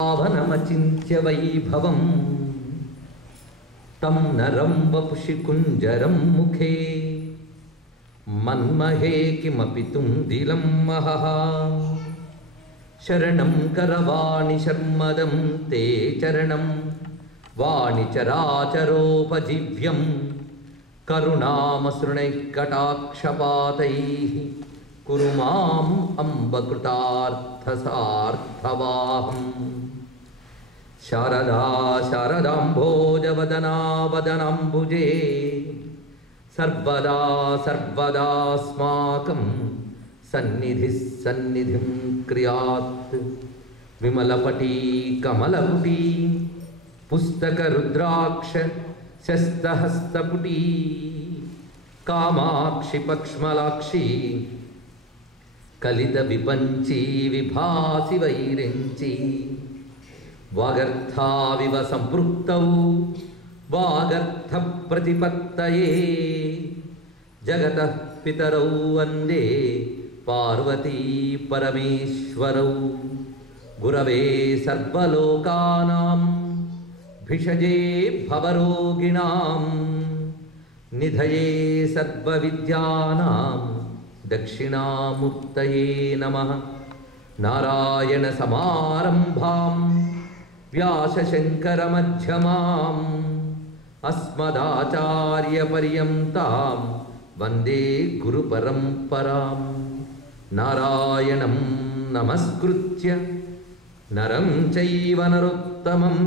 पावनमचिन्त्य वैभवं तं नरं वपुषि कुञ्जरं मुखे मन्महे किमपि तुन्दिलं महः शरणं करवाणि शर्मदं ते चरणं वाणि चराचरोपजीव्यं करुणामसृणैः कटाक्षपातैः कुरु माम् अम्बकृतार्थसार्थवाहम् शारदा शारदाम्भोजवदना वदनाम्बुजे सर्वदा सर्वदास्माकं सन्निधिः सन्निधिं क्रियात् विमलपटी कमलपुटी पुस्तकरुद्राक्ष शस्तहस्तपुटी कामाक्षि पक्ष्मलाक्षी कलित विपंची विभासी वैरिंची वागर्थाविव संपृक्तौ वागर्थ प्रतिपत्तये जगतः पितरौ वन्दे पार्वती परमेश्वरौ गुरवे सर्वलोकानां भिषजे भवरोगिणां निधये सर्वविद्यानां दक्षिणामूर्तये नमः। नारायण समारंभां व्यासशंकरमध्यमाम् अस्मदाचार्यपर्यन्तां वन्दे गुरुपरम्परां। नारायणं नमस्कृत्य नरं चैव नरोत्तमं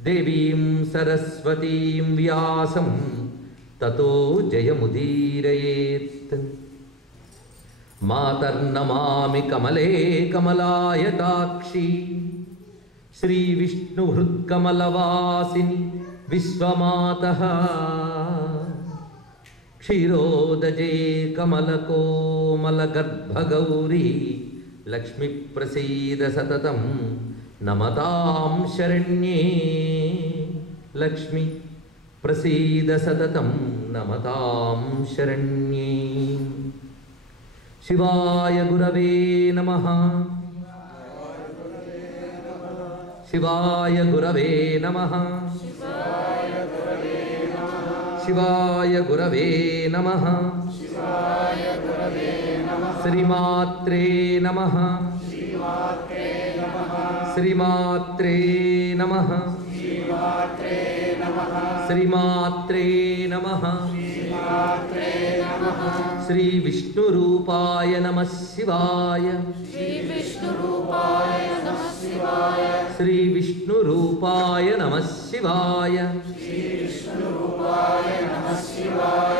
देवीं सरस्वतीं व्यासं ततो जयमुदीरयेत्। मातर्नमामि कमले कमलायताक्षी श्रीविष्णुहृत्कमलवासिनि विश्वमातः क्षीरोदजे कमलकोमलगर्भगौरी लक्ष्मीप्रसीद सततं नमतां शरण्ये लक्ष्मी प्रसीद सततं नमतां शरण्ये। शिवाय गुरवे नमः। शिवाय गुरवे नमः। शिवाय गुरवे नमः। श्रीमात्रे नमः। श्रीमात्रे नमः। श्रीमात्रे नमः। श्री विष्णुरूपाय नमः शिवाय। श्री विष्णुरूपाय नमः शिवाय। श्री विष्णुरूपाय नमः शिवाय। श्री विष्णुरूपाय नमः शिवाय।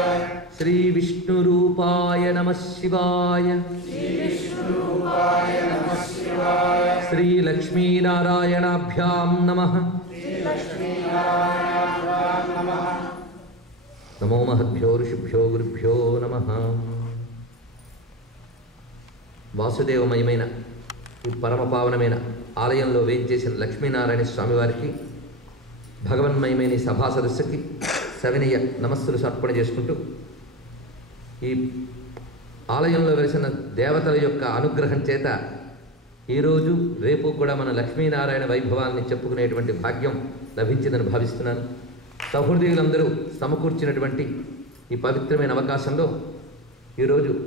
श्री विष्णुरूपाय नमः शिवाय। श्री विष्णुरूपाय नमः शिवाय। श्री लक्ष्मी नारायणाभ्यां नमः। श्री लक्ष्मी नारायणाभ्यां नमः। नमो महद्भ्यो ऋषिभ्यो गुरुभ्यो नमः। వాసుదేవమయమైన ఈ పరమ పావనమైన ఆలయంలో వేయించేసిన లక్ష్మీనారాయణ స్వామి వారికి భగవన్మయమైన ఈ సభా సదస్సుకి సవినయ నమస్సులు సమర్పణ చేసుకుంటూ ఈ ఆలయంలో వెలిసిన దేవతల యొక్క అనుగ్రహం చేత ఈరోజు రేపు కూడా మన లక్ష్మీనారాయణ వైభవాన్ని చెప్పుకునేటువంటి భాగ్యం లభించిందని భావిస్తున్నాను. సహృదయులందరూ సమకూర్చినటువంటి ఈ పవిత్రమైన అవకాశంలో ఈరోజు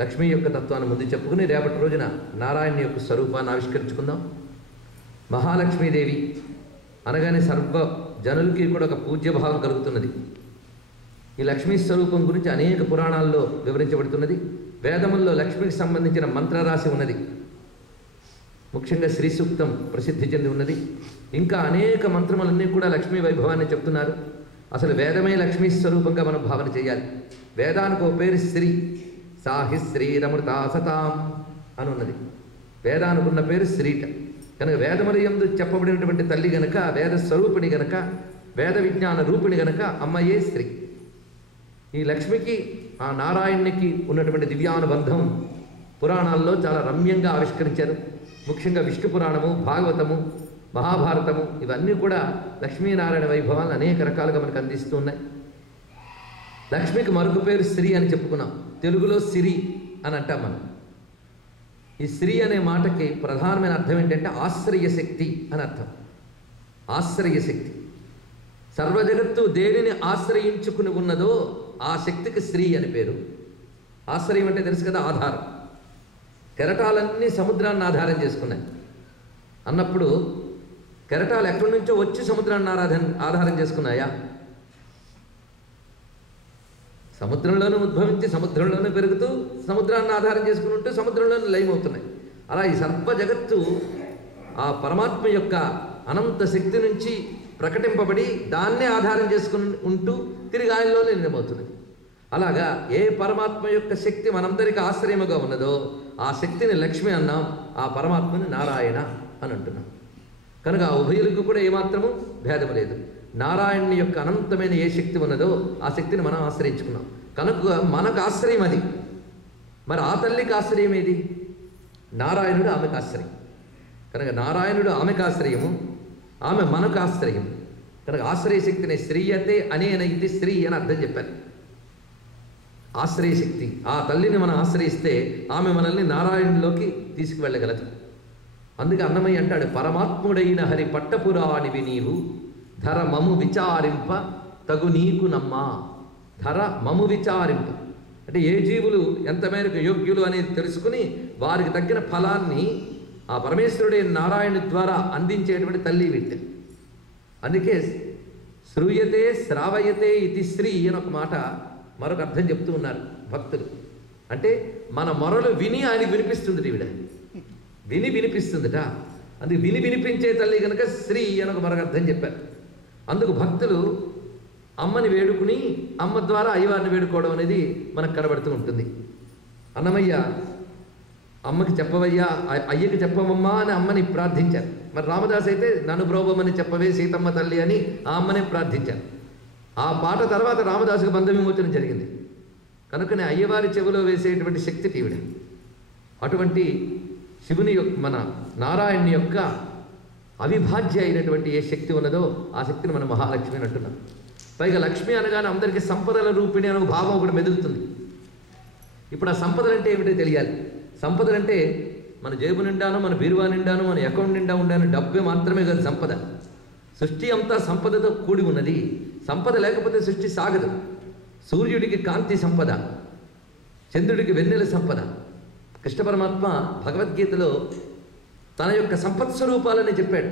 లక్ష్మీ యొక్క తత్వాన్ని ముందు చెప్పుకుని రేపటి రోజున నారాయణ యొక్క స్వరూపాన్ని ఆవిష్కరించుకుందాం. మహాలక్ష్మీదేవి అనగానే సర్వ జనులకి కూడా ఒక పూజ్యభావం కలుగుతున్నది. ఈ లక్ష్మీ స్వరూపం గురించి అనేక పురాణాల్లో వివరించబడుతున్నది. వేదముల్లో లక్ష్మికి సంబంధించిన మంత్రరాశి ఉన్నది. ముఖ్యంగా శ్రీ సూక్తం ప్రసిద్ధి చెంది ఉన్నది. ఇంకా అనేక మంత్రములన్నీ కూడా లక్ష్మీ వైభవాన్ని చెప్తున్నారు. అసలు వేదమే లక్ష్మీ స్వరూపంగా మనం భావన చేయాలి. వేదానికి ఒక పేరు శ్రీ, సాహి శ్రీరమృతా సతాం అని ఉన్నది. వేదానుకున్న పేరు శ్రీట కనుక వేదముల యందు చెప్పబడినటువంటి తల్లి గనక, వేద స్వరూపిణి గనక, వేద విజ్ఞాన రూపిణి గనక అమ్మయే శ్రీ. ఈ లక్ష్మికి ఆ నారాయణునికి ఉన్నటువంటి దివ్యానుబంధం పురాణాల్లో చాలా రమ్యంగా ఆవిష్కరించారు. ముఖ్యంగా విష్ణు పురాణము, భాగవతము, మహాభారతము ఇవన్నీ కూడా లక్ష్మీనారాయణ వైభవాలను అనేక రకాలుగా మనకు అందిస్తూ ఉన్నాయి. లక్ష్మికి మరొక పేరు శ్రీ అని చెప్పుకున్నాం. తెలుగులో సిరి అని అంటాం మనం. ఈ శ్రీ అనే మాటకి ప్రధానమైన అర్థం ఏంటంటే ఆశ్రయ శక్తి అని అర్థం. ఆశ్రయ శక్తి. సర్వజగత్తు దేనిని ఆశ్రయించుకుని ఉన్నదో ఆ శక్తికి శ్రీ అని పేరు. ఆశ్రయం అంటే తెలుసు కదా, ఆధారం. కెరటాలన్నీ సముద్రాన్ని ఆధారం చేసుకున్నాయి అన్నప్పుడు కెరటాలు ఎక్కడి నుంచో వచ్చి సముద్రాన్ని ఆధారం చేసుకున్నాయా? సముద్రంలోనూ ఉద్భవించి సముద్రంలోనూ పెరుగుతూ సముద్రాన్ని ఆధారం చేసుకుని ఉంటూ సముద్రంలోనూ లయమవుతున్నాయి. అలా ఈ సర్వ జగత్తు ఆ పరమాత్మ యొక్క అనంత శక్తి నుంచి ప్రకటింపబడి దాన్నే ఆధారం చేసుకుని ఉంటూ తిరిగి ఆయనలోనే లీనమవుతుంది. అలాగా ఏ పరమాత్మ యొక్క శక్తి మనందరికీ ఆశ్రయముగా ఉన్నదో ఆ శక్తిని లక్ష్మి అన్నాం, ఆ పరమాత్మని నారాయణ అని అంటున్నాం. కనుక ఆ ఉభయులకు కూడా ఏమాత్రము భేదము లేదు. నారాయణుని యొక్క అనంతమైన ఏ శక్తి ఉన్నదో ఆ శక్తిని మనం ఆశ్రయించుకున్నాం కనుక మనకు ఆశ్రయం అది. మరి ఆ తల్లికి ఆశ్రయం ఏది? నారాయణుడు ఆమెకు ఆశ్రయం. కనుక నారాయణుడు ఆమెకు ఆశ్రయము, ఆమె మనకు ఆశ్రయం. కనుక ఆశ్రయ శక్తిని శ్రీయతే అనేన ఇది శ్రీ అని అర్థం చెప్పారు. ఆశ్రయశక్తి, ఆ తల్లిని మనం ఆశ్రయిస్తే ఆమె మనల్ని నారాయణులోకి తీసుకువెళ్ళగలదు. అందుకే అన్నమయ్య అంటాడు, పరమాత్ముడైన హరి పట్టపురాణివి నీవు ధర మము విచారింప తగు నీకు నమ్మా. ధర మము విచారింప అంటే ఏ జీవులు ఎంత మేరకు యోగ్యులు అనేది తెలుసుకుని వారికి తగ్గిన ఫలాన్ని ఆ పరమేశ్వరుడైన నారాయణుడి ద్వారా అందించేటువంటి తల్లి విద్య. అందుకే శ్రూయతే శ్రావయతే ఇది శ్రీ అని ఒక మాట మరొక అర్థం చెప్తూ ఉన్నారు భక్తులు. అంటే మన మొరలు విని ఆయన వినిపిస్తుంది. ఈవిడ విని వినిపిస్తుందిట. అందుకు విని వినిపించే తల్లి కనుక శ్రీ అని ఒక మరొక అర్థం చెప్పారు. అందుకు భక్తులు అమ్మని వేడుకుని అమ్మ ద్వారా అయ్యవారిని వేడుకోవడం అనేది మనకు కనబడుతూ ఉంటుంది. అన్నమయ్య అమ్మకి చెప్పవయ్యా, అయ్యకి చెప్పమమ్మా అని అమ్మని ప్రార్థించారు. మరి రామదాస్ అయితే నన్ను బ్రోబమని చెప్పవే సీతమ్మ తల్లి అని ఆ అమ్మనే ప్రార్థించారు. ఆ పాట తర్వాత రామదాసుకు బంధ విమోచన జరిగింది. కనుకనే అయ్యవారి చెవిలో వేసేటువంటి శక్తి ఈవిడ. అటువంటి శివుని యొక్క మన నారాయణుని యొక్క అవిభాజ్య అయినటువంటి ఏ శక్తి ఉన్నదో ఆ శక్తిని మనం మహాలక్ష్మి అని అంటున్నాం. పైగా లక్ష్మి అనగానే అందరికీ సంపదల రూపిణి అనే భావం ఒకటి మెదులుతుంది. ఇప్పుడు ఆ సంపదలు అంటే ఏమిటో తెలియాలి. సంపదలు అంటే మన జేబు నిండాను, మన బీరువా నిండాను, మన అకౌంట్ నిండా ఉండాను డబ్బే మాత్రమే కాదు సంపద. సృష్టి అంతా సంపదతో కూడి ఉన్నది. సంపద లేకపోతే సృష్టి సాగదు. సూర్యుడికి కాంతి సంపద, చంద్రుడికి వెన్నెల సంపద. కృష్ణ పరమాత్మ భగవద్గీతలో తన యొక్క సంపత్ స్వరూపాలని చెప్పాడు.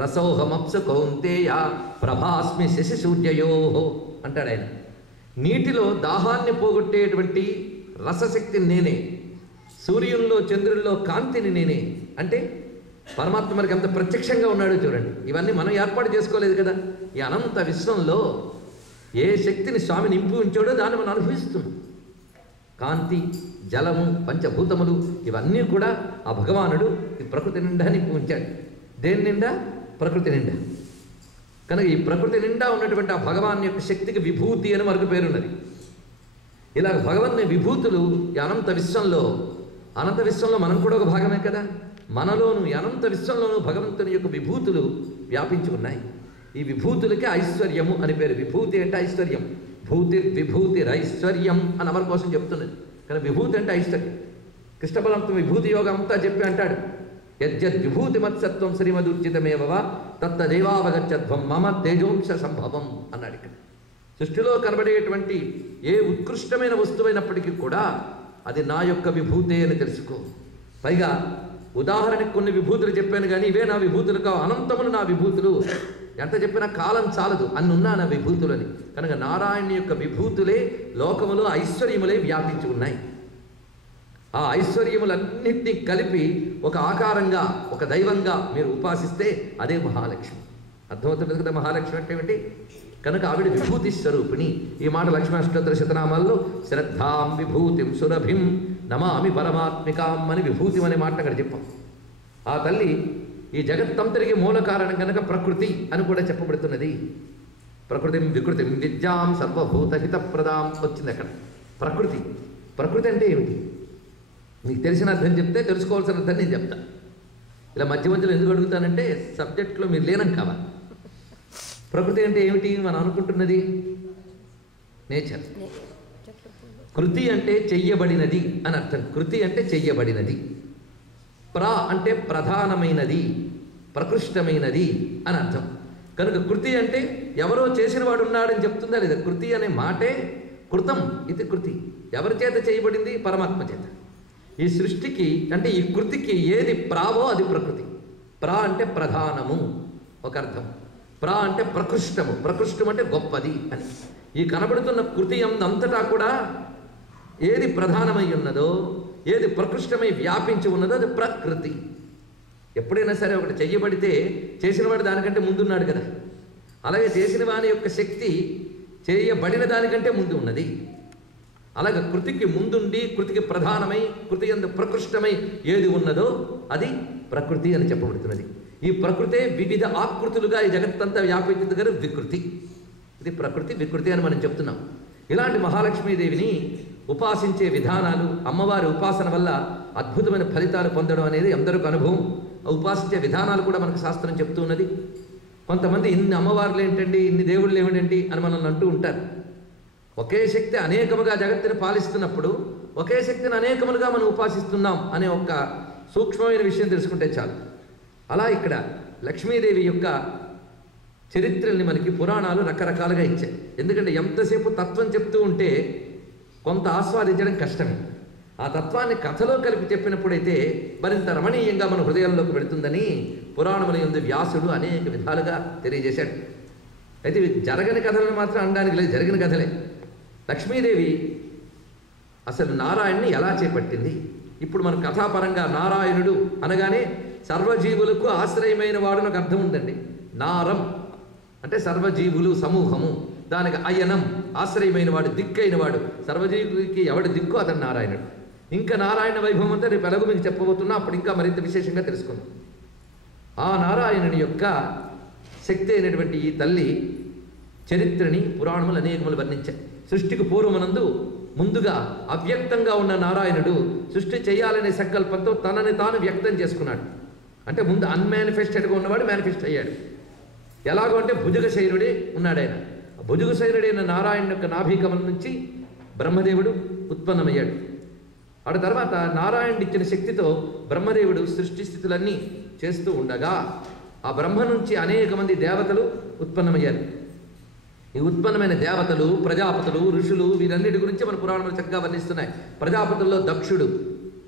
రసోహమప్సు కౌంతేయ ప్రభాస్మి శశి సూర్యయోహో అంటాడు ఆయన. నీటిలో దాహాన్ని పోగొట్టేటువంటి రసశక్తిని నేనే, సూర్యుల్లో చంద్రుల్లో కాంతిని నేనే. అంటే పరమాత్మ మనకి అంత ప్రత్యక్షంగా ఉన్నాడు చూడండి. ఇవన్నీ మనం ఏర్పాటు చేసుకోలేదు కదా. ఈ అనంత విశ్వంలో ఏ శక్తిని స్వామి నింపి ఉంచాడో దాన్ని మనం అనుభవిస్తున్నాం. కాంతి, జలము, పంచభూతములు ఇవన్నీ కూడా ఆ భగవానుడు ఈ ప్రకృతి నిండా నింపి ఉంచాడు. దేని నిండా? ప్రకృతి నిండా. కనుక ఈ ప్రకృతి నిండా ఉన్నటువంటి ఆ భగవాన్ యొక్క శక్తికి విభూతి అని మరొక పేరున్నది. ఇలా భగవన్ని విభూతులు ఈ అనంత విశ్వంలో మనం కూడా ఒక భాగమే కదా. మనలోను ఈ అనంత విశ్వంలోనూ భగవంతుని యొక్క విభూతులు వ్యాపించి ఉన్నాయి. ఈ విభూతులకే ఐశ్వర్యము అని పేరు. విభూతి అంటే ఐశ్వర్యం. విభూతిరైశ్వర్యం అని అమర కోసం చెప్తున్నది. కానీ విభూతి అంటే ఐశ్వర్యం. కృష్ణ పరమాత్మ విభూతి యోగం అంతా చెప్పి అంటాడు, యజ్జద్ విభూతి మత్సత్వం శ్రీమదుర్జితమేవ తత్తదేవావగచ్చధ్వం మమ తేజోంశ సంభవం అన్నాడు. ఇక్కడ సృష్టిలో కనబడేటువంటి ఏ ఉత్కృష్టమైన వస్తువైనప్పటికీ కూడా అది నా యొక్క విభూతే అని తెలుసుకో. పైగా ఉదాహరణకి కొన్ని విభూతులు చెప్పాను కానీ ఇవే నా విభూతులు కావు, అనంతములు నా విభూతులు. ఎంత చెప్పినా కాలం చాలదు అన్ని ఉన్నా నా విభూతులని. కనుక నారాయణుని యొక్క విభూతులే లోకములో ఐశ్వర్యములే వ్యాపించి ఉన్నాయి. ఆ ఐశ్వర్యములన్నింటినీ కలిపి ఒక ఆకారంగా, ఒక దైవంగా మీరు ఉపాసిస్తే అదే మహాలక్ష్మి. అర్థమవుతుంది కదా మహాలక్ష్మి అంటే ఏమిటి? కనుక ఆవిడ విభూతి స్వరూపిణి. ఈ మాట లక్ష్మీ అష్టోత్తర శతనామాల్లో శ్రద్ధాం విభూతిం సురభిం నమామి పరమాత్మికాం అని విభూతి అనే మాట అక్కడ చెప్పాం. ఆ తల్లి ఈ జగత్తంతరికి మూల కారణం కనుక ప్రకృతి అని కూడా చెప్పబడుతున్నది. ప్రకృతిం వికృతిం విద్యాం సర్వభూత హితప్రదాం వచ్చింది అక్కడ. ప్రకృతి అంటే ఏమిటి? మీకు తెలిసిన అర్థం చెప్తే తెలుసుకోవాల్సిన అర్థం నేను చెప్తా. ఇలా మధ్య మధ్యలో ఎందుకు అడుగుతానంటే సబ్జెక్ట్లో మీరు లేనం కావాలి. ప్రకృతి అంటే ఏమిటి మనం అనుకుంటున్నది? నేచర్. కృతి అంటే చెయ్యబడినది అని అర్థం. కృతి అంటే చెయ్యబడినది. ప్ర అంటే ప్రధానమైనది, ప్రకృష్టమైనది అని అర్థం. కనుక కృతి అంటే ఎవరో చేసిన వాడు ఉన్నాడని చెప్తుందా లేదా? కృతి అనే మాటే కృతం, ఇది కృతి. ఎవరి చేత చేయబడింది? పరమాత్మ చేత. ఈ సృష్టికి అంటే ఈ కృతికి ఏది ప్రావో అది ప్రకృతి. ప్ర అంటే ప్రధానము ఒక అర్థం, ప్ర అంటే ప్రకృష్టము, ప్రకృష్టం అంటే గొప్పది అని. ఈ కనబడుతున్న కృతి అంతటా కూడా ఏది ప్రధానమై ఉన్నదో, ఏది ప్రకృష్టమై వ్యాపించి ఉన్నదో అది ప్రకృతి. ఎప్పుడైనా సరే ఒకటి చెయ్యబడితే చేసినవాడు దానికంటే ముందున్నాడు కదా. అలాగే చేసిన వాని యొక్క శక్తి చేయబడిన దానికంటే ముందు ఉన్నది. అలాగే కృతికి ముందుండి కృతికి ప్రధానమై కృతి యందు ప్రకృష్టమై ఏది ఉన్నదో అది ప్రకృతి అని చెప్పబడుతున్నది. ఈ ప్రకృతే వివిధ ఆకృతులుగా ఈ జగత్తంతా వ్యాపించింది కదా వికృతి. ఇది ప్రకృతి వికృతి అని మనం చెప్తున్నాం. ఇలాంటి మహాలక్ష్మీదేవిని ఉపాసించే విధానాలు, అమ్మవారి ఉపాసన వల్ల అద్భుతమైన ఫలితాలు పొందడం అనేది అందరికీ అనుభవం. ఉపాసించే విధానాలు కూడా మనకు శాస్త్రం చెప్తూ ఉన్నది. కొంతమంది ఇన్ని అమ్మవార్లు ఏంటండి, ఇన్ని దేవుళ్ళు ఏమిటండి అని మనల్ని అంటూ ఉంటారు. ఒకే శక్తి అనేకముగా జగత్తుని పాలిస్తున్నప్పుడు ఒకే శక్తిని అనేకములుగా మనం ఉపాసిస్తున్నాం అనే ఒక సూక్ష్మమైన విషయం తెలుసుకుంటే చాలు. అలా ఇక్కడ లక్ష్మీదేవి యొక్క చరిత్రల్ని మనకి పురాణాలు రకరకాలుగా ఇచ్చాయి. ఎందుకంటే ఎంతసేపు తత్వం చెప్తూ ఉంటే కొంత ఆస్వాదించడం కష్టమే. ఆ తత్వాన్ని కథలో కలిపి చెప్పినప్పుడైతే మరింత రమణీయంగా మన హృదయాల్లోకి వెళుతుందని పురాణముల యందు వ్యాసుడు అనేక విధాలుగా తెలియజేశాడు. అయితే ఇవి జరగని కథలను మాత్రం అనడానికి లేదు, జరిగిన కథలే. లక్ష్మీదేవి అసలు నారాయణ్ణి ఎలా చేపట్టింది? ఇప్పుడు మన కథాపరంగా నారాయణుడు అనగానే సర్వజీవులకు ఆశ్రయమైన వాడు నాకు అర్థం ఉందండి. నారం అంటే సర్వజీవులు సమూహము, దానికి అయనం ఆశ్రయమైన వాడు, దిక్కైన వాడు. సర్వజీవులకి ఎవడి దిక్కు అతను నారాయణుడు. ఇంకా నారాయణ వైభవం అంతా రేపు ఎలాగో మీకు చెప్పబోతున్నా, అప్పుడు ఇంకా మరింత విశేషంగా తెలుసుకుందాం. ఆ నారాయణుని యొక్క శక్తి అయినటువంటి ఈ తల్లి చరిత్రని పురాణములు అనేకములు వర్ణించాయి. సృష్టికి పూర్వమునందు ముందుగా అవ్యక్తంగా ఉన్న నారాయణుడు సృష్టి చేయాలనే సంకల్పంతో తనని తాను వ్యక్తం చేసుకున్నాడు. అంటే ముందు అన్మానిఫెస్టెడ్గా ఉన్నవాడు మేనిఫెస్ట్ అయ్యాడు. ఎలాగో అంటే భుజగశయనుడే ఉన్నాడు ఆయన. భుజగశయనుడైన నారాయణ యొక్క నాభీకమల నుంచి బ్రహ్మదేవుడు ఉత్పన్నమయ్యాడు. ఆ తర్వాత నారాయణుడు ఇచ్చిన శక్తితో బ్రహ్మదేవుడు సృష్టి స్థితులన్నీ చేస్తూ ఉండగా ఆ బ్రహ్మ నుంచి అనేక మంది దేవతలు ఉత్పన్నమయ్యారు. ఈ ఉత్పన్నమైన దేవతలు, ప్రజాపతులు, ఋషులు వీరన్నిటి గురించి మన పురాణాలు చక్కగా వర్ణిస్తున్నాయి. ప్రజాపతుల్లో దక్షుడు,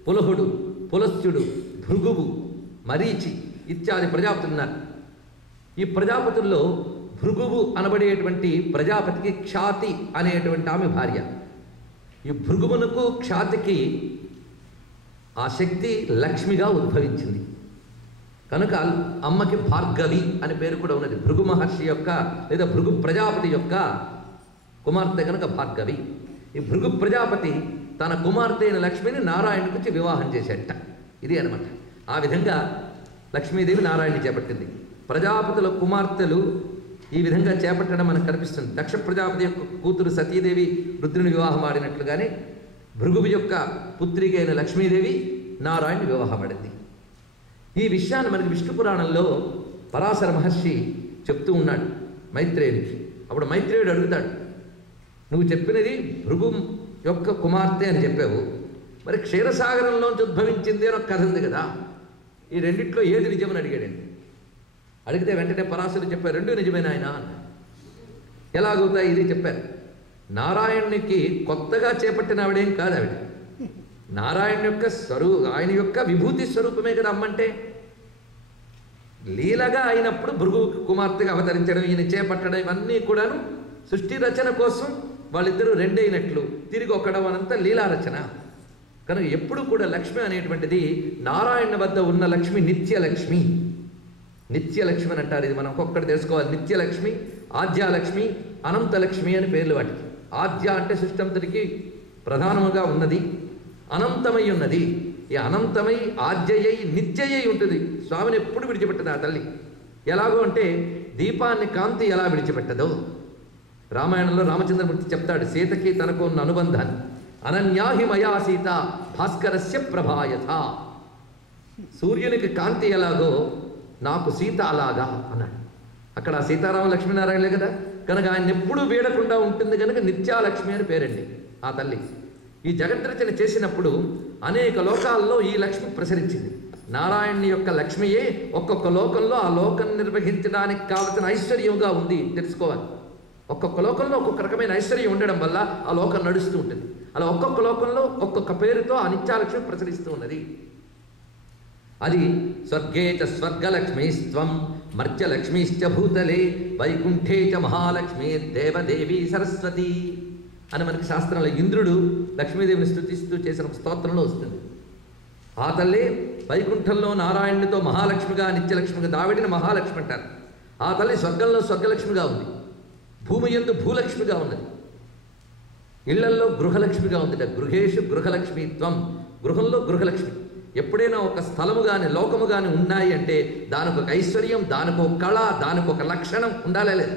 పులహుడు, పులస్త్యుడు, భృగువు, మరీచి ఇత్యాది ప్రజాపతులు ఉన్నారు. ఈ ప్రజాపతుల్లో భృగువు అనబడేటువంటి ప్రజాపతికి క్షాతి అనేటువంటి ఆమె భార్య. ఈ భృగువునకు క్షాతికి ఆ శక్తి లక్ష్మిగా ఉద్భవించింది. కనుక అమ్మకి భార్గవి అనే పేరు కూడా ఉన్నది. భృగు మహర్షి యొక్క లేదా భృగు ప్రజాపతి యొక్క కుమార్తె కనుక భార్గవి. ఈ భృగు ప్రజాపతి తన కుమార్తె అయిన లక్ష్మిని నారాయణుడికి వివాహం చేసేట. ఇది అనమాట. ఆ విధంగా లక్ష్మీదేవి నారాయణని చేపట్టింది. ప్రజాపతుల కుమార్తెలు ఈ విధంగా చేపట్టడం మనకు కనిపిస్తుంది. దక్ష ప్రజాపతి యొక్క కూతురు సతీదేవి రుద్రుని వివాహం ఆడినట్లుగానే భృగువు యొక్క పుత్రిక అయిన లక్ష్మీదేవి నారాయణుని వివాహపడింది. ఈ విషయాన్ని మనకి విష్ణు పురాణంలో పరాశర మహర్షి చెప్తూ ఉన్నాడు మైత్రేయునికి. అప్పుడు మైత్రేయుడు అడుగుతాడు, నువ్వు చెప్పినది భృగు యొక్క కుమార్తె అని చెప్పావు, మరి క్షీరసాగరంలోంచి ఉద్భవించింది అని ఒక కథ ఉంది కదా, ఈ రెండిట్లో ఏది నిజమని అడిగాడండి. అడిగితే వెంటనే పరాశరుడు చెప్పారు, రెండు నిజమేనా ఆయన అన్నాడు. ఎలాగవుతాయి ఇది చెప్పారు. నారాయణునికి కొత్తగా చేపట్టిన ఆవిడేం కాదు. ఆవిడ నారాయణ యొక్క ఆయన యొక్క విభూతి స్వరూపమే కదా అమ్మంటే. లీలగా అయినప్పుడు భృగు కుమార్తెగా అవతరించడం, ఈయన చేపట్టడం ఇవన్నీ కూడాను సృష్టి రచన కోసం వాళ్ళిద్దరూ రెండైనట్లు తిరిగి ఒక్కడం అనంతా లీలా రచన. కనుక ఎప్పుడు కూడా లక్ష్మి అనేటువంటిది నారాయణ వద్ద ఉన్న లక్ష్మి నిత్యలక్ష్మి. నిత్యలక్ష్మి అని అంటారు. ఇది మనం ఒక్కొక్కటి తెలుసుకోవాలి. నిత్యలక్ష్మి, ఆద్యాలక్ష్మి, అనంతలక్ష్మి అని పేర్లు వాటికి. ఆద్య అంటే సృష్టి అంతటికి ప్రధానముగా ఉన్నది, అనంతమై ఉన్నది. ఈ అనంతమై ఆద్యయై నిత్యయై ఉంటుంది. స్వామిని ఎప్పుడు విడిచిపెట్టదు ఆ తల్లి. ఎలాగో అంటే దీపాన్ని కాంతి ఎలా విడిచిపెట్టదో. రామాయణంలో రామచంద్రమూర్తి చెప్తాడు సీతకి తనకు ఉన్న అనుబంధాన్ని. అనన్యాహి మయా సీత భాస్కరస్య ప్రభాయథ. సూర్యునికి కాంతి ఎలాగో నాకు సీత అలాగా అన్నాడు. అక్కడ సీతారామ లక్ష్మీనారాయణలే కదా. కనుక ఆయన ఎప్పుడూ వీడకుండా ఉంటుంది కనుక నిత్యాలక్ష్మి అని పేరండి ఆ తల్లి. ఈ జగద్రచన చేసినప్పుడు అనేక లోకాల్లో ఈ లక్ష్మి ప్రసరించింది. నారాయణుని యొక్క లక్ష్మియే ఒక్కొక్క లోకంలో ఆ లోకం నిర్వహించడానికి కావలసిన ఐశ్వర్యంగా ఉంది తెలుసుకోవాలి. ఒక్కొక్క లోకంలో ఒక్కొక్క రకమైన ఐశ్వర్యం ఉండడం వల్ల ఆ లోకం నడుస్తూ ఉంటుంది. అలా ఒక్కొక్క లోకంలో ఒక్కొక్క పేరుతో ఆ నిత్యాలక్ష్మి ప్రసరిస్తూ ఉన్నది. అది స్వర్గే చ స్వర్గలక్ష్మీస్త్వం మర్త్యలక్ష్మీశ్చ భూతలే వైకుంఠే చ మహాలక్ష్మీ దేవదేవి సరస్వతి అని మనకి శాస్త్రంలో ఇంద్రుడు లక్ష్మీదేవిని స్తుతిస్తూ చేసిన స్తోత్రంలో వస్తుంది. ఆ తల్లి వైకుంఠంలో నారాయణునితో మహాలక్ష్మిగా నిత్యలక్ష్మిగా దావిడిని మహాలక్ష్మి అంటారు. ఆ తల్లి స్వర్గంలో స్వర్గలక్ష్మిగా ఉంది, భూమి యందు భూలక్ష్మిగా ఉన్నది, ఇళ్లల్లో గృహలక్ష్మిగా ఉంది. గృహేషు గృహలక్ష్మీత్వం, గృహంలో గృహలక్ష్మి. ఎప్పుడైనా ఒక స్థలము కానీ లోకము కానీ ఉన్నాయి అంటే దానికి ఒక ఐశ్వర్యం, దానికి ఒక కళ, దానికి ఒక లక్షణం ఉండాలే లేదు.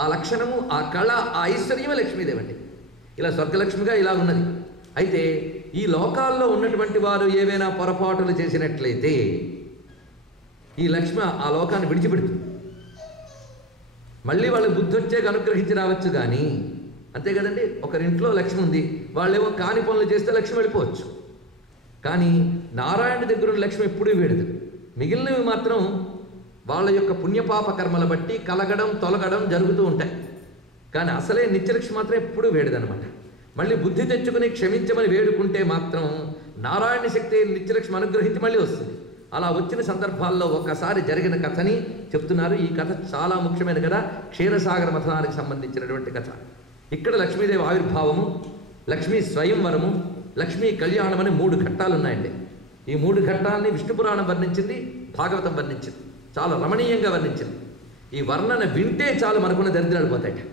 ఆ లక్షణము, ఆ కళ, ఆ ఐశ్వర్యమే లక్ష్మీదేవి అండి. ఇలా స్వర్గలక్ష్మిగా ఇలా ఉన్నది. అయితే ఈ లోకాల్లో ఉన్నటువంటి వారు ఏవైనా పొరపాటులు చేసినట్లయితే ఈ లక్ష్మి ఆ లోకాన్ని విడిచిపెడుతుంది. మళ్ళీ వాళ్ళకి బుద్ధి వచ్చేకి అనుగ్రహించి రావచ్చు కానీ, అంతే కదండి. ఒకరింట్లో లక్ష్మి ఉంది, వాళ్ళేమో కాని పనులు చేస్తే లక్ష్మి వెళ్ళిపోవచ్చు. కానీ నారాయణ దగ్గర లక్ష్మి ఎప్పుడూ వేడదు. మిగిలినవి మాత్రం వాళ్ళ యొక్క పుణ్యపాప కర్మల బట్టి కలగడం తొలగడం జరుగుతూ ఉంటాయి. కానీ అసలే నిత్యలక్ష్మి మాత్రం ఎప్పుడూ వేడదనమాట. మళ్ళీ బుద్ధి తెచ్చుకుని క్షమించమని వేడుకుంటే మాత్రం నారాయణ శక్తి నిత్యలక్ష్మి అనుగ్రహించి మళ్ళీ వస్తుంది. అలా వచ్చిన సందర్భాల్లో ఒక్కసారి జరిగిన కథని చెప్తున్నారు. ఈ కథ చాలా ముఖ్యమైన కథ, క్షీరసాగర మథనానికి సంబంధించినటువంటి కథ. ఇక్కడ లక్ష్మీదేవి ఆవిర్భావము, లక్ష్మీ స్వయంవరము, లక్ష్మీ కళ్యాణం అని 3 ఘట్టాలు ఉన్నాయండి. ఈ 3 ఘట్టాలని విష్ణు పురాణం వర్ణించింది, భాగవతం వర్ణించింది, చాలా రమణీయంగా వర్ణించింది. ఈ వర్ణన వింటే చాలు మనకున్న దరిద్రాలు పోతాయి.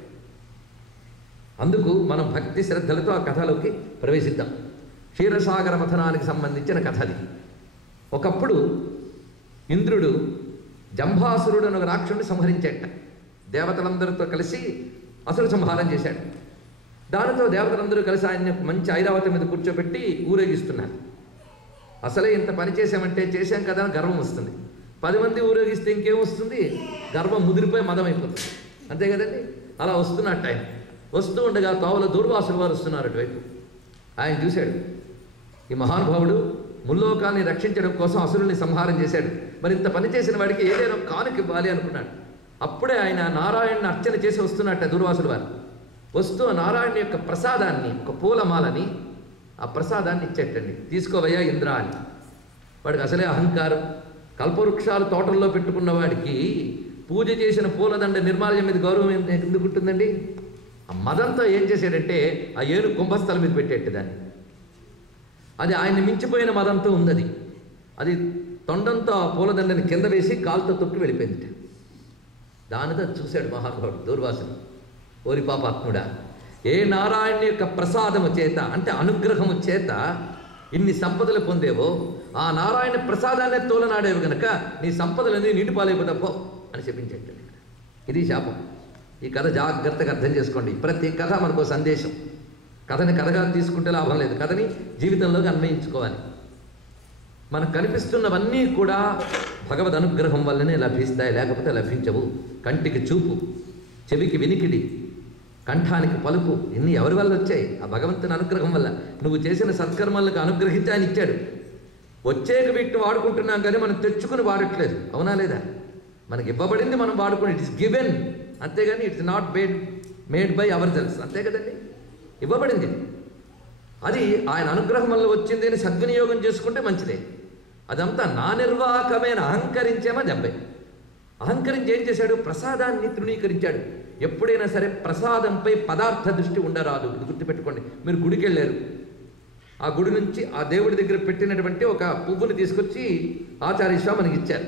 అందుకు మనం భక్తి శ్రద్ధలతో ఆ కథలోకి ప్రవేశిద్దాం. క్షీరసాగర మథనానికి సంబంధించిన కథ అది. ఒకప్పుడు ఇంద్రుడు జంభాసురుడు అని ఒక రాక్షసుడిని సంహరించాట. దేవతలందరితో కలిసి అసురు సంహారం చేశాడు. దానితో దేవతలందరూ కలిసి ఆయన్ని మంచి ఐరావతం మీద కూర్చోబెట్టి ఊరేగిస్తున్నారు. అసలే ఇంత పని చేశామంటే చేశాం కదా అని గర్వం వస్తుంది. 10 మంది ఊరేగిస్తే ఇంకేం వస్తుంది? గర్వం ముదిరిపోయి మదం అయిపోతుంది, అంతే కదండి. అలా వస్తున్నట్టు ఆయన వస్తూ ఉండగా తోవల దూర్వాసులు వారు వస్తున్నారు అటువైపు. ఆయన చూశాడు, ఈ మహానుభావుడు ముల్లోకాన్ని రక్షించడం కోసం అసురుల్ని సంహారం చేశాడు, మరి ఇంత పని చేసిన వాడికి ఏదైనా కానుక ఇవ్వాలి అనుకున్నాడు. అప్పుడే ఆయన నారాయణని అర్చన చేసి వస్తున్నట్ట దూర్వాసులు వారు. వస్తూ నారాయణ యొక్క ప్రసాదాన్ని, ఒక పూలమాలని, ఆ ప్రసాదాన్ని ఇచ్చేటండి. తీసుకోవయ్యా ఇంద్ర అని. వాడికి అసలే అహంకారం. కల్పవృక్షాలు తోటల్లో పెట్టుకున్న వాడికి పూజ చేసిన పూలదండ నిర్మాల్యం మీద గౌరవం ఎందుకు ఉంటుందండి? ఆ మదంతో ఏం చేశాడంటే ఆ ఏనుగు కుంభస్థలం మీద పెట్టేట్టు దాన్ని. అది ఆయన్ని మించిపోయిన మదంతో ఉంది. అది తొండంతో ఆ పూలదండని కింద వేసి కాలుతో తొక్కి వెళ్ళిపోయింది. దానితో చూశాడు మహానుభావుడు దూర్వాసుడు, ఓరి పాపాత్ముడా, ఏ నారాయణ యొక్క ప్రసాదము చేత అంటే అనుగ్రహము చేత ఇన్ని సంపదలు పొందేవో ఆ నారాయణ ప్రసాదాన్ని తోలనాడేవి గనక నీ సంపదలన్నీ నీటి పాలైపోతా పో అని చెప్పించాడు. ఇది శాపం. ఈ కథ జాగ్రత్తగా అర్థం చేసుకోండి. ప్రతి కథ మనకు సందేశం. కథని కథగా తీసుకుంటే లాభం లేదు, కథని జీవితంలోకి అన్వయించుకోవాలి. మనకు కనిపిస్తున్నవన్నీ కూడా భగవద్ అనుగ్రహం వల్లనే లభిస్తాయి, లేకపోతే లభించవు. కంటికి చూపు, చెవికి వినికిడి, కంఠానికి పలుకు, ఇన్ని ఎవరి వల్ల వచ్చాయి? ఆ భగవంతుని అనుగ్రహం వల్ల. నువ్వు చేసిన సత్కర్మలకు అనుగ్రహించి ఆయన ఇచ్చాడు. వచ్చేక వీటిని వాడుకుంటున్నాం కానీ మనం తెచ్చుకుని వాడట్లేదు, అవునా లేదా? మనకి ఇవ్వబడింది మనం వాడుకుని, ఇట్ ఇస్ గివెన్, అంతేగాని it's not made by our cells, అంతే కదండి. ఇవ్వబడింది అది ఆయన అనుగ్రహం వల్ల వచ్చింది అని సద్వినియోగం చేసుకుంటే మంచిదే. అదంతా నా నిర్వాహకమైన అహంకరించేమో దెబ్బై. అహంకరించి ఏం చేశాడు? ప్రసాదాన్ని తృణీకరించాడు. ఎప్పుడైనా సరే ప్రసాదంపై పదార్థ దృష్టి ఉండరాదు. ఇది గుర్తుపెట్టుకోండి. మీరు గుడికి వెళ్ళారు, ఆ గుడి నుంచి ఆ దేవుడి దగ్గర పెట్టినటువంటి ఒక పువ్వుని తీసుకొచ్చి ఆచార్య స్వామికి ఇచ్చారు.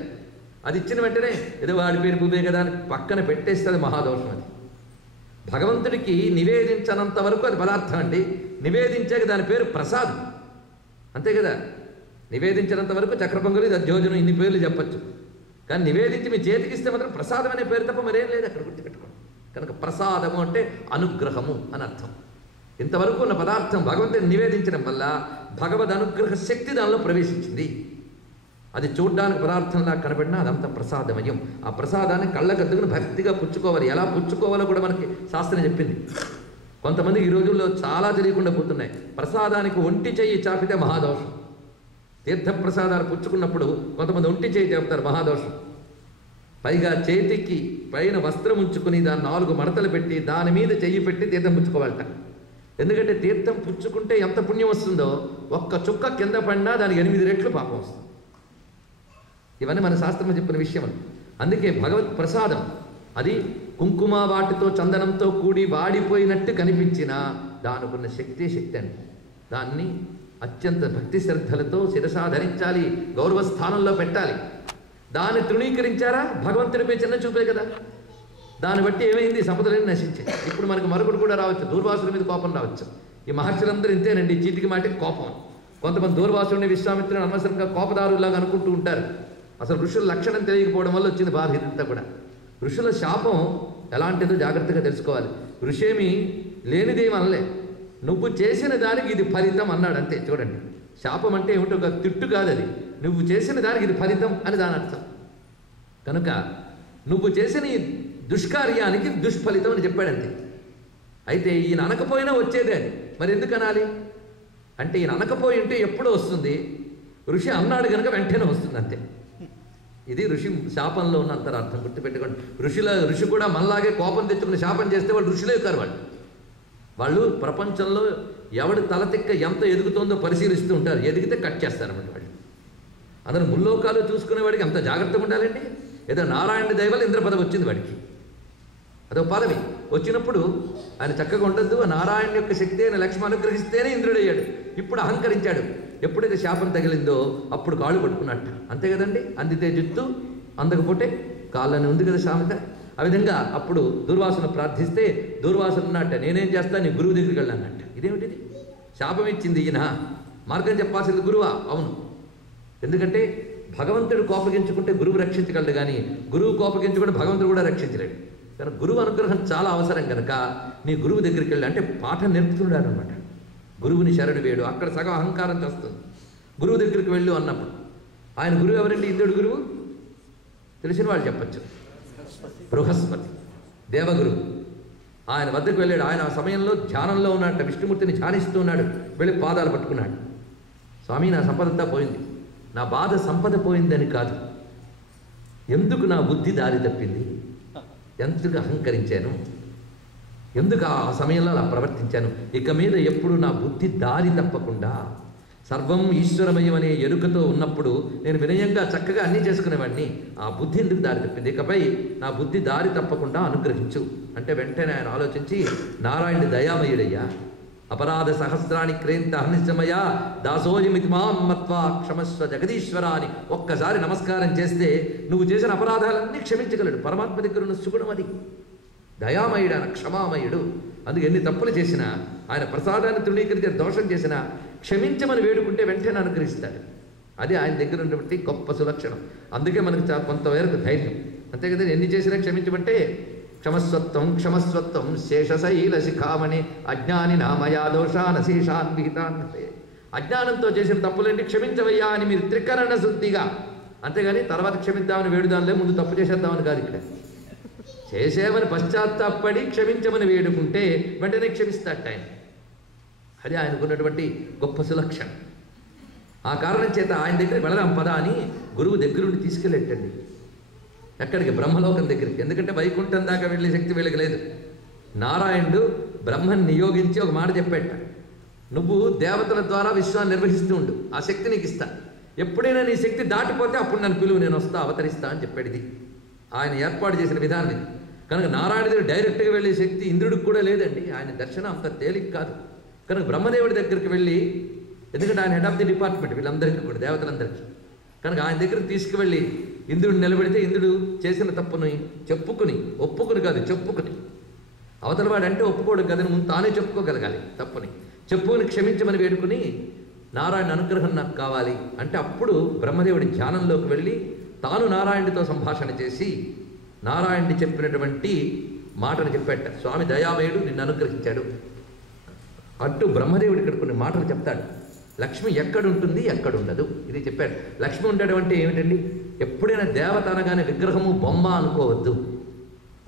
అది ఇచ్చిన వెంటనే ఏదో వాడి పేరు పువ్వే కదా అని పక్కన పెట్టేస్తే అది మహాదోషం. అది భగవంతుడికి నివేదించనంత వరకు అది పదార్థం అండి. నివేదించాక దాని పేరు ప్రసాదం, అంతే కదా. నివేదించినంత వరకు చక్ర పొంగలి, దధ్యోజనం, ఇన్ని పేర్లు చెప్పచ్చు. కానీ నివేదించి మీ చేతికిస్తే మాత్రం ప్రసాదం అనే పేరు తప్ప మరేం లేదు అక్కడ, గుర్తుపెట్టుకోండి. కనుక ప్రసాదము అంటే అనుగ్రహము అని అర్థం. ఇంతవరకు ఉన్న పదార్థం భగవంతుని నివేదించడం వల్ల భగవద్ అనుగ్రహ శక్తి దానిలో ప్రవేశించింది. అది చూడ్డానికి పదార్థంలా కనబడినా అదంతా ప్రసాదమయం. ఆ ప్రసాదాన్ని కళ్ళకద్దుకుని భక్తిగా పుచ్చుకోవాలి. ఎలా పుచ్చుకోవాలో కూడా మనకి శాస్త్రం చెప్పింది. కొంతమంది ఈ రోజుల్లో చాలా తెలియకుండా పోతున్నాయి. ప్రసాదానికి ఒంటి చెయ్యి చాపితే మహాదోషం. తీర్థప్రసాదాలు పుచ్చుకున్నప్పుడు కొంతమంది ఒంటి చేయి చెప్తారు, మహాదోషం. పైగా చేతికి పైన వస్త్రం ఉంచుకుని దాన్ని 4 మడతలు పెట్టి దాని మీద చెయ్యి పెట్టి తీర్థం పుచ్చుకోవాలట. ఎందుకంటే తీర్థం పుచ్చుకుంటే ఎంత పుణ్యం వస్తుందో ఒక్క చుక్క కింద పడినా దానికి 8 రెట్లు పాపం వస్తుంది. ఇవన్నీ మన శాస్త్రం చెప్పిన విషయం. అందుకే భగవత్ ప్రసాదం అది కుంకుమ వాటితో చందనంతో కూడి వాడిపోయినట్టు కనిపించినా దానికున్న శక్తి అండి. దాన్ని అత్యంత భక్తి శ్రద్ధలతో శిరసా ధరించాలి, గౌరవ స్థానంలో పెట్టాలి. దాన్ని తృణీకరించారా భగవంతుడిపై చిన్న చూపే కదా. దాన్ని బట్టి ఏమైంది, సంపదలన్నీ నశించాయి. ఇప్పుడు మనకు మరొకటి కూడా రావచ్చు, దూర్వాసుల మీద కోపం రావచ్చు. ఈ మహర్షులందరూ ఇంతేనండి, చీటికి మాటికి కోపం. కొంతమంది దూర్వాసుడిని విశ్వామిత్రుని అనవసరంగా కోపదారులాగా అనుకుంటూ ఉంటారు. అసలు ఋషుల లక్షణం తెలియకపోవడం వల్ల వచ్చింది బాధ ఇదంతా కూడా. ఋషుల శాపం ఎలాంటిదో జాగ్రత్తగా తెలుసుకోవాలి. ఋషేమి లేనిదేమి అనలే, నువ్వు చేసిన దానికి ఇది ఫలితం అన్నాడు అంతే. చూడండి, శాపం అంటే ఏమిటో ఒక తిట్టు కాదు, అది నువ్వు చేసిన దానికి ఇది ఫలితం అని దాని అర్థం. కనుక నువ్వు చేసిన ఈ దుష్కార్యానికి దుష్ఫలితం అని చెప్పాడంతే. అయితే ఈయన అనకపోయినా వచ్చేదే అది. మరి ఎందుకు అనాలి అంటే, ఈయన అనకపోయి ఉంటే ఎప్పుడో వస్తుంది, ఋషి అన్నాడు కనుక వెంటనే వస్తుంది అంతే. ఇది ఋషి శాపంలో ఉన్న అంతరార్థం, గుర్తుపెట్టుకోండి. ఋషి కూడా మనలాగే కోపం తెచ్చుకుని శాపం చేస్తే వాళ్ళు ఋషులే కారు. వాళ్ళు ప్రపంచంలో ఎవడి తలతిక్క ఎంత ఎదుగుతుందో పరిశీలిస్తూ ఉంటారు. ఎదిగితే కట్ చేస్తారన్నమాట వాళ్ళు. అందరూ ముల్లోకాలు చూసుకునేవాడికి అంత జాగ్రత్తగా ఉండాలండి. ఏదో నారాయణ దైవలు ఇంద్ర పదవి వచ్చింది వాడికి, అదో పదవి వచ్చినప్పుడు ఆయన చక్కగా ఉండద్దు. నారాయణ యొక్క శక్తి అయిన లక్ష్మి అనుగ్రహిస్తేనే ఇంద్రుడయ్యాడు. ఇప్పుడు అహంకరించాడు. ఎప్పుడైతే శాపం తగిలిందో అప్పుడు కాళ్ళు పట్టుకున్నట్ట, అంతే కదండి. అందితే జుత్తు అందకపోతే కాళ్ళని ఉంది కదా సామెత. ఆ విధంగా అప్పుడు దుర్వాసును ప్రార్థిస్తే దుర్వాసును అన్నట్ట, నేనేం చేస్తా, నీ గురువు దగ్గరికి వెళ్ళానట్ట. ఇదేమిటిది, శాపం ఇచ్చింది ఈయన, మార్గం చెప్పాల్సింది గురువా? అవును. ఎందుకంటే భగవంతుడు కోపగించుకుంటే గురువు రక్షించగలడు, కానీ గురువు కోపగించుకుంటే భగవంతుడు కూడా రక్షించలేడు. కనుక గురువు అనుగ్రహం చాలా అవసరం కనుక నీ గురువు దగ్గరికి వెళ్ళి, అంటే పాఠం నేర్పుతున్నాడు అనమాట. గురువుని శరణు వేడు, అక్కడ సగం అహంకారం చేస్తుంది. గురువు దగ్గరికి వెళ్ళు అన్నప్పుడు ఆయన గురువు ఎవరండి? ఇంద్రుడు గురువు తెలిసిన వాళ్ళు చెప్పచ్చు, బృహస్పతి దేవగురువు. ఆయన వద్దకు వెళ్ళాడు. ఆయన ఆ సమయంలో ధ్యానంలో ఉన్నట్ట, విష్ణుమూర్తిని ధ్యానిస్తూ ఉన్నాడు. వెళ్ళి పాదాలు పట్టుకున్నాడు. స్వామి, నా సంపదంతా పోయింది. నా బాధ సంపద పోయిందని కాదు, ఎందుకు నా బుద్ధి దారి తప్పింది, ఎందుకు అహంకరించాను, ఎందుకు ఆ సమయంలో అలా ప్రవర్తించాను. ఇక మీద ఎప్పుడు నా బుద్ధి దారి తప్పకుండా సర్వం ఈశ్వరమయం అనే ఎరుకతో ఉన్నప్పుడు నేను వినయంగా చక్కగా అన్నీ చేసుకునేవాడిని. ఆ బుద్ధి ఎందుకు దారి తప్పింది, ఇకపై నా బుద్ధి దారి తప్పకుండా అనుగ్రహించు అంటే వెంటనే ఆయన ఆలోచించి, నారాయణుడి దయామయుడయ్యా, అపరాధ సహస్రాన్ని క్రేంత హర్నిశమయ దాసోయమితి మాం మత్వా క్షమస్వ జగదీశ్వర అని ఒక్కసారి నమస్కారం చేస్తే నువ్వు చేసిన అపరాధాలన్నీ క్షమించగలడు. పరమాత్మ దగ్గర ఉన్న సుగుణం అది. దయామయుడు ఆయన, క్షమామయుడు. అందుకు ఎన్ని తప్పులు చేసినా, ఆయన ప్రసాదాన్ని తృణీకరించే దోషం చేసినా క్షమించమని వేడుకుంటే వెంటనే అనుగ్రహిస్తాడు. అది ఆయన దగ్గర ఉన్నటువంటి గొప్ప సులక్షణం. అందుకే మనకు కొంతవరకు ధైర్యం, అంతే కదా. ఎన్ని చేసినా క్షమించమంటే క్షమస్వత్వం క్షమస్వత్వం శేషశైల శిఖామణి అజ్ఞాని నామయా దోషాన్ శేషాన్ విహితాన్. అజ్ఞానంతో చేసిన తప్పులేంటి క్షమించవయ్యా అని మీరు త్రికరణ శుద్ధిగా, అంతేగాని తర్వాత క్షమిద్దామని వేడుదాంలే, ముందు తప్పు చేసేద్దామని కాదు. ఇక్కడ చేసేమని పశ్చాత్తాపడి క్షమించమని వేడుకుంటే వెంటనే క్షమిస్తాట ఆయన. అది ఆయనకున్నటువంటి గొప్ప సులక్షణం. ఆ కారణం చేత ఆయన దగ్గరికి వెళదాం పద అని గురువు దగ్గరుండి తీసుకెళ్ళేటండి. ఎక్కడికి? బ్రహ్మలోకం దగ్గరికి. ఎందుకంటే వైకుంఠం దాకా వెళ్ళే శక్తి వీళ్ళకి లేదు. నారాయణుడు బ్రహ్మని నియోగించి ఒక మాట చెప్పేట, నువ్వు దేవతల ద్వారా విశ్వాన్ని నిర్వహిస్తూ ఉండు, ఆ శక్తి నీకు ఇస్తా. ఎప్పుడైనా నీ శక్తి దాటిపోతే అప్పుడు నన్ను పిలువు, నేను వస్తా, అవతరిస్తా అని చెప్పాడు. ఆయన ఏర్పాటు చేసిన విధానం ఇది. కనుక నారాయణుడు డైరెక్ట్గా వెళ్ళే శక్తి ఇంద్రుడికి కూడా లేదండి. ఆయన దర్శనం అంత తేలిక కాదు. కనుక బ్రహ్మదేవుడి దగ్గరికి వెళ్ళి, ఎందుకంటే ఆయన హెడ్ ఆఫ్ ది డిపార్ట్మెంట్ వీళ్ళందరికీ కూడా, దేవతలందరికీ. కనుక ఆయన దగ్గరికి తీసుకువెళ్ళి ఇంద్రుడిని నిలబెడితే ఇంద్రుడు చేసిన తప్పుని చెప్పుకుని, ఒప్పుకుని కాదు చెప్పుకుని, అవతల వాడు అంటే ఒప్పుకోడు కదని ముందు తానే చెప్పుకోగలగాలి. తప్పుని చెప్పుకుని క్షమించమని వేడుకుని, నారాయణ అనుగ్రహం నాకు కావాలి అంటే అప్పుడు బ్రహ్మదేవుడి ధ్యానంలోకి వెళ్ళి తాను నారాయణుడితో సంభాషణ చేసి నారాయణుడి చెప్పినటువంటి మాటను చెప్పాట. స్వామి దయామయుడు నిన్ను అనుగ్రహించాడు అట్టు బ్రహ్మదేవుడు ఇక్కడ కొన్ని మాటలు చెప్తాడు. లక్ష్మి ఎక్కడుంటుంది, ఎక్కడుండదు ఇది చెప్పాడు. లక్ష్మి ఉండడం అంటే ఏమిటండి? ఎప్పుడైనా దేవత అనగానే విగ్రహము బొమ్మ అనుకోవద్దు.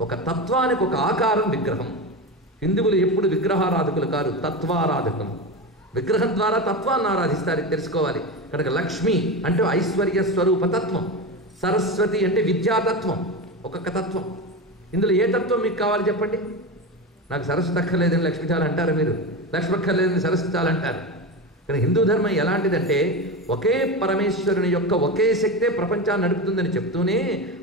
ఒక తత్వానికి ఒక ఆకారం విగ్రహం. హిందువులు ఎప్పుడు విగ్రహారాధకులు కారు, తత్వారాధకం. విగ్రహం ద్వారా తత్వాన్ని ఆరాధిస్తారు, తెలుసుకోవాలి. కనుక లక్ష్మి అంటే ఐశ్వర్య స్వరూప తత్వం, సరస్వతి అంటే విద్యాతత్వం, ఒక్కొక్క తత్వం. ఇందులో ఏ తత్వం మీకు కావాలి చెప్పండి? నాకు సరస్వతి అక్కర్లేదని లక్ష్మి చాలంటారు, మీరు లక్ష్మి అక్కర్లేదని సరస్వతి చాలంటారు. కానీ హిందూ ధర్మం ఎలాంటిదంటే ఒకే పరమేశ్వరుని యొక్క ఒకే శక్తే ప్రపంచాన్ని నడుపుతుందని చెప్తూనే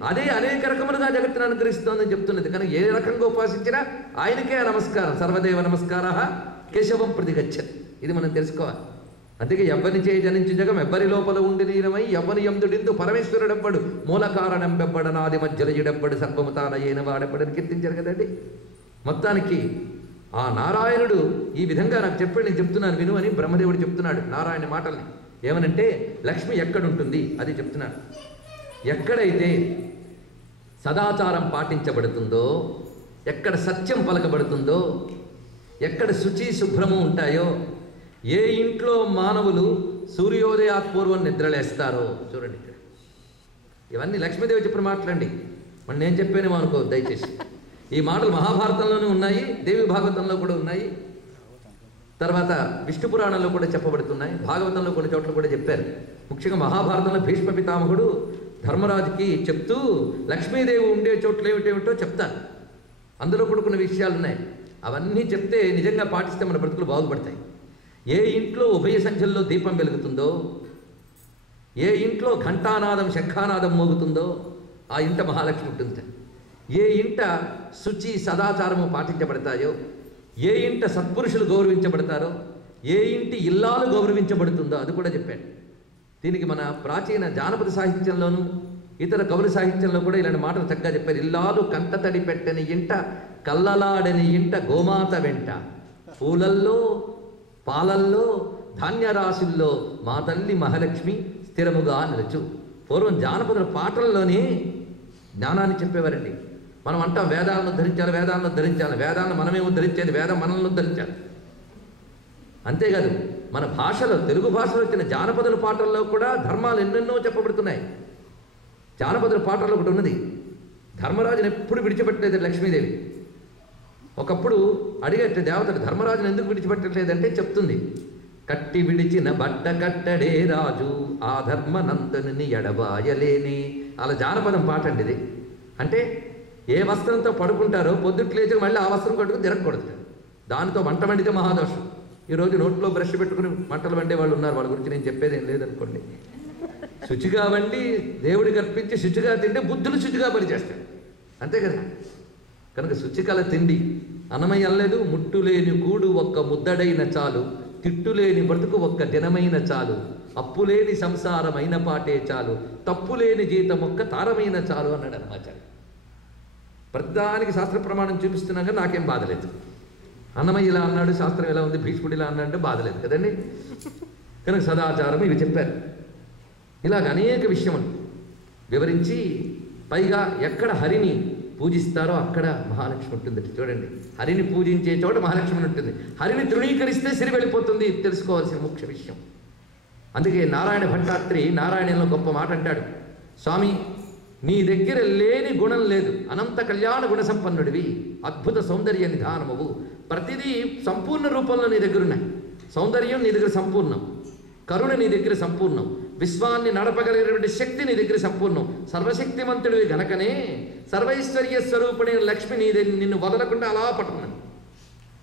అదే అనేక రకములుగా జగత్తును అనుగ్రహిస్తోందని చెప్తున్నది. కానీ ఏ రకంగా ఉపాసించినా ఆయనకే నమస్కారం. సర్వదేవ నమస్కార కేశవం ప్రతి గచ్చతి. ఇది మనం తెలుసుకోవాలి. అందుకే ఎవ్వని చేయి జనించి జగం ఎవ్వరి లోపల ఉండి నీరమై ఎవ్వని యందుడిందు పరమేశ్వరుడెవ్వడు మూల కారణం బెవ్వడు నాది మధ్యల ఇడెవ్వడు సర్వము తానయ్యైన వాడెవ్వడని కీర్తించారు కదండి. మొత్తానికి ఆ నారాయణుడు ఈ విధంగా నాకు చెప్పాడు, నేను చెప్తున్నాను విను అని బ్రహ్మదేవుడు చెప్తున్నాడు నారాయణ మాటల్ని. ఏమనంటే లక్ష్మి ఎక్కడుంటుంది అది చెప్తున్నాడు. ఎక్కడైతే సదాచారం పాటించబడుతుందో, ఎక్కడ సత్యం పలకబడుతుందో, ఎక్కడ శుచి శుభ్రము ఉంటాయో, ఏ ఇంట్లో మానవులు సూర్యోదయాత్పూర్వం నిద్రలేస్తారో చూడండి. ఇక్కడ ఇవన్నీ లక్ష్మీదేవి చెప్పిన మాటలండి, మరి నేను చెప్పానేమో అనుకోవద్దు దయచేసి. ఈ మాటలు మహాభారతంలోనే ఉన్నాయి, దేవి భాగవతంలో కూడా ఉన్నాయి, తర్వాత విష్ణు పురాణంలో కూడా చెప్పబడుతున్నాయి, భాగవతంలో కొన్ని చోట్ల కూడా చెప్పారు. ముఖ్యంగా మహాభారతంలో భీష్మ పితామహుడు ధర్మరాజుకి చెప్తూ లక్ష్మీదేవి ఉండే చోట్ల ఏమిటేమిటో చెప్తారు. అందులో కూడా కొన్ని విషయాలు ఉన్నాయి. అవన్నీ చెప్తే నిజంగా పాటిస్తే మన బ్రతుకులు బాగుపడతాయి. ఏ ఇంట్లో ఉభయ సంఖ్యల్లో దీపం వెలుగుతుందో, ఏ ఇంట్లో ఘంటానాదం శంఖానాదం మోగుతుందో ఆ ఇంట మహాలక్ష్మి ఉంటుంది. ఏ ఇంట శుచి సదాచారము పాటించబడతాయో, ఏ ఇంట సత్పురుషులు గౌరవించబడతారో, ఏ ఇంటి ఇల్లాలు గౌరవించబడుతుందో అది కూడా చెప్పాడు. దీనికి మన ప్రాచీన జానపద సాహిత్యంలోనూ ఇతర కవుల సాహిత్యంలో కూడా ఇలాంటి మాటలు చక్కగా చెప్పారు. ఇల్లాలు కంటతడి పెట్టని ఇంట కల్లలాడని ఇంట గోమాత వెంట పూలల్లో పాలల్లో ధాన్యరాశుల్లో మా తల్లి మహాలక్ష్మి స్థిరముగా నిలచు. పూర్వం జానపదుల పాటల్లోనే జ్ఞానాన్ని చెప్పేవారండి. మనం అంటాం వేదాలను ఉద్ధరించాలి, వేదాలను ఉద్ధరించాలి. వేదాలను మనమే ఉద్ధరించేది, వేదం మనల్ని ఉద్ధరించాలి. అంతేకాదు మన భాషలో, తెలుగు భాషలో వచ్చిన జానపదుల పాటల్లో కూడా ధర్మాలు ఎన్నెన్నో చెప్పబడుతున్నాయి. జానపదుల పాటల్లో ఒకటి ఉన్నది, ధర్మరాజుని ఎప్పుడు విడిచిపెట్టలేదు లక్ష్మీదేవి. ఒకప్పుడు అడిగట్టు దేవతలు ధర్మరాజుని ఎందుకు విడిచిపెట్టలేదంటే చెప్తుంది, కట్టి విడిచిన బట్ట కట్టడే రాజు ఆ ధర్మనందనుని ఎడబాయలేని. అలా జానపదం పాట అండి ఇది. అంటే ఏ వస్త్రంతో పడుకుంటారో పొద్దుట్లేచి మళ్ళీ ఆ వస్త్రం కట్టుకుని తిరగకూడదు. దానితో వంట వండితే మహాదోషం. ఈరోజు నోట్లో బ్రష్ పెట్టుకుని మంటలు వండే వాళ్ళు ఉన్నారు, వాళ్ళ గురించి నేను చెప్పేది ఏం లేదనుకోండి. శుచిగా వండి దేవుడికి అర్పించి శుచిగా తింటే బుద్ధులు శుచిగా పనిచేస్తాడు, అంతే కదా. కనుక శుచికల తిండి అన్నమయ్య అనలేదు, ముట్టులేని కూడు ఒక్క ముద్దడైన చాలు, తిట్టులేని బ్రతుకు ఒక్క దినమైన చాలు, అప్పులేని సంసారమైన పాటే చాలు, తప్పులేని జీతం ఒక్క తారమైన చాలు అన్నాడు అన్నమాచార్య. ప్రతిదానికి శాస్త్ర ప్రమాణం చూపిస్తున్నాగా నాకేం బాధలేదు. అన్నమయ్య ఇలా అన్నాడు, శాస్త్రం ఎలా ఉంది, భీష్ముడు ఇలా అన్నాడంటే బాధలేదు కదండి. కనుక సదాచారం ఇవి చెప్పారు. ఇలాగ అనేక విషయములు వివరించి పైగా ఎక్కడ హరిని పూజిస్తారో అక్కడ మహాలక్ష్మి ఉంటుంది. చూడండి, హరిని పూజించే చోట మహాలక్ష్మి ఉంటుంది. హరిని తృణీకరిస్తే సిరి వెళ్ళిపోతుంది, తెలుసుకోవాల్సిన ముఖ్య విషయం. అందుకే నారాయణ భట్టాత్రి నారాయణంలో గొప్ప మాట అంటాడు, స్వామి నీ దగ్గర లేని గుణం లేదు, అనంత కళ్యాణ గుణ సంపన్నుడివి, అద్భుత సౌందర్య నిధానమువు, ప్రతిదీ సంపూర్ణ రూపంలో నీ దగ్గర ఉన్నాయి. సౌందర్యం నీ దగ్గర సంపూర్ణం, కరుణ నీ దగ్గర సంపూర్ణం, విశ్వాన్ని నడపగలిగినటువంటి శక్తి నీ దగ్గర సంపూర్ణం, సర్వశక్తిమంతుడివి గనకనే సర్వైశ్వర్య స్వరూపుడైన లక్ష్మి నిన్ను వదలకుండా అలా పట్టుకున్నాను.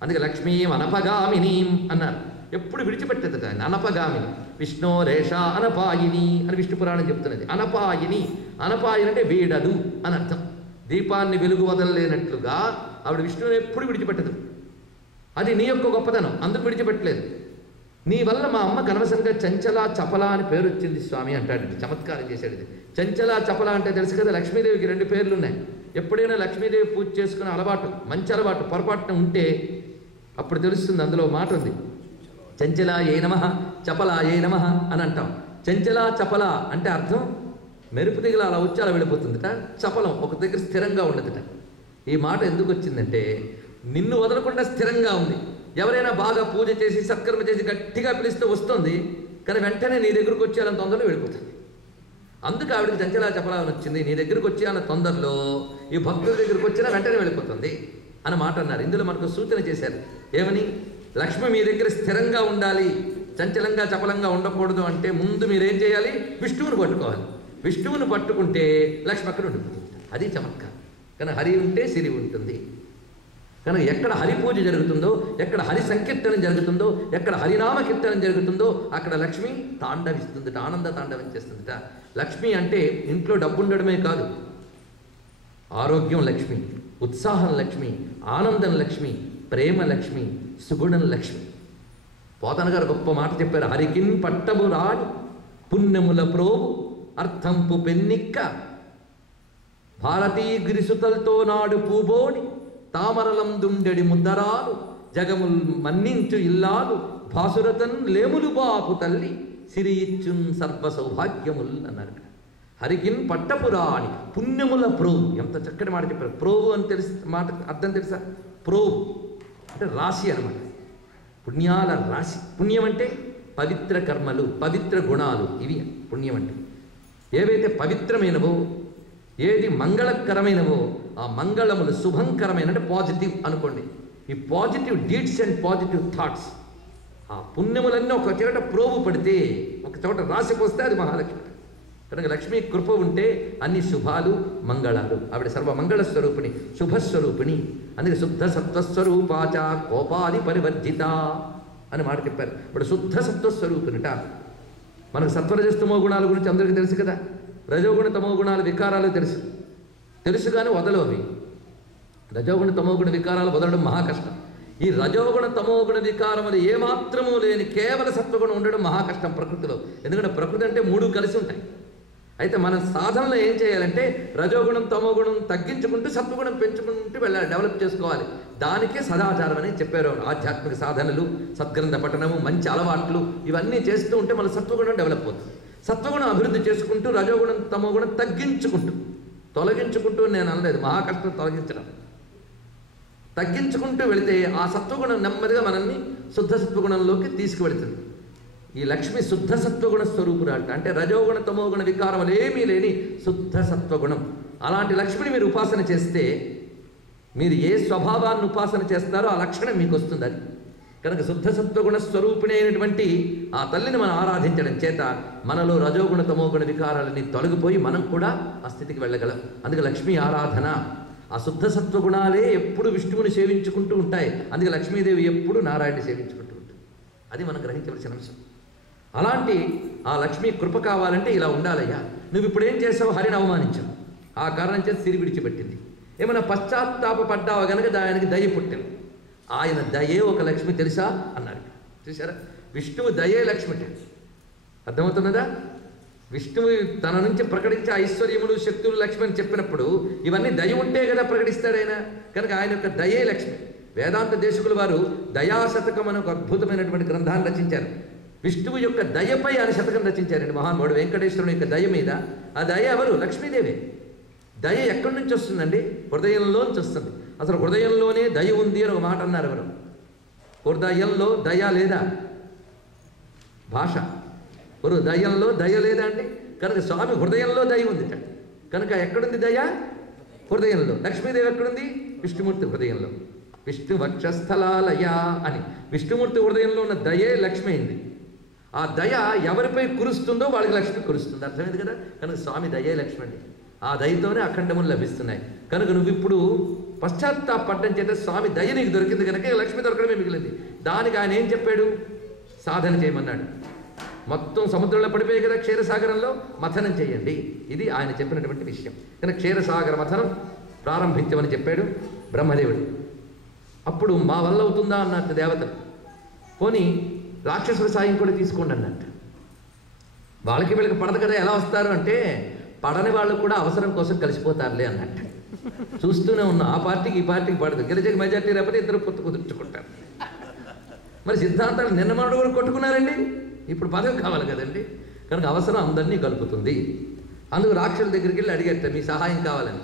అందుకే లక్ష్మీ అనపగామిని అన్నారు, ఎప్పుడు విడిచిపెట్టేదట ఆయన. అనపగామిని విష్ణు రేష అనపాయిని అని విష్ణు పురాణం చెప్తున్నది. అనపాయిని, అనపాయిని అంటే వీడదు అని అర్థం. దీపాన్ని వెలుగు వదలలేనట్లుగా ఆవిడ విష్ణువుని ఎప్పుడు విడిచిపెట్టదు. అది నీ యొక్క గొప్పతనం, అందుకు విడిచిపెట్టలేదు. నీ వల్ల మా అమ్మకు అనవసరంగా చంచలా చపల అని పేరు వచ్చింది స్వామి అంటాడు. చమత్కారం చేశాడు. ఇది చంచలా చపల అంటే తెలుసు కదా, లక్ష్మీదేవికి 2 పేర్లు ఉన్నాయి. ఎప్పుడైనా లక్ష్మీదేవి పూజ చేసుకునే అలవాటు, మంచి అలవాటు పొరపాటున ఉంటే అప్పుడు తెలుస్తుంది. అందులో మాట ఉంది, చంచలాయే నమః చపలాయే నమః అని అంటాం. చంచలా చపల అంటే అర్థం మెరుపు దిగుల అలా వచ్చి అలా వెళ్ళిపోతుందట. చపలం ఒక దగ్గర స్థిరంగా ఉండదుట. ఈ మాట ఎందుకు వచ్చిందంటే నిన్ను వదలకుండా స్థిరంగా ఉంది. ఎవరైనా బాగా పూజ చేసి సత్కర్మ చేసి గట్టిగా పిలిస్తే వస్తుంది, కానీ వెంటనే నీ దగ్గరకు వచ్చి అలా తొందరలో వెళ్ళిపోతుంది. అందుకు ఆవిడకి చంచలా చపలా అని వచ్చింది. నీ దగ్గరకు వచ్చి అన్న తొందరలో ఈ భక్తుల దగ్గరకు వచ్చినా వెంటనే వెళ్ళిపోతుంది అని మాట అన్నారు. ఇందులో మనకు సూచన చేశారు. ఏమని? లక్ష్మి మీ దగ్గర స్థిరంగా ఉండాలి, చంచలంగా చపలంగా ఉండకూడదు అంటే ముందు మీరేం చేయాలి? విష్ణువుని పట్టుకోవాలి. విష్ణువుని పట్టుకుంటే లక్ష్మి అక్కడ ఉండిపోతుంది. అది చమత్కారం. కానీ హరి ఉంటే సిరి ఉంటుంది. కనుక ఎక్కడ హరి పూజ జరుగుతుందో, ఎక్కడ హరి సంకీర్తనం జరుగుతుందో, ఎక్కడ హరినామ కీర్తనం జరుగుతుందో అక్కడ లక్ష్మి తాండవిస్తుందిట, ఆనంద తాండవం చేస్తుందిట. లక్ష్మి అంటే ఇంట్లో డబ్బు ఉండడమే కాదు, ఆరోగ్యం లక్ష్మి, ఉత్సాహం లక్ష్మి, ఆనందం లక్ష్మి, ప్రేమ లక్ష్మి, సుగుణం లక్ష్మి. పోతన గారు గొప్ప మాట చెప్పారు. హరికిన్ పట్టము రాని పుణ్యముల ప్రోవు అర్థంపు పెన్నిక్క భారతీ గిరిసుతల్తో నాడు పూబోడి తామరలం దుండెడి ముద్దరాలు జగముల్ మన్నించు ఇల్లాలు భాసురతన్ లేములు బాపు తల్లి సిరి ఇచ్చున్ సర్వ సౌభాగ్యముల్ అన్నారు. హరికిన్ పట్టపురాణి పుణ్యముల ప్రోవు. ఎంత చక్కటి మాట చెప్పారు. ప్రోవు అని తెలిసి మాట అర్థం తెలుసా? ప్రోవు అంటే రాశి అనమాట, పుణ్యాల రాశి. పుణ్యం అంటే పవిత్ర కర్మలు, పవిత్ర గుణాలు, ఇవి పుణ్యం అంటే. ఏవైతే పవిత్రమైనవో, ఏది మంగళకరమైనవో ఆ మంగళములు, శుభంకరమైన అంటే పాజిటివ్ అనుకోండి. ఈ positive deeds and positive thoughts, ఆ పుణ్యములన్నీ ఒక చోట ప్రోవు పడితే, ఒక చోట రాసిపోస్తే అది మహాలక్ష్మి. కనుక లక్ష్మీ కృప ఉంటే అన్ని శుభాలు, మంగళాలు. ఆవిడ సర్వమంగళ స్వరూపిణి, శుభస్వరూపిణి. అందుకే శుద్ధ సత్వస్వరూపాచ కోపాది పరివర్జిత అని మాట చెప్పారు. ఇప్పుడు శుద్ధ సత్వస్వరూపినిట. మనకు సత్వరజస్తమో గుణాల గురించి అందరికీ తెలుసు కదా. రజోగుణ తమో గుణాల వికారాలు తెలుసు కానీ వదలవి. రజోగుణ తమోగుణ వికారాలు వదలడం మహా కష్టం. ఈ రజోగుణ తమోగుణ వికారములు ఏమాత్రమూ లేని కేవల సత్వగుణం ఉండడం మహా కష్టం ప్రకృతిలో. ఎందుకంటే ప్రకృతి అంటే మూడు కలిసి ఉంటాయి. అయితే మన సాధనలో ఏం చేయాలంటే రజోగుణం తమోగుణం తగ్గించుకుంటూ సత్వగుణం పెంచుకుంటూ వెళ్ళాలి, డెవలప్ చేసుకోవాలి. దానికే సదాచారం అని చెప్పారు. ఆధ్యాత్మిక సాధనలు, సద్గ్రంథ పఠనము, మంచి అలవాట్లు ఇవన్నీ చేస్తూ ఉంటే మన సత్వగుణం డెవలప్ అవుతుంది. సత్వగుణం అభివృద్ధి చేసుకుంటూ రజోగుణం తమోగుణం తొలగించుకుంటూ నేను అనలేదు, మహా కష్టం తొలగించడం. తగ్గించుకుంటూ వెళితే ఆ సత్వగుణం నెమ్మదిగా మనల్ని శుద్ధ సత్వగుణంలోకి తీసుకువెళుతుంది. ఈ లక్ష్మి శుద్ధ సత్వగుణ స్వరూపురాట. అంటే రజోగుణ తమోగుణ వికారములు ఏమీ లేని శుద్ధ సత్వగుణం. అలాంటి లక్ష్మిని మీరు ఉపాసన చేస్తే, మీరు ఏ స్వభావాన్ని ఉపాసన చేస్తారో ఆ లక్షణం మీకు వస్తుంది. అది కనుక శుద్ధ సత్వగుణ స్వరూపిణి అయినటువంటి ఆ తల్లిని మనం ఆరాధించడం చేత మనలో రజోగుణ తమోగుణ వికారాలని తొలగిపోయి మనం కూడా ఆ స్థితికి వెళ్ళగలం. అందుకే లక్ష్మీ ఆరాధన. ఆ శుద్ధ సత్వగుణాలే ఎప్పుడు విష్ణువుని సేవించుకుంటూ ఉంటాయి. అందుకే లక్ష్మీదేవి ఎప్పుడు నారాయణని సేవించుకుంటూ ఉంటుంది. అది మనం గ్రహించవలసిన అంశం. అలాంటి ఆ లక్ష్మీ కృప కావాలంటే ఇలా ఉండాలయ్యా. నువ్వు ఇప్పుడు ఏం చేసావు? హరిని అవమానించావు. ఆ కారణం చేసి సిరి విడిచిపెట్టింది. ఏమైనా పశ్చాత్తాపడ్డావు కనుక దానికి దయ పుట్టింది. ఆయన దయే ఒక లక్ష్మి తెలుసా అన్నారు. చూసారా? విష్ణువు దయే లక్ష్మి. అర్థమవుతున్నదా? విష్ణువు తన నుంచి ప్రకటించే ఐశ్వర్యములు, శక్తులు లక్ష్మి అని చెప్పినప్పుడు ఇవన్నీ దయ ఉంటే కదా ప్రకటిస్తాడు ఆయన. కనుక ఆయన యొక్క దయే లక్ష్మి. వేదాంత దేశకుల వారు దయాశతకం అని ఒక అద్భుతమైనటువంటి గ్రంథాన్ని రచించారు. విష్ణువు యొక్క దయపై ఆయన శతకం రచించారండి మహానుభావుడు వెంకటేశ్వరుని యొక్క దయ మీద. ఆ దయ ఎవరు? లక్ష్మీదేవి. దయ ఎక్కడి నుంచి వస్తుందండి? హృదయంలోంచి వస్తుంది. అసలు హృదయంలోనే దయ ఉంది అని ఒక మాట అన్నారు ఎవరు. హృదయంలో దయ లేదా? భాష. హృదయంలో దయ లేదా అండి? కనుక స్వామి హృదయంలో దయ ఉంది. కనుక ఎక్కడుంది దయ? హృదయంలో. లక్ష్మీదేవి ఎక్కడుంది? విష్ణుమూర్తి హృదయంలో. విష్ణు వక్షస్థలాలయ అని విష్ణుమూర్తి హృదయంలో ఉన్న దయే లక్ష్మి అయింది. ఆ దయ ఎవరిపై కురుస్తుందో వాళ్ళకి లక్ష్మి కురుస్తుంది. అర్థమైంది కదా? కనుక స్వామి దయే లక్ష్మి అండి. ఆ దయతోనే అఖండములు లభిస్తున్నాయి. కనుక నువ్వు ఇప్పుడు పశ్చాత్తాపడ్డం చేత స్వామి దయ నీకు దొరికింది కనుక లక్ష్మి దొరకడమే మిగిలింది. దానికి ఆయన ఏం చెప్పాడు? సాధన చేయమన్నాడు. మొత్తం సముద్రంలో పడిపోయి కదా క్షీరసాగరంలో, మథనం చేయండి. ఇది ఆయన చెప్పినటువంటి విషయం. కనుక క్షీరసాగర మథనం ప్రారంభించమని చెప్పాడు బ్రహ్మదేవుడు. అప్పుడు మా వల్ల అవుతుందా అన్నట్టు దేవతలు. పోనీ రాక్షసుల సాయం కూడా తీసుకోండి అన్నట్టు. వాళ్ళకి వీళ్ళకి పడదు కదా, ఎలా వస్తారు అంటే పడని వాళ్ళు కూడా అవసరం కోసం కలిసిపోతారులే అన్నట్టు. చూస్తూనే ఉన్నాం. ఆ పార్టీకి ఈ పార్టీకి పడదు. గిరిజకి మెజార్టీ లేకపోతే ఇద్దరు పొత్తు కుదుర్చుకుంటారు. మరి సిద్ధాంతాలు నిన్న మనడు కూడా కొట్టుకున్నారండి. ఇప్పుడు పదవి కావాలి కదండి. కనుక అవసరం అందరినీ కలుపుతుంది. అందుకు రాక్షసుల దగ్గరికి వెళ్ళి అడిగేట మీ సహాయం కావాలని.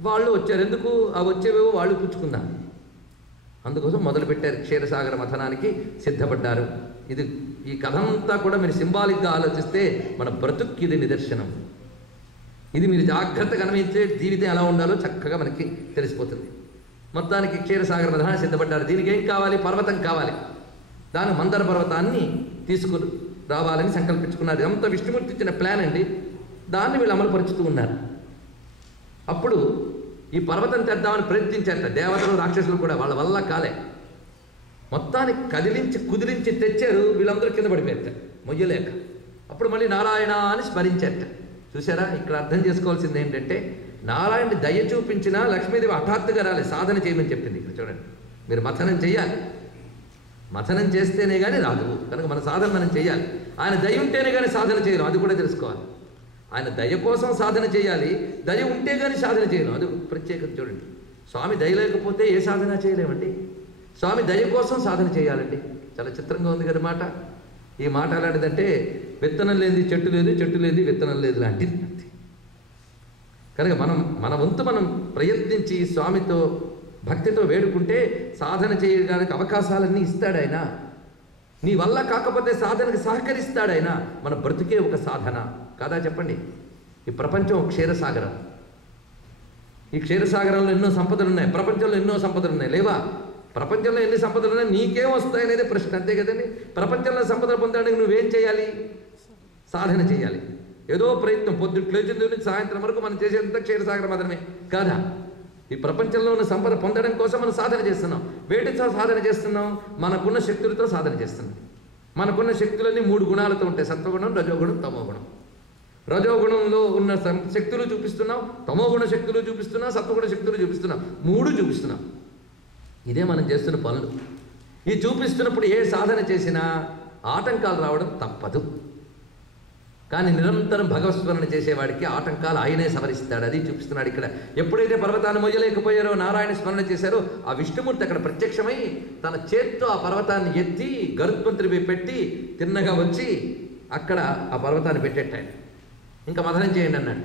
వాళ్ళు వచ్చారు. ఎందుకు? ఆ వచ్చేవేవో వాళ్ళు పుచ్చుకుందాం. అందుకోసం మొదలుపెట్టారు. క్షీరసాగర మథనానికి సిద్ధపడ్డారు. ఇది ఈ కథ అంతా కూడా మీరు సింబాలిక్గా ఆలోచిస్తే మన బ్రతుక్కి ఇది నిదర్శనం. ఇది మీరు జాగ్రత్తగా గమనించే జీవితం ఎలా ఉండాలో చక్కగా మనకి తెలిసిపోతుంది. మొత్తానికి క్షీరసాగర మథనానికి సిద్ధపడ్డారు. దీనికి ఏం కావాలి? పర్వతం కావాలి. దాని మందర పర్వతాన్ని తీసుకుని రావాలని సంకల్పించుకున్నారు. ఇదంతా విష్ణుమూర్తి ఇచ్చిన ప్లాన్ అండి. దాన్ని వీళ్ళు అమలుపరుచుతూ ఉన్నారు. అప్పుడు ఈ పర్వతం తెద్దామని ప్రయత్నించారట దేవతలు, రాక్షసులు కూడా. వాళ్ళ వల్ల కాలే. మొత్తానికి కదిలించి కుదిరించి తెచ్చారు. వీళ్ళందరూ కింద పడిపోయారట మొయ్యలేక. అప్పుడు మళ్ళీ నారాయణ అని స్మరించారట. చూసారా, ఇక్కడ అర్థం చేసుకోవాల్సింది ఏంటంటే, నారాయణుడి దయ చూపించినా లక్ష్మీదేవి హఠాత్తుగా రాలే, సాధన చేయమని చెప్పింది. ఇక్కడ చూడండి, మీరు మథనం చేయాలి. మథనం చేస్తేనే కానీ రాదు. కనుక మన సాధన మనం చేయాలి. ఆయన దయ ఉంటేనే కానీ సాధన చేయలేం, అది కూడా తెలుసుకోవాలి. ఆయన దయ కోసం సాధన చేయాలి, దయ ఉంటే కానీ సాధన చేయలేం, అది ప్రత్యేకత. చూడండి, స్వామి దయ లేకపోతే ఏ సాధన చేయలేమండి. స్వామి దయ కోసం సాధన చేయాలండి. చాలా చిత్రంగా ఉంది కదా మాట. ఈ మాట ఎలాంటిదంటే, విత్తనం లేనిది చెట్టు లేదు, చెట్టు లేనిది విత్తనం లేదు లాంటిది. కనుక మన వంతు మనం ప్రయత్నించి స్వామితో భక్తితో వేడుకుంటే సాధన చేయడానికి అవకాశాలన్నీ ఇస్తాడు ఆయన. నీ వల్ల కాకపోతే సాధనకు సహకరిస్తాడు ఆయన. మన బ్రతుకే ఒక సాధన కాదా చెప్పండి. ఈ ప్రపంచం ఒక క్షీరసాగరం. ఈ క్షీరసాగరంలో ఎన్నో సంపదలు ఉన్నాయి. ప్రపంచంలో ఎన్నో సంపదలు ఉన్నాయి, లేవా? ప్రపంచంలో ఎన్ని సంపదలు ఉన్నాయి, నీకేం వస్తాయి అనేది ప్రశ్న, అంతే కదండి. ప్రపంచంలో సంపదలు పొందడానికి నువ్వేం చేయాలి? సాధన చేయాలి. ఏదో ప్రయత్నం, పొద్దుట్లు లేచిన నుంచి సాయంత్రం వరకు మనం చేసేంత క్షీరసాగరం మాత్రమే కాదా. ఈ ప్రపంచంలో ఉన్న సంపద పొందడం కోసం మనం సాధన చేస్తున్నాం. వేటితో సాధన చేస్తున్నాం? మనకున్న శక్తులతో సాధన చేస్తున్నాం. మనకున్న శక్తులన్నీ 3 గుణాలతో ఉంటాయి: సత్వగుణం, రజోగుణం, తమోగుణం. రజోగుణంలో ఉన్న శక్తులు చూపిస్తున్నాం, తమోగుణ శక్తులు చూపిస్తున్నాం, సత్వగుణ శక్తులు చూపిస్తున్నాం. 3 చూపిస్తున్నాం. ఇదే మనం చేస్తున్న పనులు. ఈ చూపిస్తున్నప్పుడు ఏ సాధన చేసినా ఆటంకాలు రావడం తప్పదు. కానీ నిరంతరం భగవత్స్మరణ చేసేవాడికి ఆటంకాలు ఆయనే సవరిస్తాడు. అది చూపిస్తున్నాడు ఇక్కడ. ఎప్పుడైతే పర్వతాన్ని మొయ్యలేకపోయారో, నారాయణ స్మరణ చేశారో, ఆ విష్ణుమూర్తి అక్కడ ప్రత్యక్షమై తన చేత్తో ఆ పర్వతాన్ని ఎత్తి గరుత్మంతుడిపై పెట్టి తిన్నగా వచ్చి అక్కడ ఆ పర్వతాన్ని పెట్టేటాడు. ఇంకా మథనం చేయండి అన్నాడు.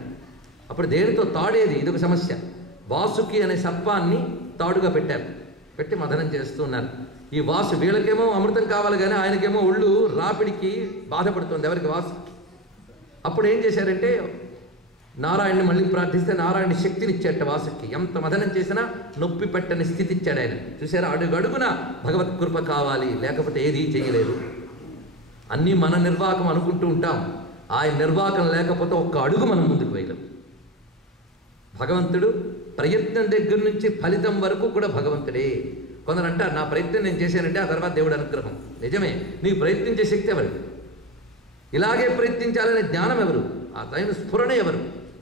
అప్పుడు దేనితో తాడేది? ఇదొక సమస్య. వాసుకి అనే సర్పాన్ని తాడుగా పెట్టారు. పెట్టి మథనం చేస్తూ ఉన్నారు. ఈ వాసు, వీళ్ళకేమో అమృతం కావాలి కానీ ఆయనకేమో ఒళ్ళు రాపిడికి బాధపడుతుంది. ఎవరికి? వాసు. అప్పుడు ఏం చేశారంటే, నారాయణని మళ్ళీ ప్రార్థిస్తే నారాయణ శక్తిని ఇచ్చాట వాసుకి. ఎంత మదనం చేసినా నొప్పి పెట్టని స్థితి ఇచ్చాడు ఆయన. చూసారా, అడుగడుగున భగవత్ కృప కావాలి, లేకపోతే ఏదీ చేయలేదు. అన్నీ మన నిర్వాహకం అనుకుంటూ ఉంటాం. ఆయన నిర్వాహకం లేకపోతే ఒక్క అడుగు మనం ముందుకు వేయలేం. భగవంతుడు ప్రయత్నం దగ్గర నుంచి ఫలితం వరకు కూడా భగవంతుడే. కొందరు అంటారు, నా ప్రయత్నం నేను చేశానంటే ఆ తర్వాత దేవుడు అనుగ్రహం. నిజమే, నీకు ప్రయత్నించే శక్తి ఎవరు? ఇలాగే ప్రయత్నించాలనే జ్ఞానం ఎవరు? ఆ దైవ స్ఫురణ ఎవరు?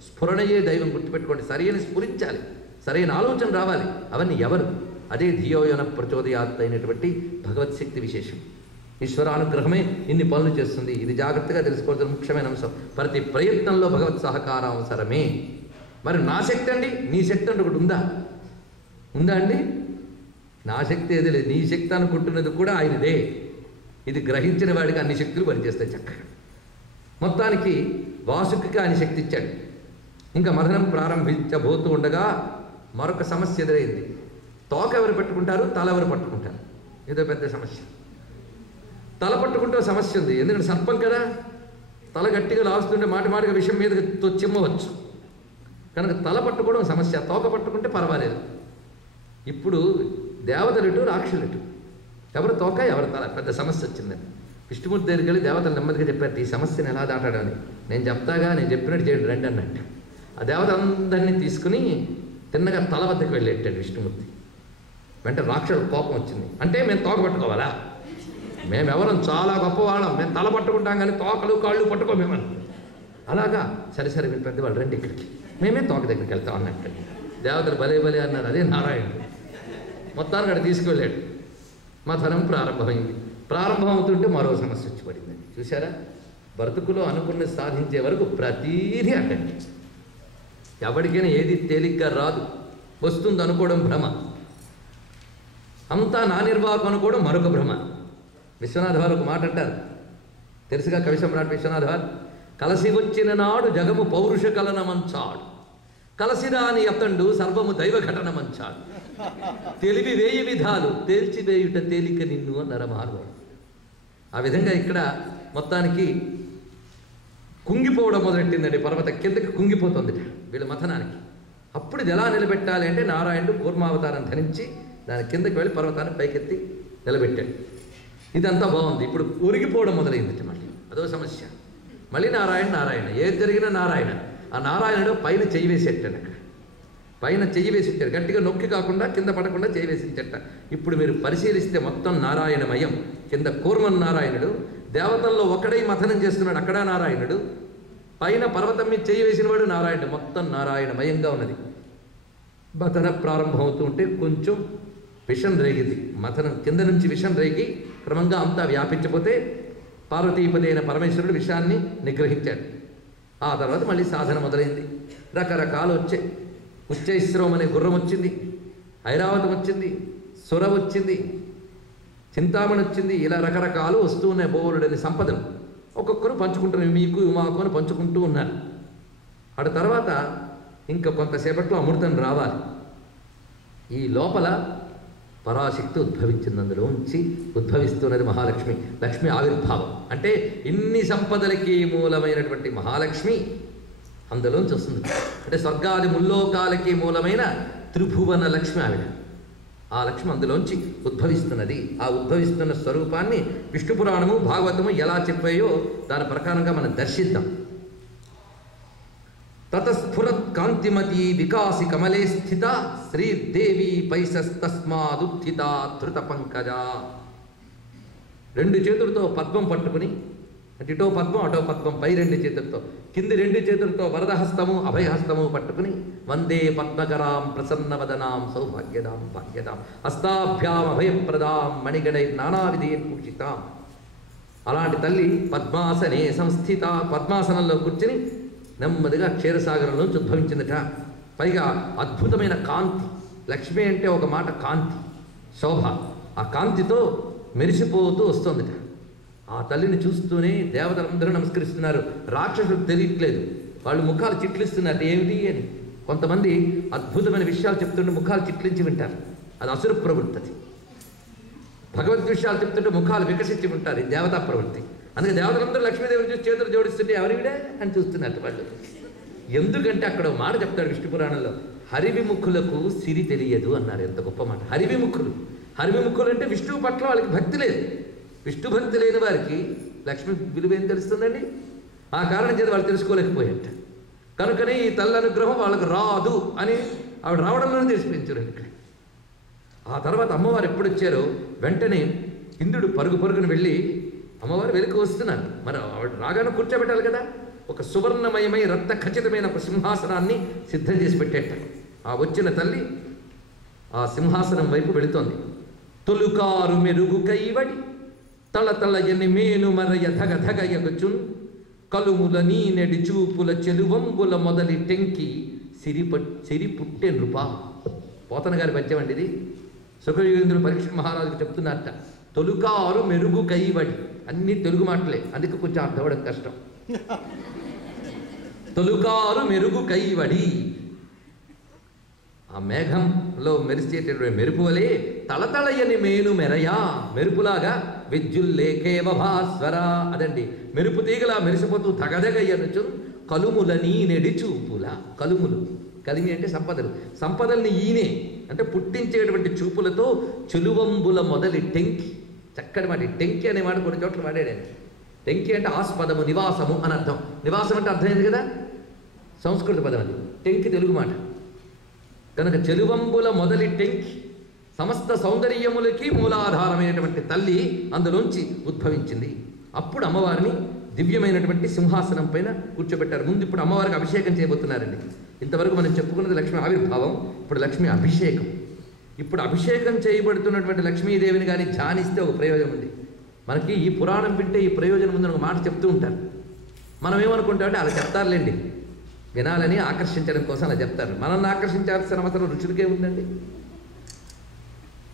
స్ఫురణయే దైవం. గుర్తుపెట్టుకోండి, సరైన స్ఫురించాలి, సరైన ఆలోచన రావాలి. అవన్నీ ఎవరు? అదే ధియోయన ప్రచోదయాత్ అయినటువంటి భగవత్శక్తి విశేషం. ఈశ్వరానుగ్రహమే ఇన్ని పనులు చేస్తుంది. ఇది జాగ్రత్తగా తెలుసుకోవాల్సిన ముఖ్యమైన అంశం. ప్రతి ప్రయత్నంలో భగవత్ సహకారం అవసరమే. మరి నా శక్తి అండి, నీ శక్తి అంటే ఒకటి ఉందా? ఉందా అండి? నా శక్తి ఏది లేదు. నీ శక్తి అనుకుంటున్నది కూడా ఆయనదే. ఇది గ్రహించిన వాడికి అన్ని శక్తులు పనిచేస్తాయి చక్కగా. మొత్తానికి వాసుకి ఆయన శక్తి ఇచ్చాడు. ఇంకా మథనం ప్రారంభించబోతూ ఉండగా మరొక సమస్య ఎదురైంది. తోక ఎవరు పట్టుకుంటారు, తల ఎవరు పట్టుకుంటారు? ఇదో పెద్ద సమస్య. తల పట్టుకుంటే సమస్య ఉంది. ఎందుకంటే సర్పం కదా, తల గట్టిగా లాస్తుంటే మాటిగా విషయం మీద చిమ్మవచ్చు. కనుక తల పట్టుకోవడం సమస్య. తోక పట్టుకుంటే పర్వాలేదు. ఇప్పుడు దేవతలుటు, రాక్షసులుటు, ఎవరు తోక ఎవరు తల, పెద్ద సమస్య వచ్చిందని విష్ణుమూర్తి దగ్గరికి వెళ్ళి దేవతలు నెమ్మదిగా చెప్పారు, ఈ సమస్యను ఎలా దాటాడని. నేను చెప్తాగా, నేను చెప్పినట్టు చేయండి రండి అన్నట్టు. ఆ దేవత అందరినీ తీసుకుని తిన్నగా తల వద్దకు వెళ్ళేటాడు విష్ణుమూర్తి. వెంటనే రాక్షసుడు కోపం వచ్చింది. అంటే మేము తోక పట్టుకోవాలా? మేమెవరం చాలా గొప్పవాళ్ళం, మేము తల పట్టుకుంటాం కానీ తోకలు కాళ్ళు పట్టుకోమేమని. అలాగా? సరే సరే మీరు పెద్దవాళ్ళు రండి ఇక్కడికి, మేమే తోక దగ్గరికి వెళ్తాం అన్నట్టు. దేవతలు భలే భలే అన్నారు. అదే నారాయణుడు. మొత్తానికి అక్కడ తీసుకువెళ్ళాడు. మథనం ప్రారంభమైంది. ప్రారంభం అవుతుంటే మరో సమస్య వచ్చి పడిందండి. చూసారా, బ్రతుకులో అనుకున్నది సాధించే వరకు ప్రతీదీ అడ్డండి. ఎవరికైనా ఏది తేలిగ్గా రాదు. వస్తుంది అనుకోవడం భ్రమ, అంతా నా నిర్వాహకం అనుకోవడం మరొక భ్రమ. విశ్వనాథ వారు ఒక మాట అంటారు, తెలుసుగా కవి సమ్రాట్ విశ్వనాథ వారు. కలసి వచ్చిన నాడు జగము పౌరుష కలన మంచాడు, కలసిరాని అతండు సర్వము దైవ ఘటన మంచాడు, తెలివి 1000 విధాలు తేల్చివేయుట తేలిక నిన్ను అన్నారు మహానుభావుడు. ఆ విధంగా ఇక్కడ మొత్తానికి కుంగిపోవడం మొదలెట్టిందండి. పర్వత కిందకి కుంగిపోతుంది వీళ్ళ మథనానికి. అప్పుడు ఇది ఎలా నిలబెట్టాలి అంటే, నారాయణుడు కూర్మావతారం ధరించి దాని కిందకి వెళ్ళి పర్వతాన్ని పైకెత్తి నిలబెట్టాడు. ఇదంతా బాగుంది. ఇప్పుడు ఒరిగిపోవడం మొదలైంది. మళ్ళీ అదో సమస్య. మళ్ళీ నారాయణ నారాయణ, ఏది జరిగినా నారాయణ. ఆ నారాయణుడు పైన చెయ్యి వేసేటండి. అక్కడ పైన చెయ్యి వేసించాడు, గట్టిగా నొక్కి కాకుండా కింద పడకుండా చెయ్యి వేసించట. ఇప్పుడు మీరు పరిశీలిస్తే మొత్తం నారాయణమయం. కింద కూర్మన్ నారాయణుడు, దేవతల్లో ఒకడై మథనం చేస్తున్నాడు, అక్కడ నారాయణుడు. పైన పర్వతం మీద చెయ్యి వేసిన వాడు నారాయణుడు. మొత్తం నారాయణమయంగా ఉన్నది. మథన ప్రారంభమవుతూ ఉంటే కొంచెం విషం రేగింది. మథనం కింద నుంచి విషం రేగి క్రమంగా అంతా వ్యాపించకపోతే పార్వతీపతి అయిన పరమేశ్వరుడు విషాన్ని నిగ్రహించాడు. ఆ తర్వాత మళ్ళీ సాధన మొదలైంది. రకరకాలు వచ్చాయి. ఉచ్చైశ్రవం అనే గుర్రం వచ్చింది, ఐరావతం వచ్చింది, సుర వచ్చింది, చింతామణి వచ్చింది. ఇలా రకరకాలు వస్తూ ఉన్నాయి. బోలుడని సంపదలు ఒక్కొక్కరు పంచుకుంటున్నారు. మీకు మాకు అని పంచుకుంటూ ఉన్నారు. అటు తర్వాత ఇంకా కొంతసేపట్లో అమృతం రావాలి. ఈ లోపల పరాశక్తి ఉద్భవించింది. అందులోంచి ఉద్భవిస్తున్నది మహాలక్ష్మి. లక్ష్మి ఆవిర్భావం అంటే ఇన్ని సంపదలకి మూలమైనటువంటి మహాలక్ష్మి అందులోంచి వస్తుంది. అంటే స్వర్గాది ముల్లోకాలకి మూలమైన త్రిభువన లక్ష్మి ఆవిడ. ఆ లక్ష్మి అందులోంచి ఉద్భవిస్తున్నది. ఆ ఉద్భవిస్తున్న స్వరూపాన్ని విష్ణు పురాణము భాగవతము ఎలా చెప్పాయో దాని ప్రకారంగా మనం దర్శిద్దాం. తతస్ఫురత్ కాంతిమతి వికాసి కమలే స్థిత శ్రీదేవి పైసస్తస్మాదుత్థిత ధృత పంకజ. రెండు చేతులతో పద్మం పట్టుకుని, అంటే ఇటో పద్మం అటో పద్మం, పై రెండు చేతులతో, కింది రెండు చేతులతో వరదహస్తము అభయహస్తము పట్టుకుని వందే పద్మకరాం ప్రసన్నవదనాం సౌభాగ్యదాం భాగ్యదాం హస్తాభ్యాం అభయప్రదాం మణిగడై నానావిధేర్భూషితాం. అలాంటి తల్లి పద్మాసనే సంస్థిత. పద్మాసనంలో కూర్చుని నెమ్మదిగా క్షీరసాగరంలోంచి ఉద్భవించిందట. పైగా అద్భుతమైన కాంతి. లక్ష్మి అంటే ఒక మాట కాంతి, శోభ. ఆ కాంతితో మెరిసిపోతూ వస్తుందట. ఆ తల్లిని చూస్తూనే దేవతలందరూ నమస్కరిస్తున్నారు. రాక్షసులకు తెలియట్లేదు, వాళ్ళు ముఖాలు చిట్లిస్తున్నారు ఏమిటి అని. కొంతమంది అద్భుతమైన విషయాలు చెప్తుంటే ముఖాలు చిట్లించి వింటారు, అది అసుర ప్రవృత్తి. అది భగవద్ విషయాలు చెప్తుంటే ముఖాలు వికసించి ఉంటారు, ఇది దేవతా ప్రవృత్తి. అందుకే దేవతలందరూ లక్ష్మీదేవిని చూసి చేతులు జోడిస్తుంటే ఎవరివిడే అని చూస్తున్నారు వాళ్ళు. ఎందుకంటే అక్కడ మాట చెప్తాడు విష్ణు పురాణంలో, హరివిముఖులకు సిరి తెలియదు అన్నారు. ఎంత గొప్ప మాట. హరివిముఖులు, హరివిముఖులు అంటే విష్ణువు పట్ల వాళ్ళకి భక్తి లేదు. విష్ణు భక్తి లేని వారికి లక్ష్మి విలువ ఏం తెలుస్తుందండి? ఆ కారణం చేత వాళ్ళు తెలుసుకోలేకపోయాట. కనుకనే ఈ తల్లి అనుగ్రహం వాళ్ళకు రాదు అని ఆవిడ రావడంలోనే తెలిసిపించారు. ఇక్కడ ఆ తర్వాత అమ్మవారు ఎప్పుడు వచ్చారో వెంటనే ఇంద్రుడు పరుగు పరుగును వెళ్ళి అమ్మవారు వెలుగు వస్తున్నారు. మరి ఆవిడ రాగానే కూర్చోబెట్టాలి కదా. ఒక సువర్ణమయమై రత్న ఖచ్చితమైన ఒక సింహాసనాన్ని సిద్ధం చేసి పెట్టేట. ఆ వచ్చిన తల్లి ఆ సింహాసనం వైపు వెళుతోంది. తొలుకారు మెరుగు కైవడి తళతళ ఎని మేను మరయ ధగ ధగ ఎగచున్ కలుముల నీనెడి చూపుల చెలువంబుల మొదలి టెంకి సిరి పుట్టే నృపా. పోతన గారి పద్యం అండి ఇది. సుఖయోగేంద్రుడు పరీక్ష మహారాజుకు చెప్తున్నారట. తొలుకారు మెరుగు కైవడి, అన్ని తెలుగు మాటలే, అందుకే కొంచెం అర్థం అవ్వడం కష్టం. తొలుకారు మెరుగు కైవడి, ఆ మేఘంలో మెరిసేటటువంటి మెరుపు వలె తళతళయని మేను మెరయా, మెరుపులాగా విద్యుల్లేఖేవ భాస్వర. అదండి మెరుపు తీగలా మెరిసిపోతూ తగదగయ్యనుచు కలుములని నెడి చూపుల. కలుములు, కలిమి అంటే సంపదలు, సంపదల్ని ఈయనే అంటే పుట్టించేటువంటి చూపులతో చెలువంబుల మొదలి టెంకి. చక్కటి మాట. టెంకి అనే మాట కొన్ని చోట్ల వాడాడండి. టెంకి అంటే ఆస్పదము, నివాసము అని అర్థం. నివాసం అంటే అర్థమైంది కదా, సంస్కృత పదం అది. టెంకి తెలుగు మాట. కనుక చెలువంబుల మొదలి టెంకి, సమస్త సౌందర్యములకి మూలాధారమైనటువంటి తల్లి అందులోంచి ఉద్భవించింది. అప్పుడు అమ్మవారిని దివ్యమైనటువంటి సింహాసనం పైన కూర్చోబెట్టారు. ముందు ఇప్పుడు అమ్మవారికి అభిషేకం చేయబోతున్నారండి. ఇంతవరకు మనం చెప్పుకున్నది లక్ష్మి ఆవిర్భావం, ఇప్పుడు లక్ష్మి అభిషేకం. ఇప్పుడు అభిషేకం చేయబడుతున్నటువంటి లక్ష్మీదేవిని కానీ ధ్యానిస్తే ఒక ప్రయోజనం ఉంది మనకి. ఈ పురాణం వింటే ఈ ప్రయోజనం ఉందని ఒక మాట చెప్తూ ఉంటారు. మనం ఏమనుకుంటామంటే అలా చెప్తారులేండి, వినాలని ఆకర్షించడం కోసం అలా చెప్తారు. మనల్ని ఆకర్షించాల్సిన అవసరం రుచులకే ఉందండి.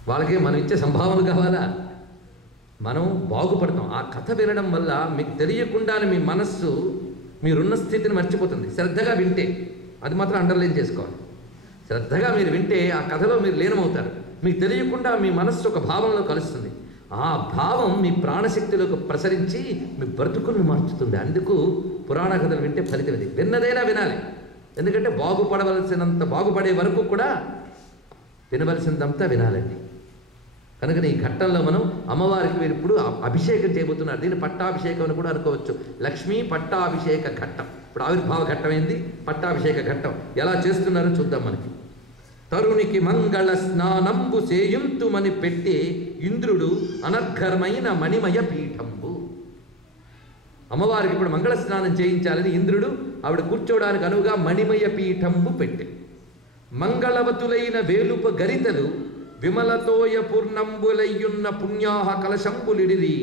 వాళ్ళకి మనం ఇచ్చే సంభావనలు కావాలా? మనం బాగుపడతాం. ఆ కథ వినడం వల్ల మీకు తెలియకుండానే మీ మనస్సు మీరున్న స్థితిని మర్చిపోతుంది. శ్రద్ధగా వింటే, అది మాత్రం అండర్లైన్ చేసుకోవాలి. శ్రద్ధగా మీరు వింటే ఆ కథలో మీరు లీనమవుతారు. మీకు తెలియకుండా మీ మనస్సు ఒక భావంలో కలుస్తుంది. ఆ భావం మీ ప్రాణశక్తిలోకి ప్రసరించి మీ బ్రతుకుని మార్చుతుంది. అందుకు పురాణ కథలు వింటే ఫలితం ఇది. విన్నదైనా వినాలి. ఎందుకంటే బాగుపడవలసినంత బాగుపడే వరకు కూడా వినవలసినంతా వినాలండి. కనుక ఈ ఘట్టంలో మనం అమ్మవారికి మీరు ఇప్పుడు అభిషేకం చేయబోతున్నారు. దీన్ని పట్టాభిషేకం అని కూడా అనుకోవచ్చు. లక్ష్మీ పట్టాభిషేక ఘట్టం. ఇప్పుడు ఆవిర్భావ ఘట్టం ఏంది, పట్టాభిషేక ఘట్టం ఎలా చేస్తున్నారో చూద్దాం. మనకి తరునికి మంగళ స్నానంబు చేయుంతుమని పెట్టి ఇంద్రుడు అనర్ఘరమైన మణిమయ పీఠంబు. అమ్మవారికి ఇప్పుడు మంగళ స్నానం చేయించాలని ఇంద్రుడు ఆవిడ కూర్చోవడానికి అనువుగా మణిమయ పీఠంబు పెట్టి మంగళవతులైన వేలుప గరితలు విమలతోయ పూర్ణంబులయ్యున్న పుణ్యాహ కలశంబులిడిరి.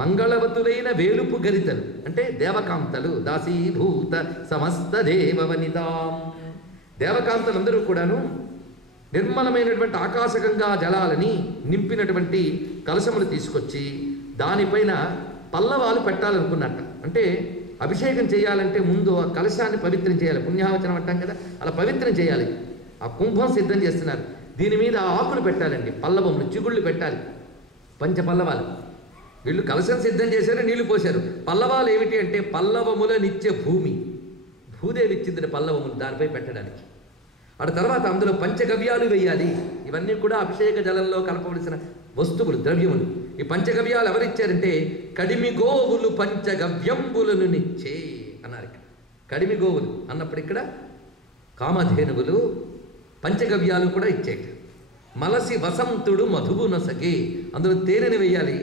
మంగళవతులైన వేలుపు గరితలు అంటే దేవకాంతలు. దాసీభూత సమస్త దేవవనితాం. దేవకాంతలందరూ కూడాను నిర్మలమైనటువంటి ఆకాశగంగా జలాలని నింపినటువంటి కలశములు తీసుకొచ్చి దానిపైన పల్లవాలు పెట్టాలనుకున్నట్ట. అంటే అభిషేకం చేయాలంటే ముందు ఆ కలశాన్ని పవిత్రం చేయాలి. పుణ్యావచనం అంటాం కదా, అలా పవిత్రం చేయాలి. ఆ కుంభం సిద్ధం చేస్తున్నారు. దీని మీద ఆకులు పెట్టాలండి, పల్లవములు చిగుళ్ళు పెట్టాలి, పంచపల్లవాలు. వీళ్ళు కలశం సిద్ధం చేశారు, నీళ్లు పోశారు. పల్లవాలు ఏమిటి అంటే పల్లవములనిచ్చే భూమి. భూదేవి ఇచ్చింది పల్లవములు దానిపై పెట్టడానికి. ఆ తర్వాత అందులో పంచగవ్యాలు వేయాలి. ఇవన్నీ కూడా అభిషేక జలంలో కలపవలసిన వస్తువులు, ద్రవ్యములు. ఈ పంచగవ్యాలు ఎవరిచ్చారంటే కడిమి గోవులు పంచగవ్యంబులను నిచ్చే అన్నారు. ఇక్కడ కడిమి గోవులు అన్నప్పుడు ఇక్కడ కామధేనువులు పంచగవ్యాలు కూడా ఇచ్చేట. మలసి వసంతుడు మధువునొసగే, అందులో తేనెని వేయాలి.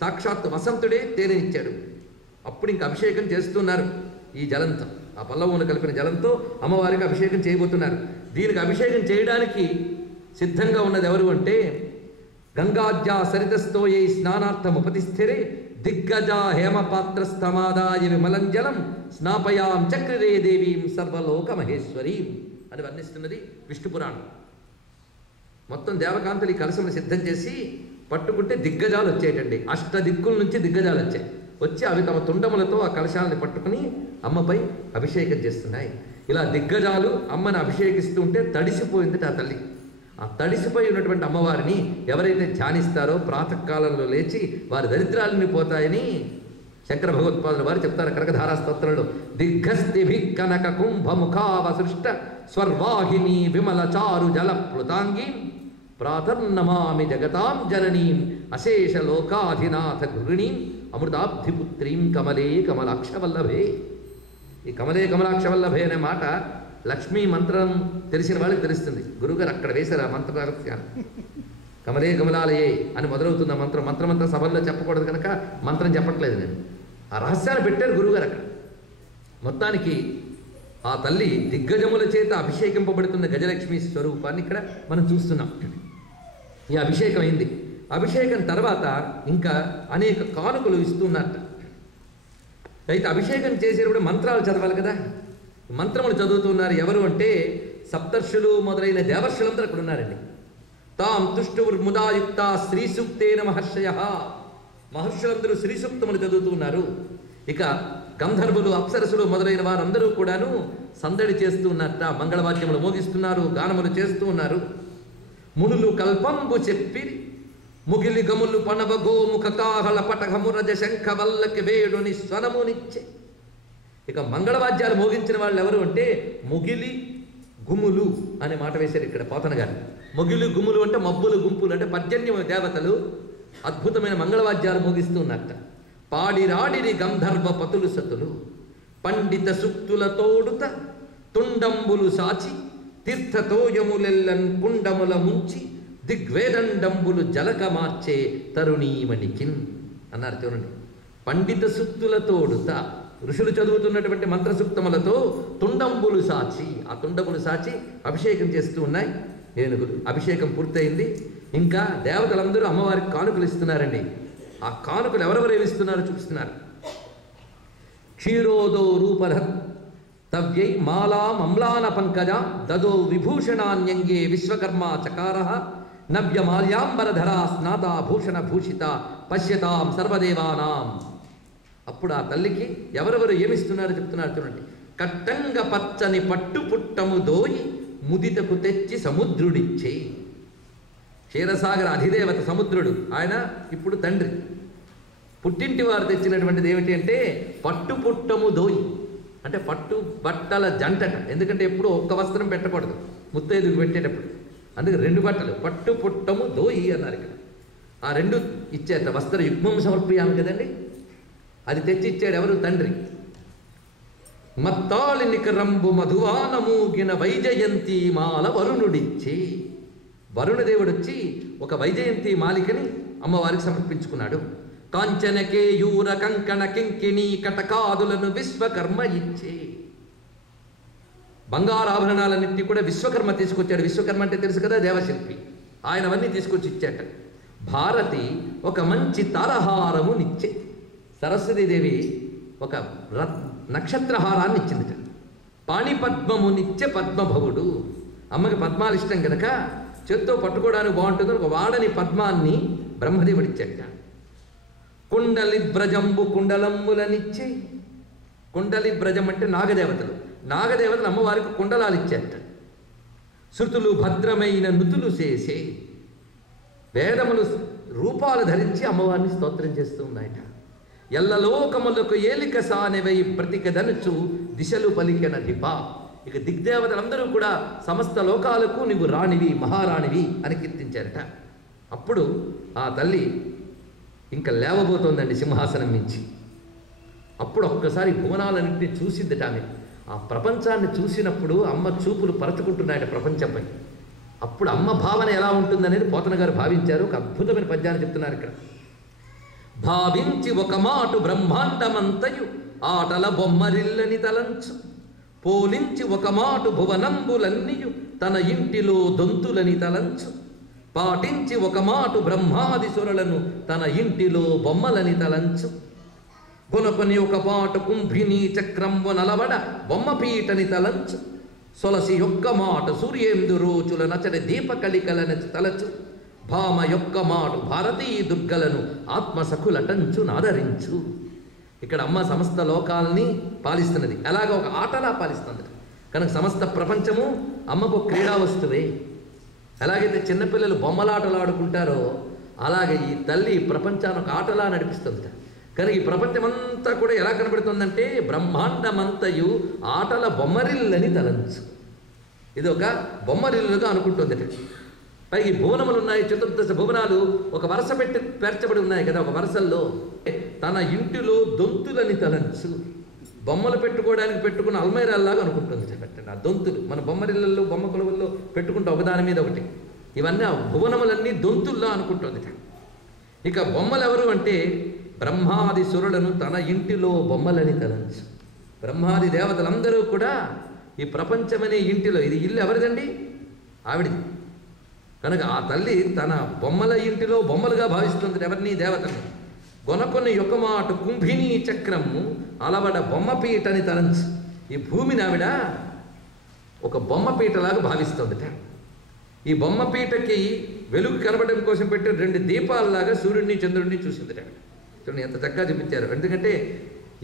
సాక్షాత్ వసంతుడే తేనెనిచ్చాడు. అప్పుడు ఇంక అభిషేకం చేస్తున్నారు ఈ జలంతో, ఆ పల్లవమును కలిపిన జలంతో అమ్మవారికి అభిషేకం చేయబోతున్నారు. దీనికి అభిషేకం చేయడానికి సిద్ధంగా ఉన్నది ఎవరు అంటే గంగాజ్యా సరితస్థోయై స్నానార్థముపతిస్థిరే దిగ్గజా హేమపాత్రస్తమాదాయ విమలంజలం స్నాపయాం చక్రిరే దేవీం సర్వలోక మహేశ్వరీం అని వర్ణిస్తున్నది విష్ణు పురాణం. మొత్తం దేవకాంతులు ఈ కలశములు సిద్ధం చేసి పట్టుకుంటే దిగ్గజాలు వచ్చేటండి. అష్ట దిక్కుల నుంచి దిగ్గజాలు వచ్చాయి. వచ్చి అవి తమ తుండములతో ఆ కలశాలని పట్టుకుని అమ్మపై అభిషేకం చేస్తున్నాయి. ఇలా దిగ్గజాలు అమ్మని అభిషేకిస్తూ ఉంటే తడిసిపోయింది ఆ తల్లి. ఆ తడిసిపోయి ఉన్నటువంటి అమ్మవారిని ఎవరైతే ధ్యానిస్తారో ప్రాతకాలంలో లేచి వారి దరిద్రాలని పోతాయని శంకర భగవత్పాదుల వారు చెప్తారు కనకధారా స్తోత్రంలో. దిగ్గస్థిభి కనక కుంభముఖావసృష్ట స్వర్వాహిని విమల చారు జల ప్లుతాంగీ ప్రాతర్నమామి జగతాం జననీం అశేష లోకాధినాథ గృహిణీం అమృతాబ్ధిపుత్రీం కమలే కమలాక్షవల్లభే. ఈ కమలే కమలాక్షవల్లభే అనే మాట లక్ష్మీ మంత్రం తెలిసిన వాళ్ళకి తెలుస్తుంది. గురువుగారు అక్కడ వేశారు ఆ మంత్ర రహస్యాన్ని. కమలే కమలాలయే అని మొదలవుతుంది ఆ మంత్రం. మంత్రమంతా సభల్లో చెప్పకూడదు కనుక మంత్రం చెప్పట్లేదు నేను. ఆ రహస్యాన్ని పెట్టారు గురువుగారు అక్కడ. మొత్తానికి ఆ తల్లి దిగ్గజముల చేత అభిషేకింపబడుతున్న గజలక్ష్మి స్వరూపాన్ని ఇక్కడ మనం చూస్తున్నాం. ఈ అభిషేకం అయింది. అభిషేకం తర్వాత ఇంకా అనేక కానుకలు ఇస్తున్నట్ట. అయితే అభిషేకం చేసేటప్పుడు మంత్రాలు చదవాలి కదా. మంత్రములు చదువుతున్నారు ఎవరు అంటే సప్తర్షులు మొదలైన దేవర్షులందరూ అక్కడ ఉన్నారండి. తాం తుష్టుర్ముదాయుక్త శ్రీ సూక్తేన మహర్షయ. మహర్షులందరూ శ్రీ సూక్తములు చదువుతున్నారు. ఇక గంధర్వులు అప్సరసులు మొదలైన వారందరూ కూడాను సందడి చేస్తూ ఉన్నట్ట. మంగళవాద్యములు మోగిస్తున్నారు, గానములు చేస్తూ ఉన్నారు. మునులు కల్పంబు చెప్పి ముగిలి గములు పనవ గోముఖ కాహళ పటఘము రజ శంఖ వల్లకి వేడుని స్వనమునిచ్చే. ఇక మంగళవాద్యాలు మోగించిన వాళ్ళు ఎవరు అంటే ముగిలి గుములు అనే మాట వేశారు ఇక్కడ పోతన గారు. మొగిలి గుములు అంటే మబ్బులు గుంపులు అంటే పర్జన్య దేవతలు అద్భుతమైన మంగళవాద్యాలు మోగిస్తూ ఉన్నట్ట. పాడిరాడిరి గంధర్వ పతులు సతులు పండిత సుక్తుల తోడుత తుండంబులు సాచి తీర్థతోయములెల్లన్ కుండముల ముంచి దిగ్వేదండంబులు జలక మార్చే తరుణీమణికిన్ అన్నారు. చూడండి, పండిత సుక్తుల తోడుత ఋషులు చదువుతున్నటువంటి మంత్రసూక్తములతో తుండంబులు సాచి, ఆ తుండములు సాచి అభిషేకం చేస్తూ ఉన్నాయి ఏనుగులు. అభిషేకం పూర్తయింది. ఇంకా దేవతలందరూ అమ్మవారికి కానుకలు ఇస్తున్నారండి. ఆ కానుకలు ఎవరెవరు ఏమిస్తున్నారో చూపిస్తున్నారు. క్షీరోదో రూపధ తవ్యై మాలా మమ్లాన పంకజ దదో విభూషణాన్యంగే విశ్వకర్మ చకార నవ్య మాల్యాంబరధరా స్నాతా భూషణ భూషిత పశ్యతాం సర్వదేవానాం. అప్పుడు ఆ తల్లికి ఎవరెవరు ఏమిస్తున్నారో చెప్తున్నారు చూడండి. కట్టంగ పచ్చని పట్టు పుట్టము దోయి ముదితకు తెచ్చి సముద్రుడిచ్చే. క్షీరసాగర అధిదేవత సముద్రుడు, ఆయన ఇప్పుడు తండ్రి. పుట్టింటి వారు తెచ్చినటువంటిది ఏమిటి అంటే పట్టు పుట్టము దోయి అంటే పట్టు బట్టల జంటట. ఎందుకంటే ఎప్పుడు ఒక్క వస్త్రం పెట్టకూడదు ముత్తైదుకు పెట్టేటప్పుడు. అందుకే 2 బట్టలు, పట్టు పుట్టము దోయి అన్నారు ఇక్కడ. ఆ 2 ఇచ్చేట వస్త్ర యుగ్మం సమర్పయాము కదండి, అది తెచ్చి ఇచ్చాడు ఎవరు? తండ్రి. మత్తాళి నికరంబు మధువానమూగిన వైజయంతి మాల వరుణుడిచ్చి, వరుణదేవుడు వచ్చి ఒక వైజయంతి మాలికని అమ్మవారికి సమర్పించుకున్నాడు. కాంచనకేయూర కంకణ కింకిణీ కటకాదులను విశ్వకర్మ ఇచ్చి, బంగారాభరణాలన్నింటినీ కూడా విశ్వకర్మ తీసుకొచ్చాడు. విశ్వకర్మ అంటే తెలుసు కదా, దేవశిల్పి. ఆయన అవన్నీ తీసుకొచ్చి ఇచ్చాట. భారతి ఒక మంచి తారహారము నిచ్చే, సరస్వతీదేవి ఒక నక్షత్రహారాన్ని ఇచ్చిందిట. పాణిపద్మము నిత్య పద్మభవుడు, అమ్మకి పద్మాలు ఇష్టం కనుక చేత్తో పట్టుకోవడానికి బాగుంటుంది ఒక వాడని పద్మాన్ని బ్రహ్మదేవుడిచ్చాట. కుండలి బ్రజంబు కుండలమ్ములనిచ్చి, కుండలి బ్రజం అంటే నాగదేవతలు, నాగదేవతలు అమ్మవారికి కుండలాలు ఇచ్చారట. శృతులు భద్రమైన నుతులు చేసే, వేదములు రూపాలు ధరించి అమ్మవారిని స్తోత్రం చేస్తూ ఉన్నాయట. ఎల్లలోకములకు ఏలిక సానెవై బ్రతికదనుచు దిశలు పలికెన దిప. ఇక దిగ్దేవతలందరూ కూడా సమస్త లోకాలకు నీవు రాణివి, మహారాణివి అని కీర్తించారట. అప్పుడు ఆ తల్లి ఇంకా లేవబోతోందండి సింహాసనం నుంచి. అప్పుడు ఒక్కసారి భువనాలన్నింటినీ చూసిందట ఆమె. ఆ ప్రపంచాన్ని చూసినప్పుడు అమ్మ చూపులు పరచుకుంటున్నాయట ప్రపంచంపై. అప్పుడు అమ్మ భావన ఎలా ఉంటుందనేది పోతన గారు భావించారు. ఒక అద్భుతమైన పద్యాన్ని చెప్తున్నారు ఇక్కడ. భావించి ఒక మాటు బ్రహ్మాండమంతయు ఆటల బొమ్మరిల్లని తలంచు, పోలించి ఒక మాటు భువనంబులన్నీయు తన ఇంటిలో దొంతులని తలంచు, పాటించి ఒక మాటు బ్రహ్మాది సురలను తన ఇంటిలో బొమ్మలని తలంచు, కొనకొని ఒక పాటు కుంభిని చక్రంబు నలవడ బొమ్మపీటని తలంచు, సొలసి యొక్క మాట సూర్యేందు రోజుల నచడి దీపకళికలను తలచు, భామ యొక్క మాటు భారతీ దుర్గలను ఆత్మసఖులటంచు నాదరించు. ఇక్కడ అమ్మ సమస్త లోకాలని పాలిస్తున్నది, అలాగా ఒక ఆటలా పాలిస్తుంది కనుక సమస్త ప్రపంచము అమ్మకు క్రీడా వస్తువే. ఎలాగైతే చిన్నపిల్లలు బొమ్మలాటలు ఆడుకుంటారో అలాగే ఈ తల్లి ప్రపంచాన్ని ఒక ఆటలా నడిపిస్తుంది. కానీ ఈ ప్రపంచమంతా కూడా ఎలా కనబడుతుందంటే బ్రహ్మాండమంతయు ఆటల బొమ్మరిల్లని తలంచు. ఇది ఒక బొమ్మరిల్లుగా అనుకుంటుంది. పైకి భువనములు ఉన్నాయి, చతుర్దశ భువనాలు ఒక వరుస పెట్టి పేర్చబడి ఉన్నాయి కదా. ఒక వరుసల్లో తన ఇంటిలో దొంతులని తలంచు, బొమ్మలు పెట్టుకోవడానికి పెట్టుకున్న అల్మైరాల్లాగా అనుకుంటుంది. పెట్టండి ఆ దొంతులు మన బొమ్మరిళ్ళల్లో బొమ్మ కొలువుల్లో పెట్టుకుంటే ఒకదాని మీద ఒకటి, ఇవన్నీ ఆ భువనములన్నీ దొంతుల్లా అనుకుంటుంది. ఇక బొమ్మలు ఎవరు అంటే బ్రహ్మాది సురులను తన ఇంటిలో బొమ్మలని తలంచు. బ్రహ్మాది దేవతలందరూ కూడా ఈ ప్రపంచమనే ఇంటిలో, ఇది ఇల్లు ఎవరిదండి? ఆవిడిది. కనుక ఆ తల్లి తన బొమ్మల ఇంటిలో బొమ్మలుగా భావిస్తుంది ఎవరిని? దేవతని. గొనకొని యొక్క మాట కుంభిని చక్రము అలవడ బొమ్మపీటని తలంచు. ఈ భూమిని ఆవిడ ఒక బొమ్మపీటలాగా భావిస్తుందట. ఈ బొమ్మపీటకి వెలుగు కనబడడం కోసం పెట్టి 2 దీపాలలాగా సూర్యుడిని చంద్రుడిని చూసిందట. చూడండి ఎంత చక్కగా చూపించారు. ఎందుకంటే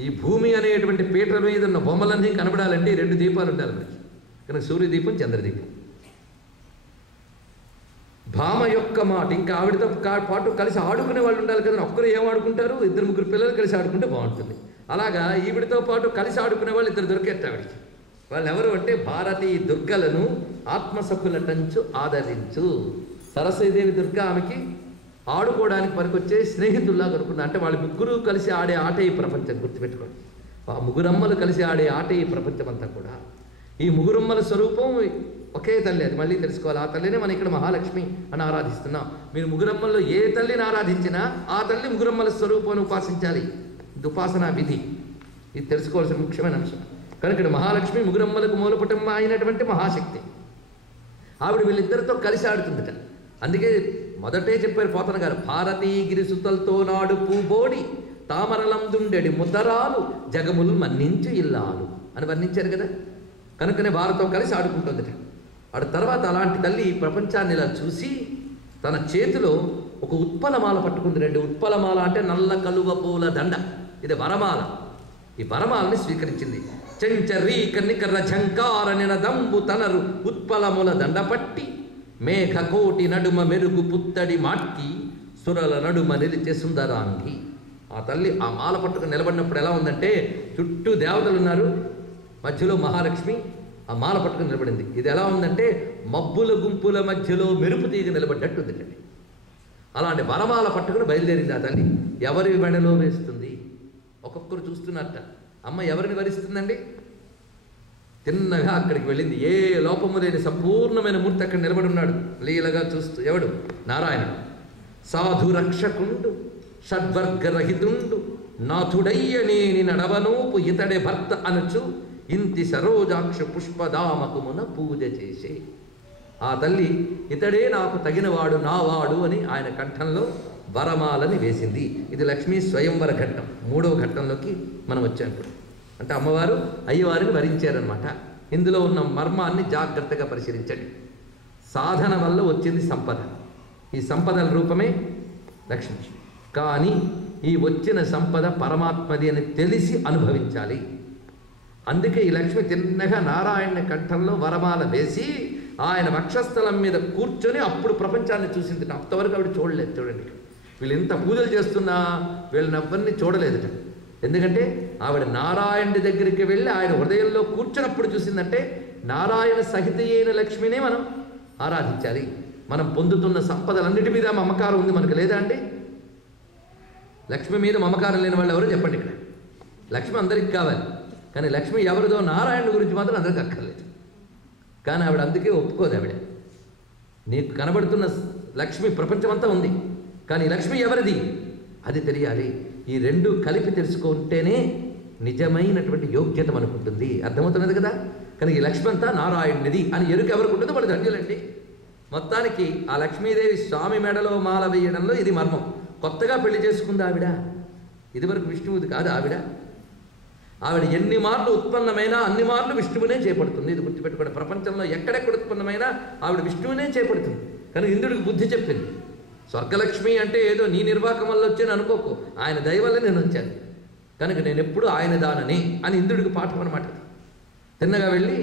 ఈ భూమి అనేటువంటి పీటల మీద ఉన్న బొమ్మలన్నీ కనబడాలంటే 2 దీపాలు ఉండాలి మనకి. కనుక సూర్యదీపం, చంద్రదీపం. భామ యొక్క మాట, ఇంకా ఆవిడతో పాటు కలిసి ఆడుకునే వాళ్ళు ఉండాలి కదా. ఒక్కరు ఏం ఆడుకుంటారు? 2-3 పిల్లలు కలిసి ఆడుకుంటే బాగుంటుంది. అలాగా ఈవిడితో పాటు కలిసి ఆడుకునే వాళ్ళు 2 దొరికేట ఆవిడికి. వాళ్ళు ఎవరు అంటే భారతీ దుర్గలను ఆత్మసఖులటంచు ఆదరించు. సరస్వతీదేవి దుర్గ ఆమెకి ఆడుకోవడానికి పనికొచ్చే స్నేహితుల్లా దొరుకుతుంది. అంటే వాళ్ళు ముగ్గురు కలిసి ఆడే ఆటే ఈ ప్రపంచం. గుర్తుపెట్టుకోండి, ఆ ముగ్గురమ్మలు కలిసి ఆడే ఆటే ఈ ప్రపంచం అంతా కూడా. ఈ ముగ్గురమ్మల స్వరూపం ఒకే తల్లి, అది మళ్ళీ తెలుసుకోవాలి. ఆ తల్లినే మనం ఇక్కడ మహాలక్ష్మి అని ఆరాధిస్తున్నాం. మీరు ముగ్గురమ్మల్లో ఏ తల్లిని ఆరాధించినా ఆ తల్లి ముగ్గురమ్మల స్వరూపాన్ని ఉపాసించాలి. ఇది ఉపాసనా విధి. ఇది తెలుసుకోవాల్సిన ముఖ్యమైన అంశం. కనుక ఇక్కడ మహాలక్ష్మి ముగ్గురమ్మలకు మూలపుటమ్మ అయినటువంటి మహాశక్తి. ఆవిడ వీళ్ళిద్దరితో కలిసి ఆడుతుందట. అందుకే మొదటే చెప్పారు పోతన గారు, భారతీ గిరిసుతలతో నాడు పూబోడి తామరలందుండెడి ముద్దరాలు జగములు మన్నించు ఇల్లాలు అని వర్ణించారు కదా. కనుకనే వారితో కలిసి ఆడుకుంటుందట. ఆడు తర్వాత అలాంటి తల్లి ప్రపంచాన్ని ఇలా చూసి తన చేతిలో ఒక ఉత్పలమాల పట్టుకుంది. 2 ఉత్పలమాల అంటే నల్ల కలువ పూల దండ, ఇది వరమాల. ఈ వరమాలని స్వీకరించింది. చెంచరీ కన్నికర్ర ఝంకార నినదంబు తనరు ఉత్పలముల దండ పట్టి మేఘ కోటి నడుమ మెరుగు పుత్తడి మాట్కి సురల నడుమ నిలిచే సుందరాంగి. ఆ తల్లి ఆ మాల పట్టుకుని నిలబడినప్పుడు ఎలా ఉందంటే చుట్టూ దేవతలు ఉన్నారు, మధ్యలో మహాలక్ష్మి, ఆ మాల పట్టుకుని నిలబడింది. ఇది ఎలా ఉందంటే మబ్బుల గుంపుల మధ్యలో మెరుపు తీగ నిలబడ్డట్టు ఉందండి. అలాంటి వరమాల పట్టుకుని బయలుదేరింది ఆ తల్లి. ఎవరి మెడలో వేస్తుంది? ఒక్కొక్కరు చూస్తున్నట్ట. అమ్మ ఎవరిని వరిస్తుందండి? తిన్నగా అక్కడికి వెళ్ళింది. ఏ లోపము లేని సంపూర్ణమైన మూర్తి అక్కడ నిలబడి ఉన్నాడు లీలగా చూస్తూ. ఎవడు? నారాయణుడు. సాధు రక్షకుండు షడ్వర్గరహితుండు నాథుడయ్యనేని నడవనూపు ఇతడే భర్త అనుచు ఇంతి సరోజాక్ష పుష్పదామకుమున పూజ చేసే. ఆ తల్లి ఇతడే నాకు తగినవాడు, నావాడు అని ఆయన కంఠంలో వరమాలని వేసింది. ఇది లక్ష్మీ స్వయంవర ఘట్టం. 3వ ఘట్టంలోకి మనం వచ్చాం ఇప్పుడు. అంటే అమ్మవారు అయ్యవారిని వరించారనమాట. ఇందులో ఉన్న మర్మాన్ని జాగ్రత్తగా పరిశీలించండి. సాధన వల్ల వచ్చింది సంపద. ఈ సంపదల రూపమే లక్ష్మి. కానీ ఈ వచ్చిన సంపద పరమాత్మది అని తెలిసి అనుభవించాలి. అందుకే ఈ లక్ష్మి తిన్నగా నారాయణ కంఠంలో వరమాల వేసి ఆయన వక్షస్థలం మీద కూర్చొని అప్పుడు ప్రపంచాన్ని చూసింది. అంతవరకు ఆవిడ చూడలేదు. చూడండి, వీళ్ళు ఎంత పూజలు చేస్తున్నా వీళ్ళని ఎవ్వరిని చూడలేదుట. ఎందుకంటే ఆవిడ నారాయణుడి దగ్గరికి వెళ్ళి ఆయన హృదయంలో కూర్చున్నప్పుడు చూసిందంటే నారాయణ సహిత అయిన లక్ష్మినే మనం ఆరాధించాలి. మనం పొందుతున్న సంపదలన్నిటి మీద మమకారం ఉంది మనకు, లేదా అండి? లక్ష్మి మీద మమకారం లేని వాళ్ళు ఎవరో చెప్పండి. ఇక్కడ లక్ష్మి అందరికి కావాలి, కానీ లక్ష్మి ఎవరిదో నారాయణుడి గురించి మాత్రం అందరికి అక్కర్లేదు. కానీ ఆవిడ అందుకే ఒప్పుకోదు. ఆవిడ నీకు కనబడుతున్న లక్ష్మి ప్రపంచమంతా ఉంది, కానీ లక్ష్మి ఎవరిది అది తెలియాలి. ఈ రెండు కలిపి తెలుసుకుంటేనే నిజమైనటువంటి యోగ్యత మనకు ఉంటుంది. అర్థమవుతున్నది కదా? కానీ ఈ లక్ష్మి అంతా నారాయణుడిది అని ఎరుక ఎవరికి ఉంటుందో మన ధన్యులండి. మొత్తానికి ఆ లక్ష్మీదేవి స్వామి మెడలో మాల వేయడంలో ఇది మర్మం. కొత్తగా పెళ్లి చేసుకుంది ఆవిడ. ఇదివరకు విష్ణువుది కాదు ఆవిడ. ఆవిడ ఎన్ని మార్లు ఉత్పన్నమైనా అన్ని మార్లు విష్ణువునే చేపడుతుంది. ఇది గుర్తుపెట్టుకోండి. ప్రపంచంలో ఎక్కడెక్కడ ఉత్పన్నమైనా ఆవిడ విష్ణువునే చేపడుతుంది. కానీ ఇంద్రుడికి బుద్ధి చెప్పింది. స్వర్గలక్ష్మి అంటే ఏదో నీ నిర్వాహకం వల్ల వచ్చాను అనుకోకు, ఆయన దయ వల్ల నేను వచ్చాను, కనుక నేను ఎప్పుడు ఆయన దానని అని ఇంద్రుడికి పాఠం అనమాట. తిన్నగా వెళ్ళి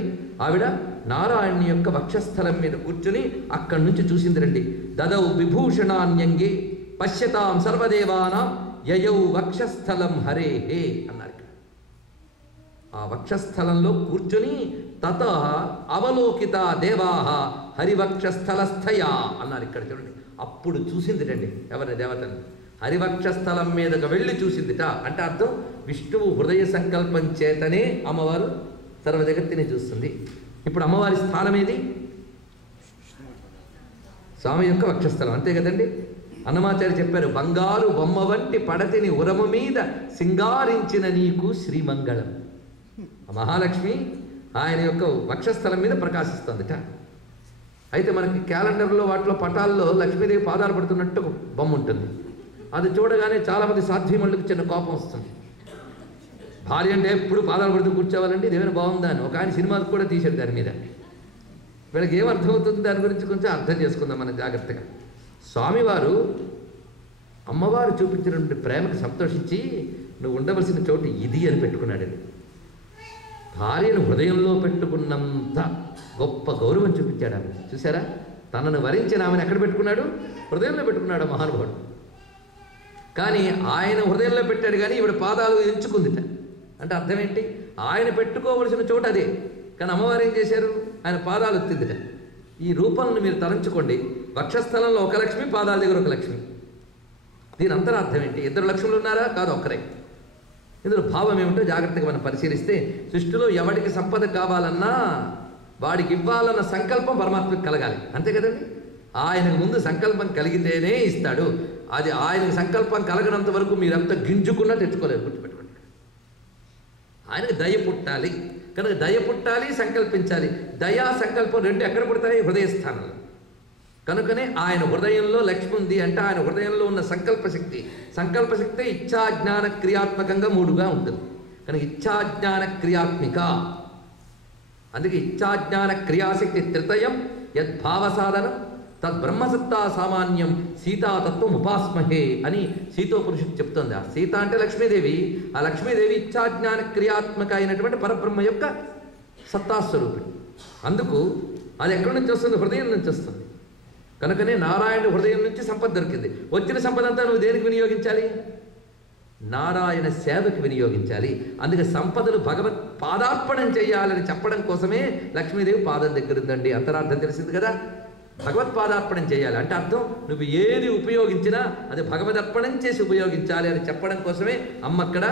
ఆవిడ నారాయణుని యొక్క వక్షస్థలం మీద కూర్చుని అక్కడి నుంచి చూసింది. రండి. దదౌ విభూషణాన్యంగే పశ్యతాం సర్వదేవానాం యయౌ వక్షస్థలం హరే హే అన్నారు. ఆ వక్షస్థలంలో కూర్చొని తత అవలోకిత దేవాహ హరివక్షస్థలస్థయా అన్నారు. ఇక్కడ చూడండి, అప్పుడు చూసింది రండి ఎవరి దేవతని. హరివక్షస్థలం మీదకు వెళ్ళి చూసిందిట. అంటే అర్థం విష్ణువు హృదయ సంకల్పం చేతనే అమ్మవారు సర్వ జగత్తుని చూస్తుంది. ఇప్పుడు అమ్మవారి స్థానం ఏది? స్వామి యొక్క వక్షస్థలం, అంతే కదండి. అన్నమాచార్య చెప్పారు, బంగారు బొమ్మ వంటి పడతిని ఉరము మీద సింగారించిన నీకు శ్రీమంగళం. మహాలక్ష్మి ఆయన యొక్క వక్షస్థలం మీద ప్రకాశిస్తుందిట. అయితే మనకి క్యాలెండర్లో వాటిలో పటాల్లో లక్ష్మీదేవి పాదాలు పడుతున్నట్టు ఒక బొమ్మ ఉంటుంది. అది చూడగానే చాలామంది సాధ్వీమణులకు చిన్న కోపం వస్తుంది. భార్య అంటే ఎప్పుడు పాదాలు పడుతూ కూర్చోవాలండి, ఇదేమైనా బాగుందా అని. ఒక ఆయన సినిమాకు కూడా తీశాడు దాని మీద. వీళ్ళకి ఏం అర్థమవుతుంది దాని గురించి కొంచెం అర్థం చేసుకుందాం మనం జాగ్రత్తగా. స్వామివారు అమ్మవారు చూపించినటువంటి ప్రేమకు సంతోషించి నువ్వు ఉండవలసిన చోటు ఇది అని పెట్టుకున్నాడని. భార్యను హృదయంలో పెట్టుకున్నంత గొప్ప గౌరవం చూపించాడు ఆమె. చూసారా? తనను వరించిన ఆమెను ఎక్కడ పెట్టుకున్నాడు? హృదయంలో పెట్టుకున్నాడు మహానుభావుడు. కానీ ఆయన హృదయంలో పెట్టాడు, కానీ ఈవిడ పాదాలు ఎంచుకుందిట. అంటే అర్థం ఏంటి? ఆయన పెట్టుకోవలసిన చోటు అదే, కానీ అమ్మవారు ఏం చేశారు? ఆయన పాదాలు ఎత్తిందిట. ఈ రూపాలను మీరు తలంచుకోండి. వక్షస్థలంలో ఒక లక్ష్మి, పాదాల దగ్గర ఒక లక్ష్మి. దీని అంతరార్థం ఏంటి? ఇద్దరు లక్ష్ములు ఉన్నారా? కాదు, ఒక్కరే. ఇందులో భావం ఏమిటో జాగ్రత్తగా మనం పరిశీలిస్తే, సృష్టిలో ఎవరికి సంపద కావాలన్నా వాడికి ఇవ్వాలన్న సంకల్పం పరమాత్మకి కలగాలి, అంతే కదండి. ఆయనకు ముందు సంకల్పం కలిగితేనే ఇస్తాడు. అది ఆయనకు సంకల్పం కలగనంత వరకు మీరంతా గింజుకున్నా తెచ్చుకోలేరు. గుర్తుపెట్టుకోండి. ఆయనకు దయ పుట్టాలి, కనుక దయ పుట్టాలి, సంకల్పించాలి. దయా సంకల్పం రెండు ఎక్కడ పుడతాయి? హృదయ స్థానంలో. కనుకనే ఆయన హృదయంలో లక్ష్మి ఉంది అంటే ఆయన హృదయంలో ఉన్న సంకల్పశక్తి. సంకల్పశక్తి ఇచ్ఛాజ్ఞాన క్రియాత్మకంగా 3గా ఉంటుంది. కనుక ఇచ్ఛాజ్ఞాన క్రియాత్మిక. అందుకే ఇచ్ఛాజ్ఞాన క్రియాశక్తి త్రితయం యద్భావ సాధనం తద్బ్రహ్మసత్తా సామాన్యం సీతాతత్వం ఉపాస్మహే అని సీతోపనిషత్తు చెప్తుంది. ఆ సీత అంటే లక్ష్మీదేవి. ఆ లక్ష్మీదేవి ఇచ్ఛాజ్ఞాన క్రియాత్మక అయినటువంటి పరబ్రహ్మ యొక్క సత్తాస్వరూపిణి. అందుకు అది ఎక్కడి నుంచి వస్తుంది? హృదయం నుంచి వస్తుంది. కనుకనే నారాయణ హృదయం నుంచి సంపద దొరికింది. వచ్చిన సంపద అంతా నువ్వు దేనికి వినియోగించాలి? నారాయణ సేవకి వినియోగించాలి. అందుకే సంపదలు భగవత్ పాదార్పణం చేయాలని చెప్పడం కోసమే లక్ష్మీదేవి పాదం దగ్గర ఉందండి. అంతరార్థం తెలిసింది కదా. భగవత్పాదార్పణం చేయాలి అంటే అర్థం నువ్వు ఏది ఉపయోగించినా అది భగవదర్పణం చేసి ఉపయోగించాలి అని చెప్పడం కోసమే అమ్మ అక్కడ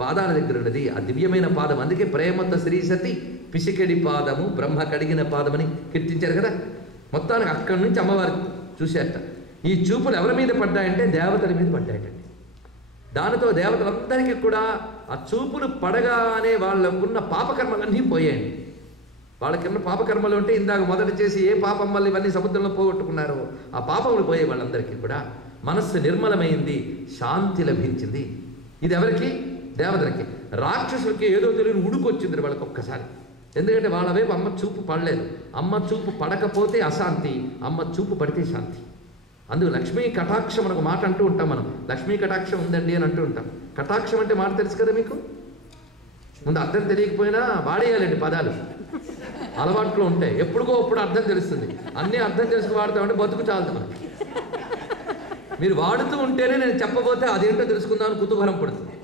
పాదాల దగ్గర ఉన్నది. ఆ దివ్యమైన పాదం. అందుకే ప్రేమతో శ్రీసతి పిసికెడి పాదము బ్రహ్మ కడిగిన పాదమని కీర్తించారు కదా. మొత్తానికి అక్కడి నుంచి అమ్మవారు చూసేట. ఈ చూపులు ఎవరి మీద పడ్డాయంటే దేవతల మీద పడ్డాయటండి. దానితో దేవతలందరికీ కూడా ఆ చూపులు పడగానే వాళ్ళకున్న పాపకర్మలన్నీ పోయాయండి. వాళ్ళకిన్న పాపకర్మలు ఉంటే ఇందాక మొదట చేసి ఏ పాపం వల్ల ఇవన్నీ సముద్రంలో పోగొట్టుకున్నారో ఆ పాపములు పోయే వాళ్ళందరికీ కూడా మనస్సు నిర్మలమైంది, శాంతి లభించింది. ఇది ఎవరికి? దేవతలకి. రాక్షసులకి ఏదో తెలియని ఉడుకొచ్చింది వాళ్ళకి ఒక్కసారి. ఎందుకంటే వాళ్ళ వైపు అమ్మ చూపు పడలేదు. అమ్మ చూపు పడకపోతే అశాంతి, అమ్మ చూపు పడితే శాంతి. అందుకు లక్ష్మీ కటాక్షం మనకు మాట అంటూ ఉంటాం మనం. లక్ష్మీ కటాక్షం ఉందండి అని అంటూ ఉంటాం. కటాక్షం అంటే మాట తెలుసు కదా మీకు. ముందు అర్థం తెలియకపోయినా వాడేయాలండి పదాలు, అలవాట్లో ఉంటాయి. ఎప్పుడుకో అప్పుడు అర్థం తెలుస్తుంది. అన్నీ అర్థం తెలుసుకు వాడతామంటే బతుకు చాలదు మనకి. మీరు వాడుతూ ఉంటేనే నేను చెప్పబోతే అదేంటో తెలుసుకుందామని కుతూహలం పడుతుంది.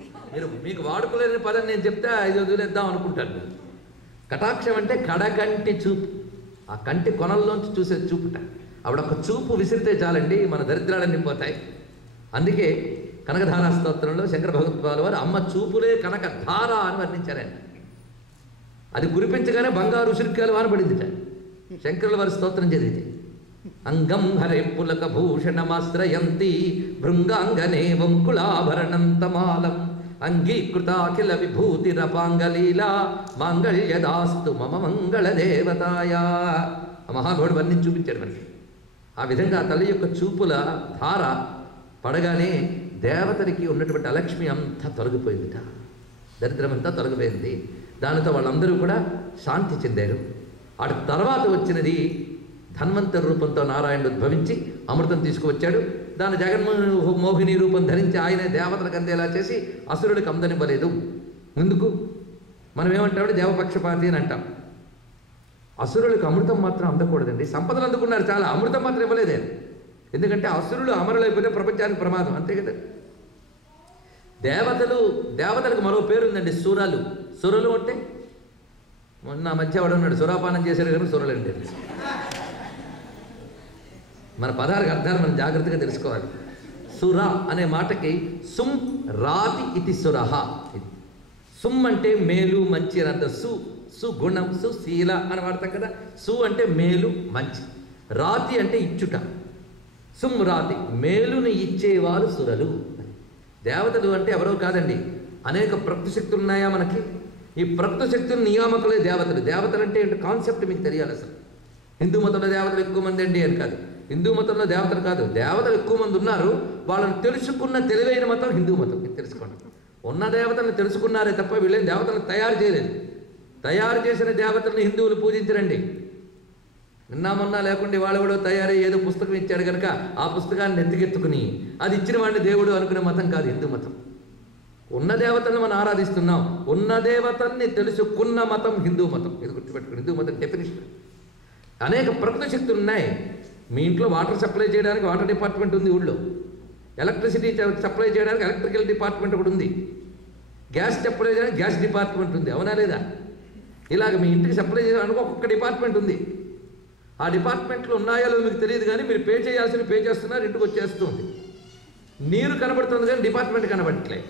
మీకు వాడుకోలేని పదం నేను చెప్తే 5 వదిలేద్దాం అనుకుంటాను. కటాక్షం అంటే కడకంటి చూపు, ఆ కంటి కొనల్లోంచి చూసే చూపుట. ఆవిడొక చూపు విసిరితే చాలండి మన దరిద్రాలన్నీ పోతాయి. అందుకే కనకధారా స్తోత్రంలో శంకర భగవత్పాదుల వారు అమ్మ చూపులే కనకధార అని వర్ణించారు. అది కురిపించగానే బంగారు ఉసిరికాయలు వానపడిందిట శంకరుల వారి స్తోత్రం చదివితే. అంగం హరే పులక భూషణమాశ్రయంతి భృంగాంగనే వంకుళాభరణంతమాలం అంగీకృతాఖిల విభూతిరపాంగలీలా మాంగళ్యదాస్తు మమ మంగళ దేవతాయా. ఆ మహానుభావుడు వర్ణించి చూపించాడు మనకి. ఆ విధంగా తల్లి యొక్క చూపుల ధార పడగానే దేవతలకి ఉన్నటువంటి అలక్ష్మి అంతా తొలగిపోయిందిట, దరిద్రం అంతా తొలగిపోయింది. దానితో వాళ్ళందరూ కూడా శాంతి చెందారు. ఆ తర్వాత వచ్చినది ధన్వంతరి రూపంతో నారాయణుడు ఉద్భవించి అమృతం తీసుకువచ్చాడు. దాని జగన్మోహిని రూపం ధరించి ఆయనే దేవతలకు అందేలా చేసి అసురుడికి అందనివ్వలేదు. ముందుకు మనం ఏమంటామంటే దేవపక్షపాతి అని అంటాం. అసురులకు అమృతం మాత్రం అందకూడదండి. సంపదలు అందుకున్నారు చాలా, అమృతం మాత్రం ఇవ్వలేదే. ఎందుకంటే అసురులు అమరులైపోతే ప్రపంచానికి ప్రమాదం, అంతే కదా. దేవతలకు మరో పేరు ఉందండి, సురలు. సురలు అంటే మొన్న మధ్య వాడు ఉన్నాడు సురాపానం చేశాడు కానీ సురలు అంటే మన పదాలకు అర్థాలు మనం జాగ్రత్తగా తెలుసుకోవాలి. సుర అనే మాటకి సుమ్ రాతి ఇది సురహ. సుమ్ అంటే మేలు మంచి అని అర్థం. సుగుణం సుశీల అని వాడతాం కదా. సు అంటే మేలు మంచి, రాతి అంటే ఇచ్చుట. సుమ్ రాతి మేలుని ఇచ్చేవారు సురలు. దేవతలు అంటే ఎవరో కాదండి, అనేక ప్రకృతి శక్తులు ఉన్నాయా మనకి. ఈ ప్రకృతి శక్తులు నియామకులే దేవతలు. దేవతలు అంటే ఏంటి కాన్సెప్ట్ మీకు తెలియాలి అసలు. హిందూ మతంలో దేవతలు ఎక్కువ మంది అండి అని కాదు. హిందూ మతంలో దేవతలు కాదు, దేవతలు ఎక్కువ మంది ఉన్నారు. వాళ్ళని తెలుసుకున్న తెలివైన మతం హిందూ మతం. మీరు తెలుసుకోండి. ఉన్న దేవతలను తెలుసుకున్నారే తప్ప వీళ్ళేం దేవతలను తయారు చేయలేదు. తయారు చేసిన దేవతలను హిందువులు పూజించరండి. నిన్న మొన్న లేకుండా వాళ్ళు కూడా తయారై ఏదో పుస్తకం ఇచ్చాడు కనుక ఆ పుస్తకాన్ని ఎత్తుకెత్తుకుని అది ఇచ్చిన వాడిని దేవుడు అనుకునే మతం కాదు హిందూ మతం. ఉన్న దేవతలను మనం ఆరాధిస్తున్నాం. ఉన్న దేవతల్ని తెలుసుకున్న మతం హిందూ మతం. ఇది గుర్తుపెట్టుకుని హిందూ మతం డెఫినేషన్. అనేక ప్రకృతి శక్తులు ఉన్నాయి. మీ ఇంట్లో వాటర్ సప్లై చేయడానికి వాటర్ డిపార్ట్మెంట్ ఉంది ఊళ్ళో. ఎలక్ట్రిసిటీ సప్లై చేయడానికి ఎలక్ట్రికల్ డిపార్ట్మెంట్ ఒకటి ఉంది. గ్యాస్ సప్లై చేయడానికి గ్యాస్ డిపార్ట్మెంట్ ఉంది, అవునా లేదా? ఇలాగ మీ ఇంటికి సప్లై చేయడానికి ఒక్కొక్క డిపార్ట్మెంట్ ఉంది. ఆ డిపార్ట్మెంట్లో ఉన్నాయో మీకు తెలియదు కానీ మీరు పే చేయాల్సిన పే చేస్తున్నారు, ఇంటికి వచ్చేస్తుంది. నీరు కనబడుతుంది కానీ డిపార్ట్మెంట్ కనబడట్లేదు.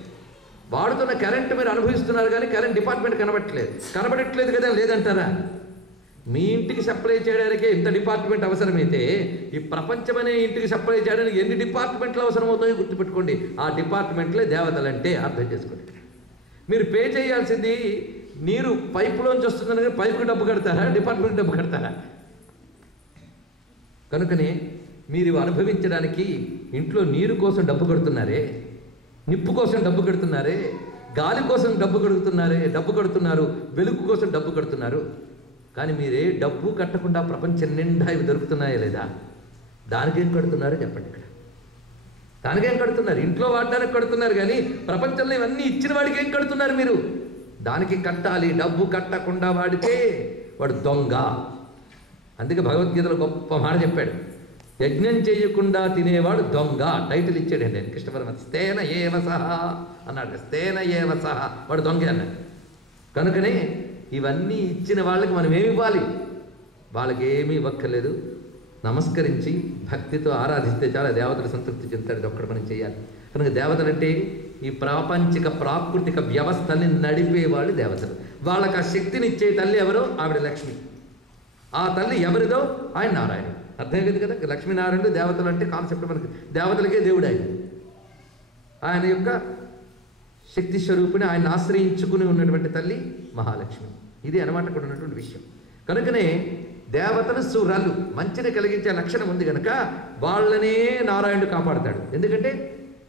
వాడుతున్న కరెంట్ మీరు అనుభవిస్తున్నారు కానీ కరెంట్ డిపార్ట్మెంట్ కనబడట్లేదు కదా లేదంటారా? మీ ఇంటికి సప్లై చేయడానికి ఇంత డిపార్ట్మెంట్ అవసరమైతే ఈ ప్రపంచమనే ఇంటికి సప్లై చేయడానికి ఎన్ని డిపార్ట్మెంట్లు అవసరమవుతాయో గుర్తుపెట్టుకోండి. ఆ డిపార్ట్మెంట్లే దేవతలంటే అర్థం చేసుకోండి. మీరు పే చేయాల్సింది నీరు పైపులోంచి వస్తుందని పైపుకి డబ్బు కడతారా, డిపార్ట్మెంట్ డబ్బు కడతారా? కనుకనే మీరు అనుభవించడానికి ఇంట్లో నీరు కోసం డబ్బు కడుతున్నారే, నిప్పు కోసం డబ్బు కడుతున్నారే, గాలి కోసం డబ్బు కడుతున్నారు, వెలుగు కోసం డబ్బు కడుతున్నారు. కానీ మీరే డబ్బు కట్టకుండా ప్రపంచం నిండా ఇవి దొరుకుతున్నాయా లేదా? దానికేం కడుతున్నారు చెప్పండి. ఇక్కడ దానికేం కడుతున్నారు? ఇంట్లో వాడడానికి కడుతున్నారు కానీ ప్రపంచంలో ఇవన్నీ ఇచ్చిన వాడికి ఏం కడుతున్నారు మీరు? దానికి కట్టాలి. డబ్బు కట్టకుండా వాడితే వాడు దొంగ. అందుకే భగవద్గీతలో గొప్ప మాట చెప్పాడు. యజ్ఞం చేయకుండా తినేవాడు దొంగ టైటిల్ ఇచ్చాడండి కృష్ణ పరమాత్మ. స్తేన ఏవ సహ అన్నాడు. స్తేన ఏవ సహ, వాడు దొంగ అన్నాడు. కనుకనే ఇవన్నీ ఇచ్చిన వాళ్ళకి మనం ఏమి ఇవ్వాలి? వాళ్ళకి ఏమీ ఇవ్వక్కర్లేదు. నమస్కరించి భక్తితో ఆరాధిస్తే చాలా దేవతలు సంతృప్తి చెందుతాడు. ఇది ఒక్కటి మనం చేయాలి. కనుక దేవతలంటే ఈ ప్రాపంచిక ప్రాకృతిక వ్యవస్థని నడిపేవాళ్ళు దేవతలు. వాళ్ళకి ఆ శక్తినిచ్చే తల్లి ఎవరో ఆవిడ లక్ష్మి. ఆ తల్లి ఎవరిదో ఆయన నారాయణ. అర్థమైంది కదా. లక్ష్మీనారాయణుడు దేవతలు అంటే కాన్సెప్ట్ మనకి. దేవతలకే దేవుడు ఆయన. ఆయన యొక్క శక్తి స్వరూపిణి, ఆయన ఆశ్రయించుకుని ఉన్నటువంటి తల్లి మహాలక్ష్మి. ఇది అనమాట కూడా ఉన్నటువంటి విషయం. కనుకనే దేవతలు సురలు, మంచిని కలిగించే లక్షణం ఉంది కనుక వాళ్ళనే నారాయణుడు కాపాడుతాడు. ఎందుకంటే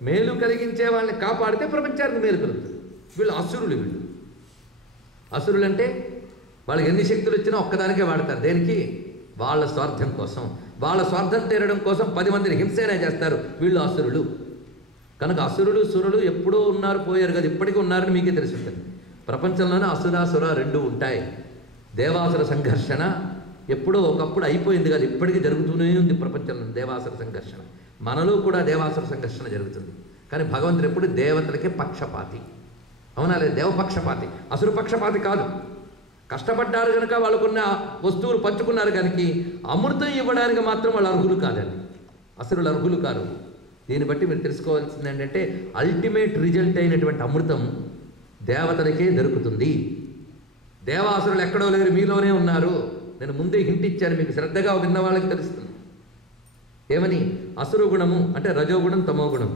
మేలు కలిగించే వాళ్ళని కాపాడితే ప్రపంచానికి మేలు కలుగుతుంది. వీళ్ళు అసురులు. వీళ్ళు అసురులు అంటే వాళ్ళకి ఎన్ని శక్తులు వచ్చినా ఒక్కదానికే వాడతారు. దేనికి? వాళ్ళ స్వార్థం కోసం. వాళ్ళ స్వార్థం తీరడం కోసం 10 మందిని హింసేనే చేస్తారు. వీళ్ళు అసురులు. కనుక అసురులు సురులు ఎప్పుడూ ఉన్నారు, పోయారు కదా, ఇప్పటికీ ఉన్నారని మీకే తెలుసుంటుంది. ప్రపంచంలోనే అసురాసుర రెండు ఉంటాయి. దేవాసుర సంఘర్షణ ఎప్పుడో ఒకప్పుడు అయిపోయింది కదా, ఇప్పటికీ జరుగుతూనే ఉంది ప్రపంచంలో దేవాసుర సంఘర్షణ. మనలో కూడా దేవాసుర సంఘర్షణ జరుగుతుంది. కానీ భగవంతుడు ఎప్పుడు దేవతలకే పక్షపాతి. అవునా లేదు? దేవపక్షపాతి, అసురు పక్షపాతి కాదు. కష్టపడ్డారు కనుక వాళ్ళకున్న వస్తువులు పంచుకున్నారు కనుక అమృతం ఇవ్వడానికి మాత్రం వాళ్ళు అర్హులు కాదండి. అసురులు అర్హులు కాదు. దీన్ని బట్టి మీరు తెలుసుకోవాల్సింది ఏంటంటే అల్టిమేట్ రిజల్ట్ అయినటువంటి అమృతం దేవతలకే దొరుకుతుంది. దేవాసురులు ఎక్కడో లేరు, మీలోనే ఉన్నారు. నేను ముందే హింట్ ఇచ్చాను మీకు, శ్రద్ధగా విన్న వాళ్ళకి తెలుస్తుంది. ఏమని? అసురు గుణము అంటే రజోగుణం, తమోగుణం.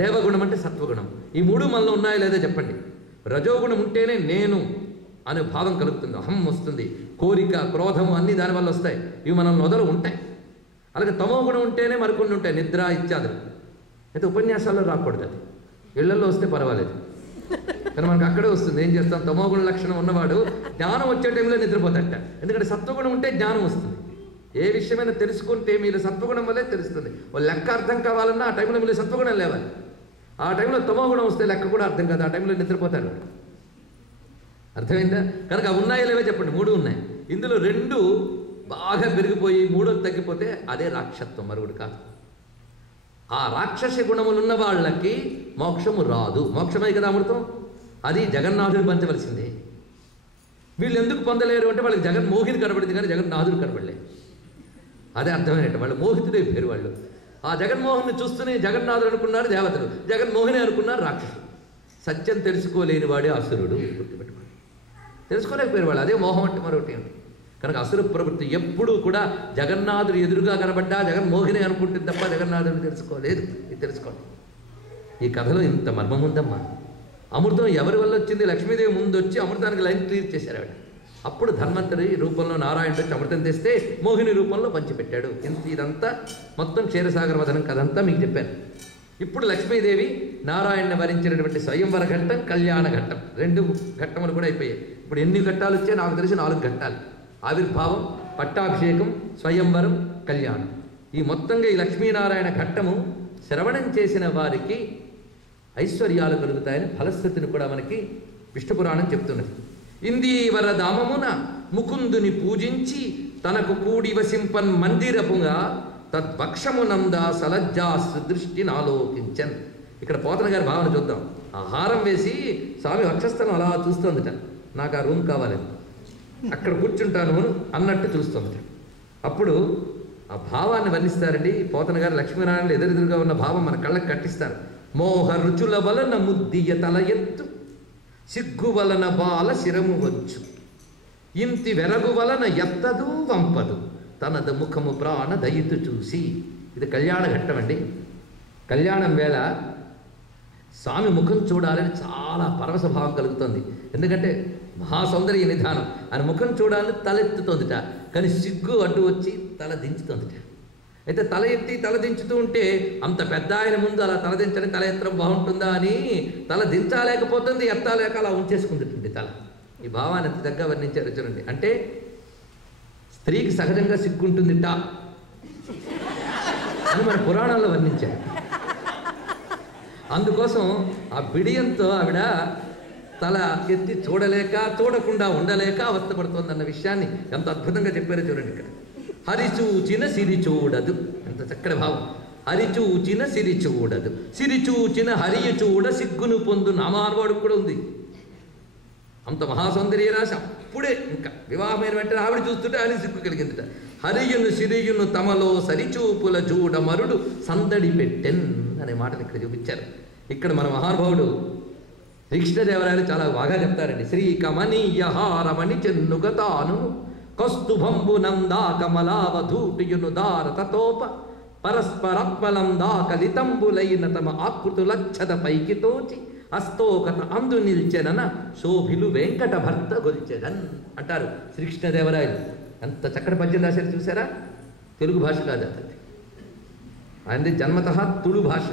దేవగుణం అంటే సత్వగుణం. ఈ మూడు మనలో ఉన్నాయో లేదో చెప్పండి. రజోగుణం ఉంటేనే నేను అనే భావం కలుగుతుంది, అహం వస్తుంది, కోరిక, క్రోధము అన్నీ దానివల్ల వస్తాయి. ఇవి మనల్ని మొదలు ఉంటాయి. అలాగే తమో గుణం ఉంటేనే మరికొన్ని ఉంటాయి, నిద్ర ఇత్యాదులు. అయితే ఉపన్యాసాల్లో రాకూడదు. అది ఇళ్లలో వస్తే పర్వాలేదు, కానీ మనకు అక్కడే వస్తుంది. ఏం చేస్తాం? తమో గుణ లక్షణం ఉన్నవాడు జ్ఞానం వచ్చే టైంలో నిద్రపోతాట. ఎందుకంటే సత్వగుణం ఉంటే జ్ఞానం వస్తుంది. ఏ విషయమైనా తెలుసుకుంటే మీరు సత్వగుణం వల్లే తెలుస్తుంది. ఓ లెక్క అర్థం కావాలన్నా ఆ టైంలో మీరు సత్వగుణం లేవాలి. ఆ టైంలో తమో గుణం వస్తే లెక్క కూడా అర్థం కాదు, ఆ టైంలో నిద్రపోతాడు. అర్థమైందా? కనుక ఉన్నాయో లేవో చెప్పండి. 3 ఉన్నాయి. ఇందులో 2 బాగా పెరిగిపోయి 3 తగ్గిపోతే అదే రాక్షత్వం, మరొకటి కాదు. ఆ రాక్షస గుణములు ఉన్న వాళ్ళకి మోక్షము రాదు. మోక్షమే కదా అమృతం, అది జగన్నాథుడు పంచవలసిందే. వీళ్ళు ఎందుకు పొందలేరు అంటే వాళ్ళకి జగన్మోహిని కనబడింది కానీ జగన్నాథుడు కనబడలేదు. అదే అర్థమైనట్టు వాళ్ళు మోహితుడే పేరు. వాళ్ళు ఆ జగన్మోహన్ని చూస్తూనే జగన్నాథుడు అనుకున్నారు దేవతలు, జగన్మోహిని అనుకున్నారు రాక్షసుడు. సత్యం తెలుసుకోలేని వాడే అసురుడు. గుర్తుపెట్టుకోండి. తెలుసుకోలేకపోయారు వాళ్ళు. అదే మోహం అంటే మరొకటి ఏమిటి? కనుక అసురు ప్రవృత్తి ఎప్పుడూ కూడా జగన్నాథుడు ఎదురుగా కనబడ్డా జగన్మోహిని అనుకుంటుంది తప్ప జగన్నాథుడిని తెలుసుకోలేదు. ఇది తెలుసుకోండి. ఈ కథలో ఇంత మర్మం ఉందమ్మా. అమృతం ఎవరి వల్ల వచ్చింది? లక్ష్మీదేవి ముందు వచ్చి అమృతానికి లైన్ క్లియర్ చేశారు ఆవిడ. అప్పుడు ధన్వంతరి రూపంలో నారాయణుడు వచ్చి అమృతం తెస్తే మోహిని రూపంలో పంచిపెట్టాడు. ఇదంతా మొత్తం క్షీరసాగర వదనం కథంతా మీకు చెప్పాను. ఇప్పుడు లక్ష్మీదేవి నారాయణని వరించినటువంటి స్వయంవర ఘట్టం, కళ్యాణ ఘట్టం, 2 ఘట్టములు కూడా అయిపోయాయి. ఇప్పుడు ఎన్ని ఘట్టాలు వచ్చాయి నాకు తెలిసి 4 ఘట్టాలు. ఆవిర్భావం, పట్టాభిషేకం, స్వయంవరం, కళ్యాణం. ఈ మొత్తంగా ఈ లక్ష్మీనారాయణ ఘట్టము శ్రవణం చేసిన వారికి ఐశ్వర్యాలు కలుగుతాయని ఫలశ్రుతిని కూడా మనకి విష్ణు పురాణం చెప్తున్నది. ఇందీవర దామమున ముకుందుని పూజించి తనకు కూడి వసింపన్ మందిరపుగా తద్భక్షమునంద సలజ్జా సుదృష్టి నాలోకించన్. ఇక్కడ పోతన గారి భావన చూద్దాం. ఆ హారం వేసి స్వామి వక్షస్థలం అలా చూస్తోందిట. నాకు ఆ రూమ్ కావాలి, అక్కడ కూర్చుంటాను అన్నట్టు చూస్తోందిట. అప్పుడు ఆ భావాన్ని వర్ణిస్తారండి పోతన గారు. లక్ష్మీనారాయణలు ఎదురెదురుగా ఉన్న భావం మన కళ్ళకు కట్టిస్తారు. మోహ రుచుల వలన ముద్దియ తల ఎత్తు, సిగ్గు వలన బాల శిరము వచ్చు, ఇంతి వెరగు వలన ఎత్తదు వంపదు, తనద ముఖము ప్రాణ దయితు చూసి. ఇది కళ్యాణ ఘట్టం అండి. కళ్యాణం వేళ స్వామి ముఖం చూడాలని చాలా పరవశ భావం కలుగుతుంది. ఎందుకంటే మహాసౌందర్య నిధానం. ఆయన ముఖం చూడాలని తలెత్తుతోందిట, కానీ సిగ్గు అడ్డు వచ్చి తల దించుతోందిట. అయితే తల ఎత్తి తల దించుతూ ఉంటే అంత పెద్ద ఆయన ముందు అలా తల దించని తల ఎత్తడం బాగుంటుందా అని తల దించాలేకపోతుంది, ఎత్తాలేక అలా ఉంచేసుకుంటుంది తల. ఈ భావాన్ని ఎంత దగ్గర వర్ణించారు చూడండి. అంటే స్త్రీకి సహజంగా సిగ్గుంటుందిట అని మన పురాణాల్లో వర్ణించారు. అందుకోసం ఆ బిడియంతో ఆవిడ తల ఎత్తి చూడలేక, చూడకుండా ఉండలేక అవస్థపడుతోందన్న విషయాన్ని ఎంత అద్భుతంగా చెప్పారో చూడండి. ఇక్కడ హరి చూచిన సిరి చూడదు, ఎంత చక్కటి భావం. హరిచూచిన సిరి చూడదు, సిరి చూచిన హరియు చూడ సిగ్గును పొందు నామానవాడు కూడా ఉంది. అంత మహాసౌందర్య రాశి. అప్పుడే ఇంకా వివాహమైన వెంటనే ఆవిడ చూస్తుంటే ఆయన సిగ్గు కలిగిందిట. హరియును సిరియును తమలో సరిచూపుల జూడ మరుడు సందడి పెట్టెన్ అనే మాటను ఇక్కడ చూపించారు. ఇక్కడ మన మహానుభావుడు శ్రీకృష్ణదేవరాయలు చాలా బాగా చెప్తారండి. శ్రీకమనీయహారమణి చెన్నుగతాను కౌస్తుభంబు నందా కమలావధూటియును దార తతోప పరస్పరాత్మలందా కలితంబులైన తమ ఆకృతులచ్చద పైకి తోచి అస్తోకత అందు నిల్చెనన శోభిలు వెంకట భర్త గొల్చెదన్ అంటారు శ్రీకృష్ణదేవరాయలు. ఎంత చక్కటి పద్యం రాశారు చూసారా. తెలుగు భాష కాదు అది, ఆయనది జన్మతః తుళు భాష.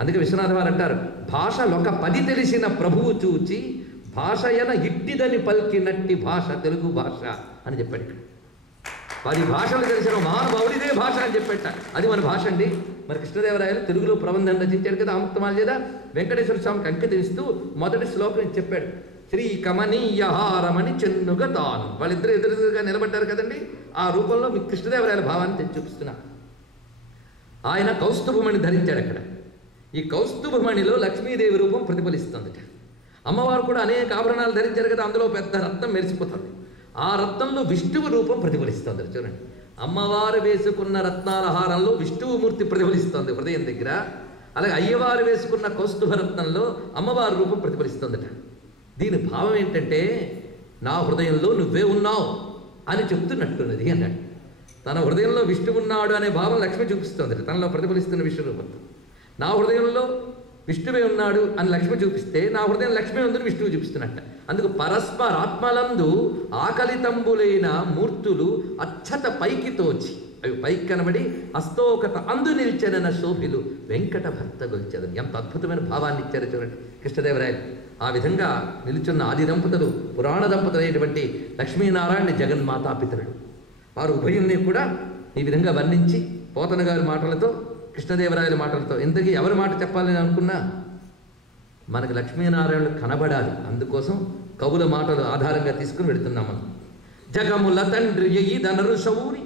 అందుకే విశ్వనాథ వారు అంటారు, భాషలొక 10 తెలిసిన ప్రభువు చూచి భాషయన ఇట్టిదని పలికినట్టి భాష తెలుగు భాష అని చెప్పాడు. ఇక్కడ 10 భాషలు తెలిసిన మహానుభావుడు ఇదే భాష అని చెప్పేట. అది మన భాష అండి. మరి కృష్ణదేవరాయలు తెలుగులో ప్రబంధం రచించాడు కదా, అమృతమాల చేత వెంకటేశ్వర స్వామికి అంకితం ఇస్తూ మొదటి శ్లోకం చెప్పాడు. శ్రీ కమనీయహారమణి చెన్నుగా తాను. వాళ్ళిద్దరు ఎదురుగా నిలబడ్డారు కదండి. ఆ రూపంలో మీకు కృష్ణదేవరాయల భావాన్ని తెచ్చి చూపిస్తున్నా. ఆయన కౌస్తుభమణి ధరించాడు. అక్కడ ఈ కౌస్తుభమణిలో లక్ష్మీదేవి రూపం ప్రతిఫలిస్తుంది. అమ్మవారు కూడా అనేక ఆభరణాలు ధరించారు కదా, అందులో పెద్ద రత్నం మెరిసిపోతుంది. ఆ రత్నంలో విష్ణువు రూపం ప్రతిఫలిస్తుంది. చూడండి, అమ్మవారు వేసుకున్న రత్నాల హారంలో విష్ణువుమూర్తి ప్రతిఫలిస్తుంది హృదయం దగ్గర. అలాగే అయ్యవారు వేసుకున్న కౌస్తుభ రత్నంలో అమ్మవారి రూపం ప్రతిఫలిస్తుందట. దీని భావం ఏంటంటే, నా హృదయంలో నువ్వే ఉన్నావు అని చెప్తున్నట్టున్నది అన్నాడు. తన హృదయంలో విష్ణువు ఉన్నాడు అనే భావం లక్ష్మి చూపిస్తుంది, తనలో ప్రతిఫలిస్తున్న విష్ణు రూపం. నా హృదయంలో విష్ణువే ఉన్నాడు అని లక్ష్మి చూపిస్తే, నా హృదయం లక్ష్మి ఉందని విష్ణువు చూపిస్తున్నట్ట. అందుకు పరస్పరాత్మలందు ఆకలితంబులైన మూర్తులు అచ్చత పైకి తోచి, అవి పైకి కనబడి అస్తోకత అందు నిలిచెనన శోభిలు వెంకట భర్త గొల్చెదన్. ఎంత అద్భుతమైన భావాన్ని ఇచ్చారు చూడండి కృష్ణదేవరాయలు. ఆ విధంగా నిలుచున్న ఆది దంపతులు, పురాణ దంపతులు అయినటువంటి లక్ష్మీనారాయణ జగన్మాతాపితరుడు. వారు ఉభయుల్ని కూడా ఈ విధంగా వర్ణించి పోతన గారి మాటలతో, కృష్ణదేవరాయల మాటలతో, ఇంతకీ ఎవరి మాట చెప్పాలని అనుకున్నా మనకు లక్ష్మీనారాయణులు కనబడాలి. అందుకోసం కవుల మాటలు ఆధారంగా తీసుకుని వెళుతున్నాం మనం. జగముల తండ్రి ఈదనరు శౌరి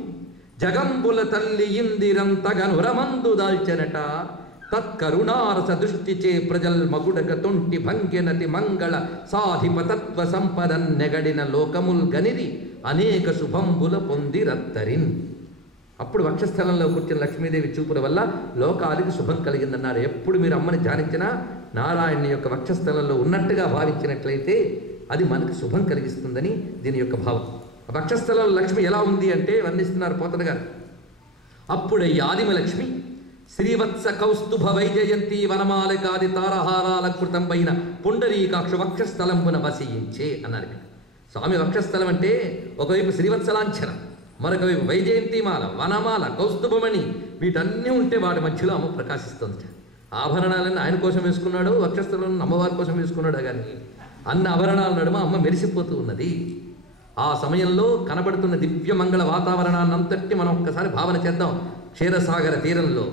జగంబుల తల్లి ఇందిరంతగనురమందు దాల్చెనట తత్కరుణారస దృష్టిచే ప్రజల్ మగుడక తొంటి భంగ్యనతి మంగళ సాధిపతత్వ సంపదన్ నెగడిన లోకముల్ గనిరి అనేక శుభంబుల పొందిరత్తరిన్. అప్పుడు వక్షస్థలంలో కూర్చున్న లక్ష్మీదేవి చూపుల వల్ల లోకానికి శుభం కలిగిందన్నారు. ఎప్పుడు మీరు అమ్మని ధ్యానించినా నారాయణుని యొక్క వక్షస్థలంలో ఉన్నట్టుగా భావించినట్లయితే అది మనకు శుభం కలిగిస్తుందని దీని యొక్క భావం. వక్షస్థలంలో లక్ష్మి ఎలా ఉంది అంటే వర్ణిస్తున్నారు పోతన గారు. అప్పుడే ఆదిమ లక్ష్మి శ్రీవత్స కౌస్తుభ వైజయంతి వనమాలికాది తారహారాలంకృతం పైన పుండరీకాక్ష వక్షస్థలంపున వసించే అన్నారు. స్వామి వక్షస్థలం అంటే ఒకవైపు శ్రీవత్సలాంఛనం, మరొక వైపు వైజయంతిమాల, వనమాల, కౌస్తుభమణి, వీటన్నీ ఉంటే వాటి మధ్యలో అమ్మ ప్రకాశిస్తుంది. ఆభరణాలన్నీ ఆయన కోసం వేసుకున్నాడు, వక్షస్థలం అమ్మవారి కోసం వేసుకున్నాడు. కానీ అన్న ఆభరణాల నడుమ అమ్మ మెరిసిపోతూ ఉన్నది. ఆ సమయంలో కనబడుతున్న దివ్యమంగళ వాతావరణాన్ని అంతటి మనం ఒక్కసారి భావన చేద్దాం. క్షీరసాగర తీరంలో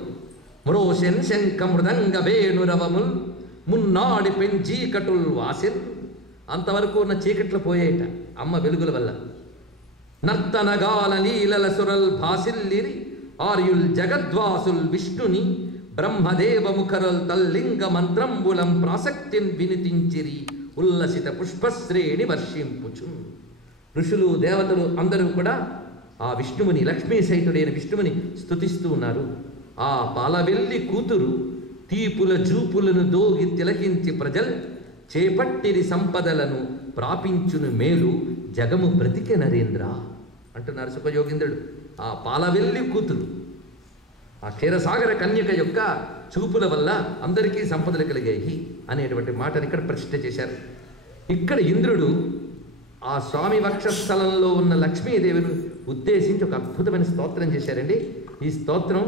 మృోశెన్ శంఖ మృదంగ వేణురవముల్ మున్నాడి పెంచీకటుల్ వాసిల్. అంతవరకు ఉన్న చీకట్లు పోయేట అమ్మ వెలుగుల వల్ల. నర్తనగాల లీలల సురల్ భాసిల్లిరి ఆర్యుల్ జగద్వాసుల్ విష్ణుని బ్రహ్మదేవ ముఖరల్ తల్లింగ మంత్రంబులం ప్రాసక్తిని వినితించిరి ఉల్లసిత పుష్పశ్రేణి వర్షింపుచు. ఋషులు దేవతలు అందరూ కూడా ఆ విష్ణువుని, లక్ష్మీ సహితుడైన విష్ణువుని స్తుతిస్తూ ఉన్నారు. ఆ పాలవెల్లి కూతురు తీపుల జూపులను దోగి తిలకించి ప్రజల్ చేపట్టిరి సంపదలను ప్రాపించును మేలు జగము బ్రతికె నరేంద్ర అంటున్నారు సుఖయోగీంద్రుడు. ఆ పాలవెల్లి కూతురు, ఆ క్షీరసాగర కన్యక యొక్క చూపుల వల్ల అందరికీ సంపదలు కలిగాయి అనేటువంటి మాటను ఇక్కడ ప్రతిష్ఠ చేశారు. ఇక్కడ ఇంద్రుడు ఆ స్వామి వక్షస్థలంలో ఉన్న లక్ష్మీదేవిని ఉద్దేశించి ఒక అద్భుతమైన స్తోత్రం చేశారండి. ఈ స్తోత్రం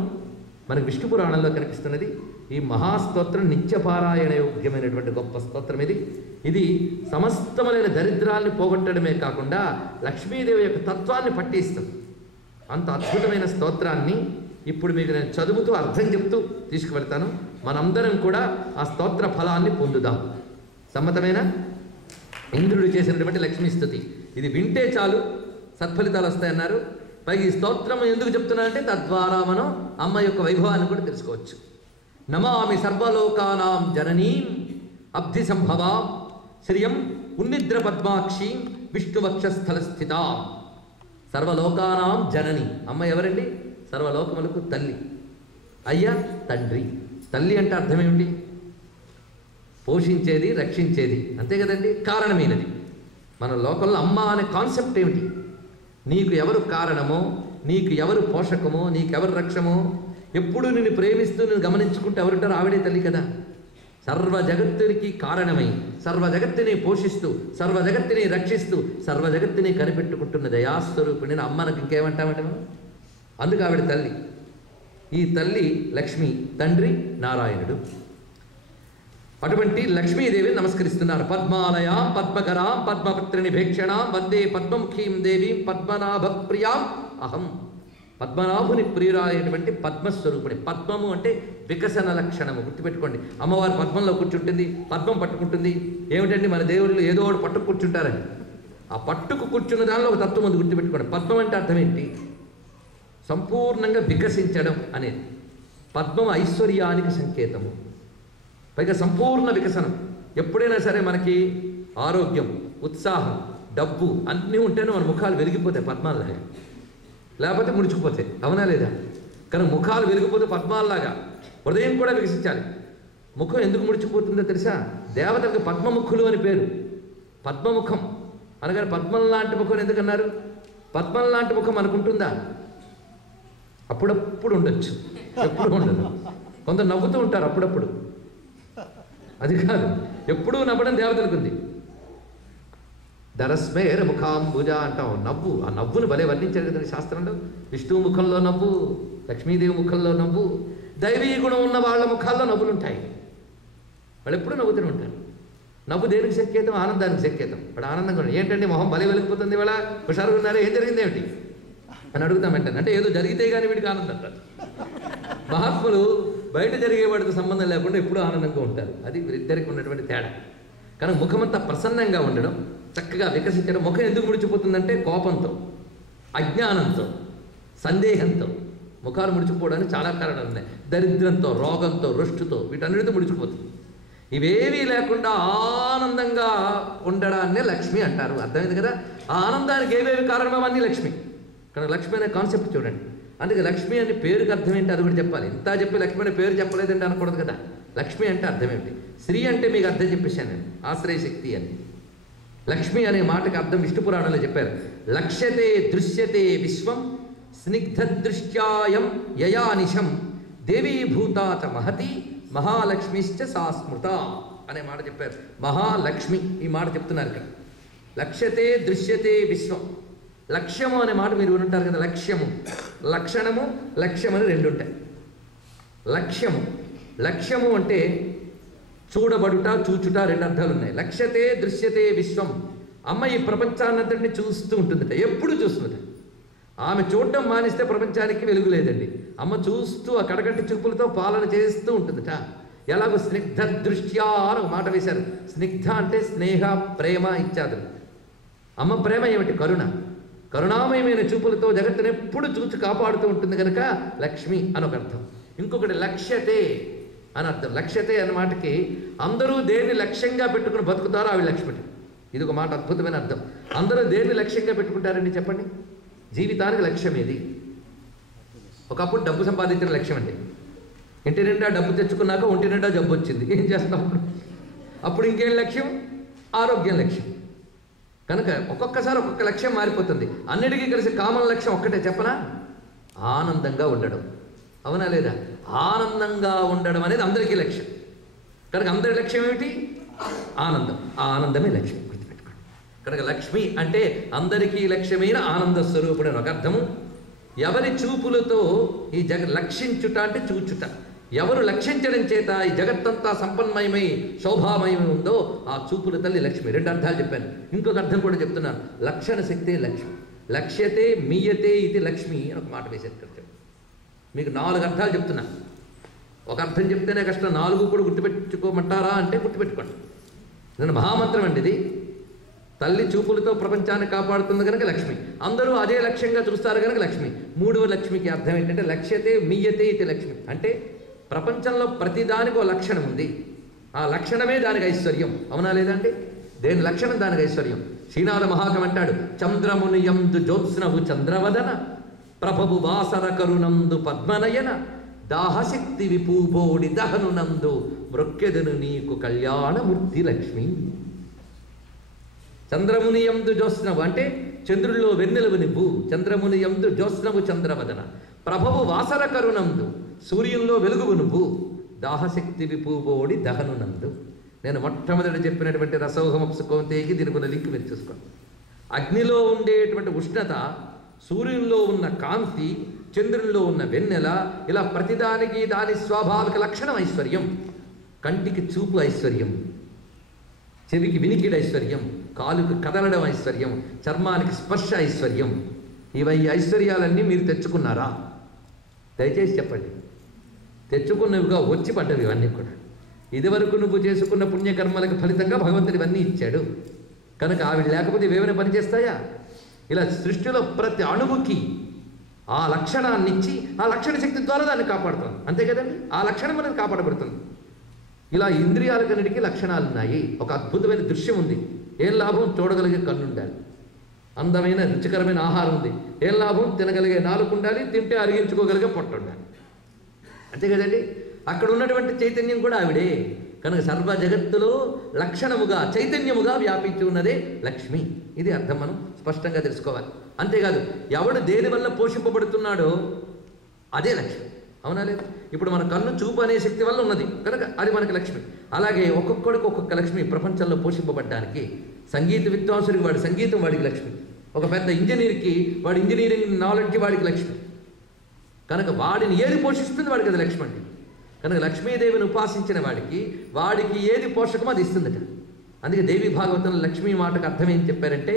మనకు విష్ణు పురాణంలో కనిపిస్తున్నది. ఈ మహాస్తోత్రం నిత్యపారాయణ యోగ్యమైనటువంటి గొప్ప స్తోత్రం ఇది. ఇది సమస్తమైన దరిద్రాన్ని పోగొట్టడమే కాకుండా లక్ష్మీదేవి యొక్క తత్వాన్ని పట్టిస్తుంది. అంత అద్భుతమైన స్తోత్రాన్ని ఇప్పుడు మీకు నేను చదువుతూ అర్థం చెప్తూ తీసుకువెళ్తాను. మనందరం కూడా ఆ స్తోత్ర ఫలాన్ని పొందుదాం. సమ్మతమైన ఇంద్రుడు చేసినటువంటి లక్ష్మీ స్తుతి ఇది వింటే చాలు సత్ఫలితాలు వస్తాయన్నారు. పైగా ఈ స్తోత్రం ఎందుకు చెప్తున్నానంటే తద్వారా మనం అమ్మ యొక్క వైభవాన్ని కూడా తెలుసుకోవచ్చు. నమామి సర్వలోకానాం జననీం అబ్ధి సంభవాం శ్రియం ఉన్నిద్ర పద్మాక్షి విష్ణువక్షస్థల స్థిత. సర్వలోకానాం జనని, అమ్మ ఎవరండి? సర్వలోకములకు తల్లి. అయ్యా తండ్రి. తల్లి అంటే అర్థం ఏమిటి? పోషించేది, రక్షించేది, అంతే కదండి. కారణమైనది. మన లోకంలో అమ్మ అనే కాన్సెప్ట్ ఏమిటి? నీకు ఎవరు కారణమో, నీకు ఎవరు పోషకమో, నీకెవరు రక్షమో, ఎప్పుడు నిన్ను ప్రేమిస్తూ నేను గమనించుకుంటూ ఎవరుంటారో ఆవిడే తల్లి కదా. సర్వ జగత్తునికి కారణమై, సర్వ జగత్తుని పోషిస్తూ, సర్వ జగత్తుని రక్షిస్తూ, సర్వ జగత్తుని కనిపెట్టుకుంటున్న దయాస్వరూపిణి అమ్మనకు ఇంకేమంటామంటే మనం. అందుకు ఆవిడ తల్లి. ఈ తల్లి లక్ష్మి, తండ్రి నారాయణుడు. అటువంటి లక్ష్మీదేవిని నమస్కరిస్తున్నారు. పద్మాలయాం పద్మకరాం పద్మపత్రిని భేక్షణాం వందే పద్మముఖీం దేవీం పద్మనాభ ప్రియాం అహం. పద్మనాభుని ప్రియురాయటువంటి పద్మస్వరూపుని. పద్మము అంటే వికసన లక్షణము, గుర్తుపెట్టుకోండి. అమ్మవారు పద్మంలో కూర్చుంటుంది, పద్మం పట్టుకుంటుంది. ఏమిటండి మన దేవుళ్ళు ఏదో ఒకటి పట్టుకు కూర్చుంటారని. ఆ పట్టుకు కూర్చున్న దానిలో ఒక తత్వం ఉంది, గుర్తుపెట్టుకోండి. పద్మం అంటే అర్థం ఏంటి? సంపూర్ణంగా వికసించడం అనేది. పద్మం ఐశ్వర్యానికి సంకేతము, పైగా సంపూర్ణ వికసనం. ఎప్పుడైనా సరే మనకి ఆరోగ్యం, ఉత్సాహం, డబ్బు అన్నీ ఉంటేనే మన ముఖాలు వెలిగిపోతాయి పద్మాలలాగా, లేకపోతే ముడుచుకుపోతాయి. అవునా లేదా? కానీ ముఖాలు వెలిగిపోతే పద్మాలలాగా హృదయం కూడా వికసించాలి. ముఖం ఎందుకు ముడిచిపోతుందో తెలుసా? దేవతలకు పద్మముఖులు అని పేరు. పద్మముఖం అనగానే పద్మం లాంటి ముఖం ఎందుకన్నారు? పద్మం లాంటి ముఖం అనుకుంటుందా? అప్పుడప్పుడు ఉండొచ్చు, ఎప్పుడు ఉండదు. కొందరు నవ్వుతూ ఉంటారు అప్పుడప్పుడు, అది కాదు. ఎప్పుడూ నవ్వడం దేవతలకు ఉంది. దరస్మేర ముఖాంబుజ అంటాం, నవ్వు. ఆ నవ్వును భలే వర్ణించారు కదండి శాస్త్రంలో. విష్ణువు ముఖంలో నవ్వు, లక్ష్మీదేవి ముఖంలో నవ్వు. దైవీ గుణం ఉన్న వాళ్ళ ముఖాల్లో నవ్వులు ఉంటాయి. వాళ్ళు ఎప్పుడూ నవ్వుతూనే ఉంటారు. నవ్వు దేనికి సంకేతం? ఆనందానికి సంకేతం. వాడు ఆనందంగా ఉన్నాడు. ఏంటంటే మొహం భలే వెలిగిపోతుంది, ఇవాళ హుషారుగా ఉన్నారా, ఏం జరిగింది ఏమిటి అని అడుగుతాం వెంటనే. అంటే ఏదో జరిగితే కానీ వీడికి ఆనందం రాదు. మహాత్ములు బయట జరిగే వాడితో సంబంధం లేకుండా ఎప్పుడూ ఆనందంగా ఉంటారు. అది వీరిద్దరికి ఉన్నటువంటి తేడా. కానీ ముఖమంతా ప్రసన్నంగా ఉండడం, చక్కగా వికసించడం. ముఖం ఎందుకు ముడిచిపోతుందంటే కోపంతో, అజ్ఞానంతో, సందేహంతో ముఖాలు ముడిచిపోవడానికి చాలా కారణాలు ఉన్నాయి. దరిద్రంతో, రోగంతో, రుష్టుతో, వీటన్నిటితో ముడిచిపోతుంది. ఇవేవీ లేకుండా ఆనందంగా ఉండడాన్నే లక్ష్మి అంటారు. అర్థమైంది కదా? ఆ ఆనందానికి ఏవేవి కారణమో అన్నీ లక్ష్మి. కానీ లక్ష్మి అనే కాన్సెప్ట్ చూడండి. అందుకే లక్ష్మి అనే పేరుకి అర్థం ఏంటి అది కూడా చెప్పాలి. ఇంత చెప్పి లక్ష్మి అనే పేరు చెప్పలేదంటే అనకూడదు కదా. లక్ష్మి అంటే అర్థం ఏంటి? శ్రీ అంటే మీకు అర్థం చెప్పేశాను నేను, ఆశ్రయశక్తి అని. లక్ష్మి అనే మాటకి అర్థం విష్ణు పురాణంలో చెప్పారు. లక్ష్యతే దృశ్యతే విశ్వం స్నిగ్ధదృష్ట్యాయం యయానిశం దేవీభూతాచ మహతి మహాలక్ష్మిశ్చ సా స్మృత అనే మాట చెప్పారు. మహాలక్ష్మి ఈ మాట చెప్తున్నారు ఇక్కడ. లక్ష్యతే దృశ్యతే విశ్వం. లక్ష్యము అనే మాట మీరు వింటారు కదా. లక్ష్యము, లక్షణము, లక్ష్యం అని రెండు ఉంటాయి. లక్ష్యము, లక్ష్యము అంటే చూడబడుట, చూచుట, రెండు అర్థాలు ఉన్నాయి. లక్ష్యతే దృశ్యతే విశ్వం. అమ్మ ఈ ప్రపంచాన్నంతటిని చూస్తూ ఉంటుందట, ఎప్పుడు చూస్తుందట. ఆమె చూడటం మానేస్తే ప్రపంచానికి వెలుగు లేదండి. అమ్మ చూస్తూ ఆ కడగంటి చూపులతో పాలన చేస్తూ ఉంటుందట. ఎలాగో స్నిగ్ధ దృష్ట్యా అని ఒక మాట వేశారు. స్నిగ్ధ అంటే స్నేహ, ప్రేమ ఇత్యాదులు. అమ్మ ప్రేమ ఏమిటి? కరుణ. కరుణామయమైన చూపులతో జగత్తును ఎప్పుడు చూచి కాపాడుతూ ఉంటుంది కనుక లక్ష్మి అని ఒక అర్థం. ఇంకొకటి లక్ష్యతే అని అర్థం. లక్ష్యతే అన్న మాటకి అందరూ దేన్ని లక్ష్యంగా పెట్టుకుని బతుకుతారో ఆవిడ లక్ష్మి. ఇది ఒక మాట, అద్భుతమైన అర్థం. అందరూ దేన్ని లక్ష్యంగా పెట్టుకుంటారండి చెప్పండి? జీవితానికి లక్ష్యం ఏది? ఒకప్పుడు డబ్బు సంపాదించిన లక్ష్యం అండి. ఇంటి నిండా డబ్బు తెచ్చుకున్నాక ఒంటి నిండా జబ్బు వచ్చింది, ఏం చేస్తాం అప్పుడు? ఇంకేం లక్ష్యం? ఆరోగ్యం లక్ష్యం. కనుక ఒక్కొక్కసారి ఒక్కొక్క లక్ష్యం మారిపోతుంది. అన్నిటికీ కలిసి కామన్ లక్ష్యం ఒక్కటే చెప్పనా? ఆనందంగా ఉండడం. అవునా లేదా? ఆనందంగా ఉండడం అనేది అందరికీ లక్ష్యం. కనుక అందరి లక్ష్యం ఏమిటి? ఆనందం. ఆ ఆనందమే లక్ష్యం, గుర్తుపెట్టుకోండి. కనుక లక్ష్మి అంటే అందరికీ లక్ష్యమైన ఆనంద స్వరూపుడు అని ఒక అర్థము. ఎవరి చూపులతో ఈ లక్షించుట అంటే చూచుట. ఎవరు లక్షించడం చేత ఈ జగత్తంతా సంపన్మయమై శోభామయమై ఉందో ఆ చూపుల తల్లి లక్ష్మి. రెండు అర్థాలు చెప్పాను, ఇంకొక అర్థం కూడా చెప్తున్నాను. లక్షణ శక్తే లక్ష్మి. లక్ష్యతే మీయతే ఇది లక్ష్మి అని ఒక మాట వేసేది. మీకు 4 అర్థాలు చెప్తున్నా. ఒక అర్థం చెప్తేనే కష్టం, 4 కూడా గుర్తుపెట్టుకోమంటారా అంటే గుర్తుపెట్టుకోండి. నేను మహామంత్రం అండి ఇది. తల్లి చూపులతో ప్రపంచాన్ని కాపాడుతుంది కనుక లక్ష్మి. అందరూ అదే లక్ష్యంగా చూస్తారు కనుక లక్ష్మి. మూడవ లక్ష్మికి అర్థం ఏంటంటే లక్ష్యతే మీయతే ఇది లక్ష్మి. అంటే ప్రపంచంలో ప్రతిదానికి ఒక లక్షణం ఉంది. ఆ లక్షణమే దానికి ఐశ్వర్యం. అవునా లేదండి? దేని లక్షణం దానికి ఐశ్వర్యం. శ్రీనాథ మహాకవి అంటాడు, చంద్రమునియందు జ్యోత్స్నవు చంద్రవదన ప్రభవు వాసర కరునందు పద్మనయన దాహశక్తి విపూబోడి దహనునందు మృక్కెదను నీకు కళ్యాణమూర్తి లక్ష్మి. చంద్రమునియందు జ్యోత్స్నవు అంటే చంద్రుల్లో వెన్నెలవు నువ్వు. చంద్రమునియందు జ్యోత్స్నవు చంద్రవదన ప్రభవు వాసర కరునందు సూర్యుల్లో వెలుగువు నువ్వు. దాహశక్తి విపూబోడి దహనునందు. నేను మొట్టమొదటి చెప్పినటువంటి రసౌహమప్సు కౌంతేకి దీనికి ఉన్న లింక్ మీరు చూసుకోండి. అగ్నిలో ఉండేటువంటి ఉష్ణత, సూర్యుల్లో ఉన్న కాంతి, చంద్రుల్లో ఉన్న వెన్నెల, ఇలా ప్రతిదానికి దాని స్వాభావిక లక్షణం ఐశ్వర్యం. కంటికి చూపు ఐశ్వర్యం, చెవికి వినికిడి ఐశ్వర్యం, కాలుకి కదలడం ఐశ్వర్యం, చర్మానికి స్పర్శ ఐశ్వర్యం. ఈ ఐశ్వర్యాలన్నీ మీరు తెచ్చుకున్నారా? దయచేసి చెప్పండి. తెచ్చుకున్నవిగా వచ్చి పడ్డవి ఇవన్నీ కూడా. ఇదివరకు నువ్వు చేసుకున్న పుణ్యకర్మలకు ఫలితంగా భగవంతుడు ఇవన్నీ ఇచ్చాడు కనుక ఆవిడ లేకపోతే ఇవేమైనా పనిచేస్తాయా? ఇలా సృష్టిలో ప్రతి అణువుకి ఆ లక్షణాన్ని ఇచ్చి ఆ లక్షణ శక్తి ద్వారా దాన్ని కాపాడుతుంది. అంతే కదండి? ఆ లక్షణం అనేది కాపాడబడుతుంది. ఇలా ఇంద్రియాలకన్నిటికీ లక్షణాలు ఉన్నాయి. ఒక అద్భుతమైన దృశ్యం ఉంది. ఏం లాభం? చూడగలిగే కన్ను ఉండాలి. అందమైన రుచికరమైన ఆహారం ఉంది. ఏం లాభం? తినగలిగే నాలుగు ఉండాలి. తింటే అరిగించుకోగలిగే పొట్ట ఉండాలి. అంతే కదండి? అక్కడ ఉన్నటువంటి చైతన్యం కూడా ఆవిడే కనుక సర్వ జగత్తులో లక్షణముగా చైతన్యముగా వ్యాపించి ఉన్నదే లక్ష్మి. ఇది అర్థం మనం స్పష్టంగా తెలుసుకోవాలి. అంతేకాదు ఎవడు దేని వల్ల పోషింపబడుతున్నాడో అదే లక్ష్మి. అవునా లేదు? ఇప్పుడు మన కన్ను చూపు అనే శక్తి వల్ల ఉన్నది కనుక అది మనకి లక్ష్మి. అలాగే ఒక్కొక్కడికి ఒక్కొక్క లక్ష్మి ప్రపంచంలో పోషింపబడ్డానికి. సంగీత విద్వాంసుడికి వాడి సంగీతం వాడికి లక్ష్మి. ఒక పెద్ద ఇంజనీర్కి వాడి ఇంజనీరింగ్ నాలెడ్జ్ వాడికి లక్ష్మి. కనుక వాడిని ఏది పోషిస్తుంది వాడికి అది లక్ష్మి అండి. కనుక లక్ష్మీదేవిని ఉపాసించిన వాడికి ఏది పోషకమో అది ఇస్తుందట. అందుకే దేవి భాగవతంలో లక్ష్మీ మాటకు అర్థం ఏం చెప్పారంటే